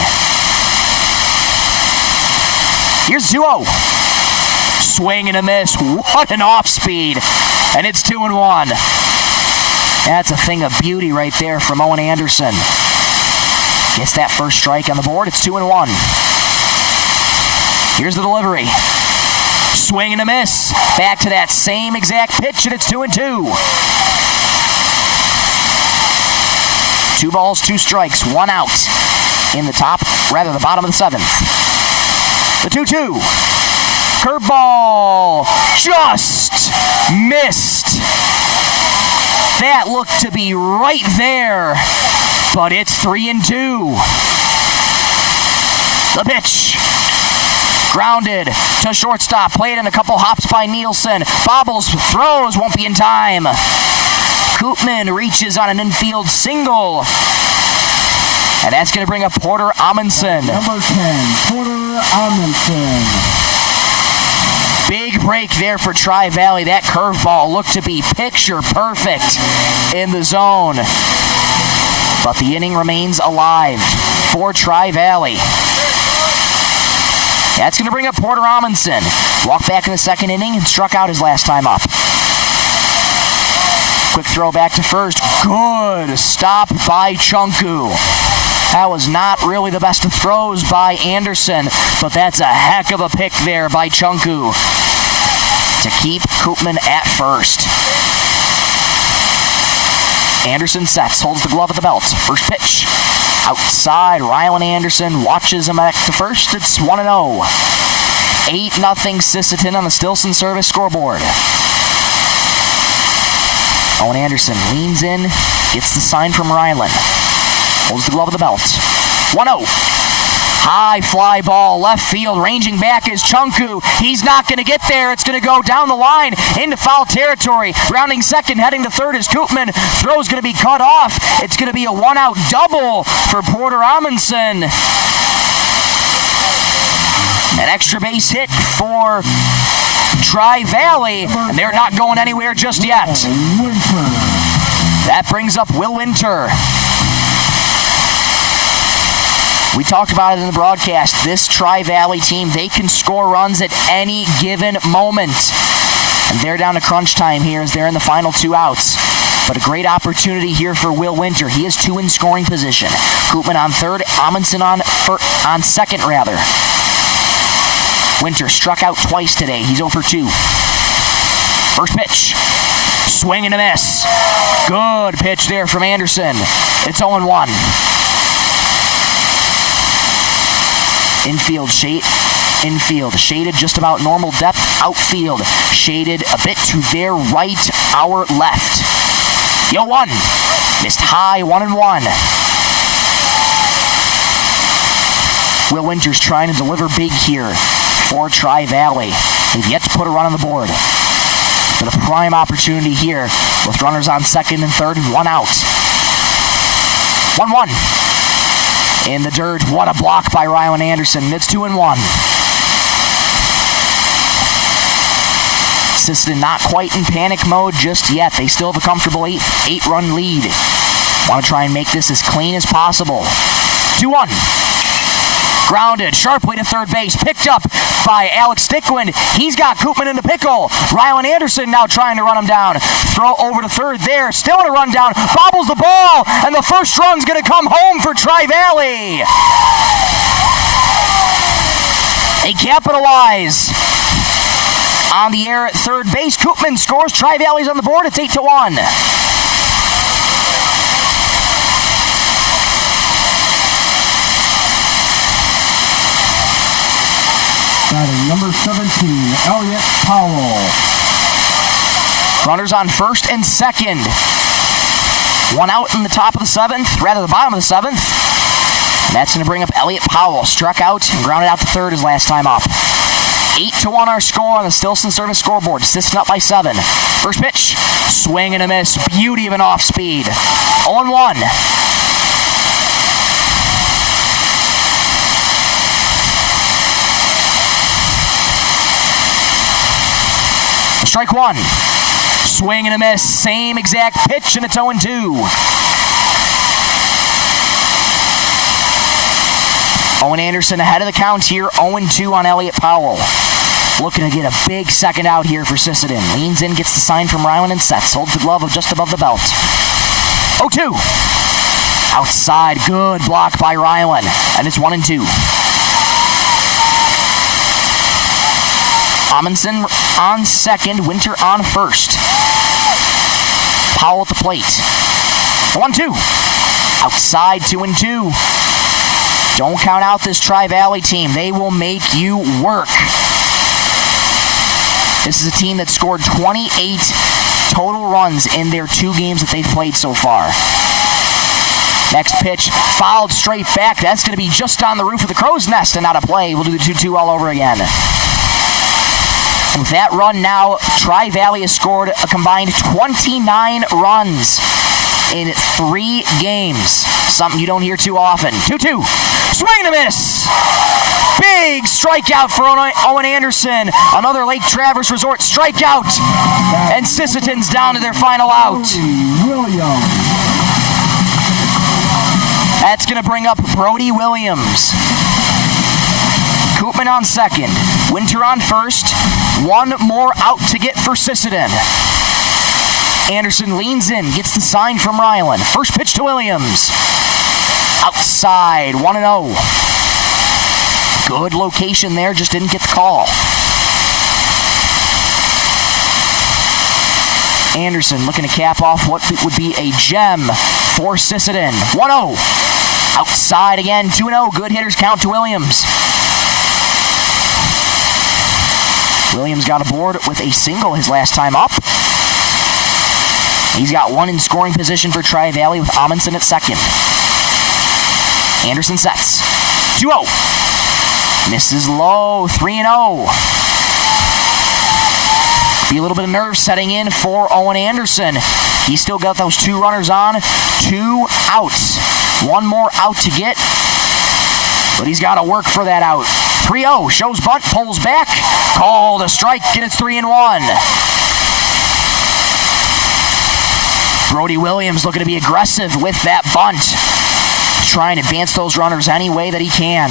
Here's Zuo. Swing and a miss. What an off-speed. And it's 2-1. That's a thing of beauty right there from Owen Anderson. Gets that first strike on the board. It's 2-1. Here's the delivery. Swing and a miss. Back to that same exact pitch, and it's 2-2. 2 balls, 2 strikes, 1 out in the bottom of the 7th. The 2-2. Curveball. Just missed. That looked to be right there, but it's 3-2. The pitch. Grounded to shortstop. Played in a couple hops by Nielsen. Bobbles, throws, won't be in time. Koopman reaches on an infield single. And that's going to bring up Porter Amundsen. Number 10, Porter Amundsen. Big break there for Tri-Valley. That curveball looked to be picture perfect in the zone. But the inning remains alive for Tri-Valley. That's going to bring up Porter Amundsen. Walked back in the second inning and struck out his last time up. Quick throw back to first. Good stop by Chunku. That was not really the best of throws by Anderson, but that's a heck of a pick there by Chunku to keep Koopman at first. Anderson sets, holds the glove at the belt. First pitch. Outside, Rylan Anderson watches him back to first. It's 1-0. 8-0 Sisseton on the Stilson service scoreboard. Owen Anderson leans in, gets the sign from Rylan. Holds the glove at the belt. 1-0. High fly ball, left field, ranging back is Chunku. He's not going to get there. It's going to go down the line into foul territory. Rounding second, heading to third is Koopman. Throw's going to be cut off. It's going to be a 1-out double for Porter Amundsen. An extra base hit for Tri-Valley, and they're not going anywhere just yet. That brings up Will Winter. We talked about it in the broadcast. This Tri-Valley team, they can score runs at any given moment. And they're down to crunch time here as they're in the final 2 outs. But a great opportunity here for Will Winter. He is 2 in scoring position. Koopman on third, Amundsen on second, rather. Winter struck out twice today. He's 0 for 2. First pitch. Swing and a miss. Good pitch there from Anderson. It's 0-1. Infield shaded just about normal depth. Outfield shaded a bit to their right, our left. 0-1. Missed high, 1-1. Will Winter's trying to deliver big here for Tri-Valley. They've yet to put a run on the board. But a prime opportunity here with runners on second and third and 1 out. 1-1. In the dirt, what a block by Rylan Anderson. It's 2-1. Sisseton not quite in panic mode just yet. They still have a comfortable 8-run lead. Want to try and make this as clean as possible. 2-1. Grounded sharply to third base. Picked up by Alex Stickland. He's got Koopman in the pickle. Rylan Anderson now trying to run him down. Throw over to third there. Still in a run down. Bobbles the ball. And the first run's going to come home for Tri-Valley. They capitalize on the air at third base. Koopman scores. Tri-Valley's on the board. It's 8-1. Batting number 17, Elliott Powell. Runners on first and second. 1 out in the top of the 7th, rather the bottom of the 7th. And that's going to bring up Elliott Powell. Struck out and grounded out to third his last time up. 8-1 our score on the Stilson service scoreboard. Sisseton up by 7. First pitch, swing and a miss. Beauty of an off speed. 0-1. Strike 1. Swing and a miss. Same exact pitch, and it's 0-2. Owen Anderson ahead of the count here, 0-2 on Elliott Powell. Looking to get a big second out here for Sisseton. Leans in, gets the sign from Ryland, and sets. Holds the glove just above the belt. 0-2. Outside, good block by Ryland, and it's 1-2. Amundsen on second, Winter on first. Powell at the plate. 1-2. Outside, 2-2. Don't count out this Tri-Valley team. They will make you work. This is a team that scored 28 total runs in their 2 games that they've played so far. Next pitch, fouled straight back. That's going to be just on the roof of the crow's nest and out of play. We'll do the 2-2 all over again. With that run now, Tri-Valley has scored a combined 29 runs in 3 games. Something you don't hear too often. 2-2. Swing and a miss. Big strikeout for Owen Anderson. Another Lake Traverse Resort strikeout. And Sisseton's down to their final out. That's going to bring up Brody Williams. Koopman on second. Winter on first. 1 more out to get for Sisseton. Anderson leans in, gets the sign from Ryland. First pitch to Williams. Outside, 1-0. Good location there, just didn't get the call. Anderson looking to cap off what would be a gem for Sisseton. 1-0. Outside again, 2-0. Good hitters count to Williams. Williams got aboard with a single his last time up. He's got 1 in scoring position for Tri-Valley with Amundsen at second. Anderson sets. 2-0. Misses low. 3-0. Be a little bit of nerve setting in for Owen Anderson. He's still got those 2 runners on. 2 outs. 1 more out to get. But he's got to work for that out. 3-0. Shows bunt. Pulls back. Called a strike. And it's 3-1. Brody Williams looking to be aggressive with that bunt. Try and advance those runners any way that he can.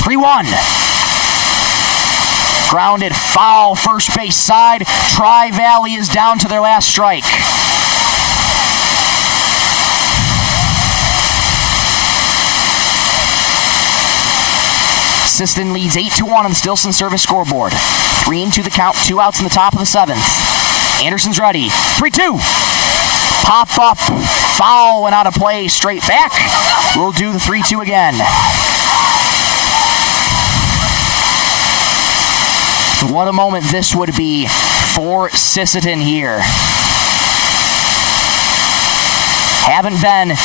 3-1. Grounded foul first base side. Tri-Valley is down to their last strike. Sisseton leads 8-1 on the Stilson service scoreboard. 3-2 the count, 2 outs in the top of the 7th. Anderson's ready. 3-2. Pop up, foul and out of play, straight back. We'll do the 3-2 again. What a moment this would be for Sisseton here. Haven't been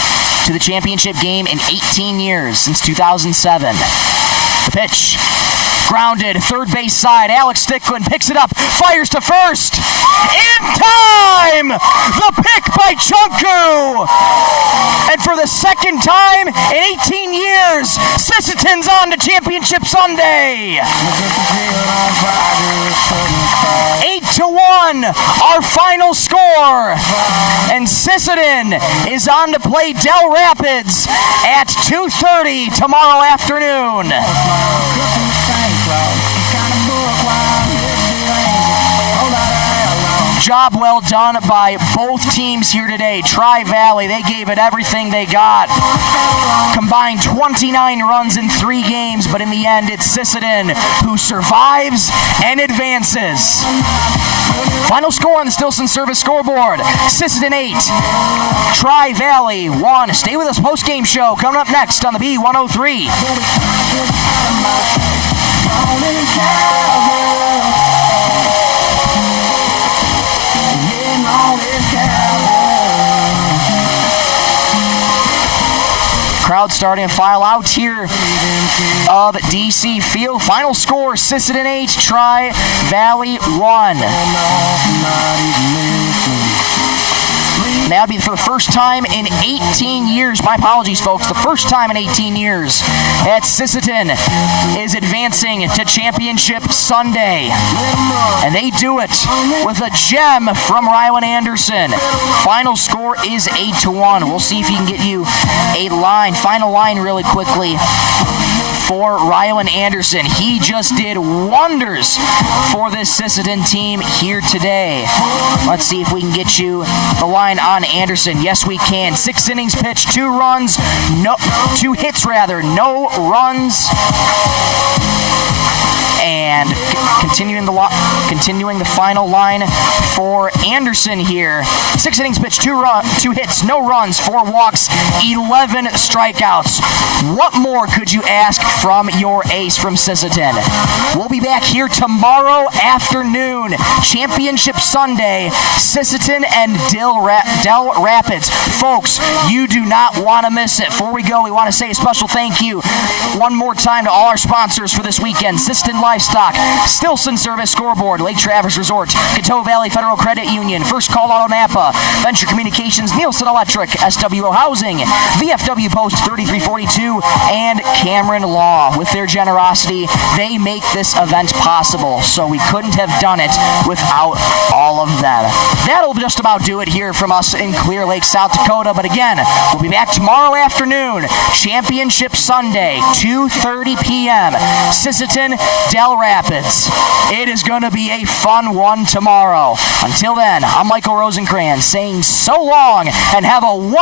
to the championship game in 18 years, since 2007. The pitch. Grounded, third base side. Alex Stickland picks it up, fires to first. In time! The pick by Chunku! And for the second time in 18 years, Sisseton's on to Championship Sunday. 8-1, our final score. And Sisseton is on to play Del Rapids at 2:30 tomorrow afternoon. Job well done by both teams here today. Tri-Valley, they gave it everything they got. Combined 29 runs in 3 games, but in the end, it's Sisseton who survives and advances. Final score on the Stilson service scoreboard. Sisseton 8, Tri-Valley 1. Stay with us, post-game show coming up next on the B103. Crowd crowd starting to file out here of DC Field. Final score, Sisseton 8, Tri-Valley 1. And that'll be for the first time in 18 years. My apologies, folks. The first time in 18 years that Sisseton is advancing to Championship Sunday. And they do it with a gem from Rylan Anderson. Final score is 8-1. We'll see if he can get you a final line really quickly for Rylan Anderson. He just did wonders for this Sisseton team here today. Let's see if we can get you the line on Anderson. Yes, we can. 6 innings pitched, 2 hits, no runs. And continuing the final line for Anderson here. 6 innings pitched, 2 hits, no runs, 4 walks, 11 strikeouts. What more could you ask from your ace from Sisseton? We'll be back here tomorrow afternoon. Championship Sunday, Sisseton and Del Rapids. Folks, you do not want to miss it. Before we go, we want to say a special thank you one more time to all our sponsors for this weekend. Sisseton Livestock, Stilson Service Scoreboard, Lake Traverse Resort, Coteau Valley Federal Credit Union, First Call Auto Napa, Venture Communications, Nielsen Electric, SWO Housing, VFW Post 3342, and Cameron Law. With their generosity, they make this event possible, so we couldn't have done it without all of them. That'll just about do it here from us in Clear Lake, South Dakota, but again, we'll be back tomorrow afternoon, Championship Sunday, 2:30 p.m., Sisseton, Del Rapids. It is going to be a fun one tomorrow. Until then, I'm Michael Rosencrans saying so long and have a wonderful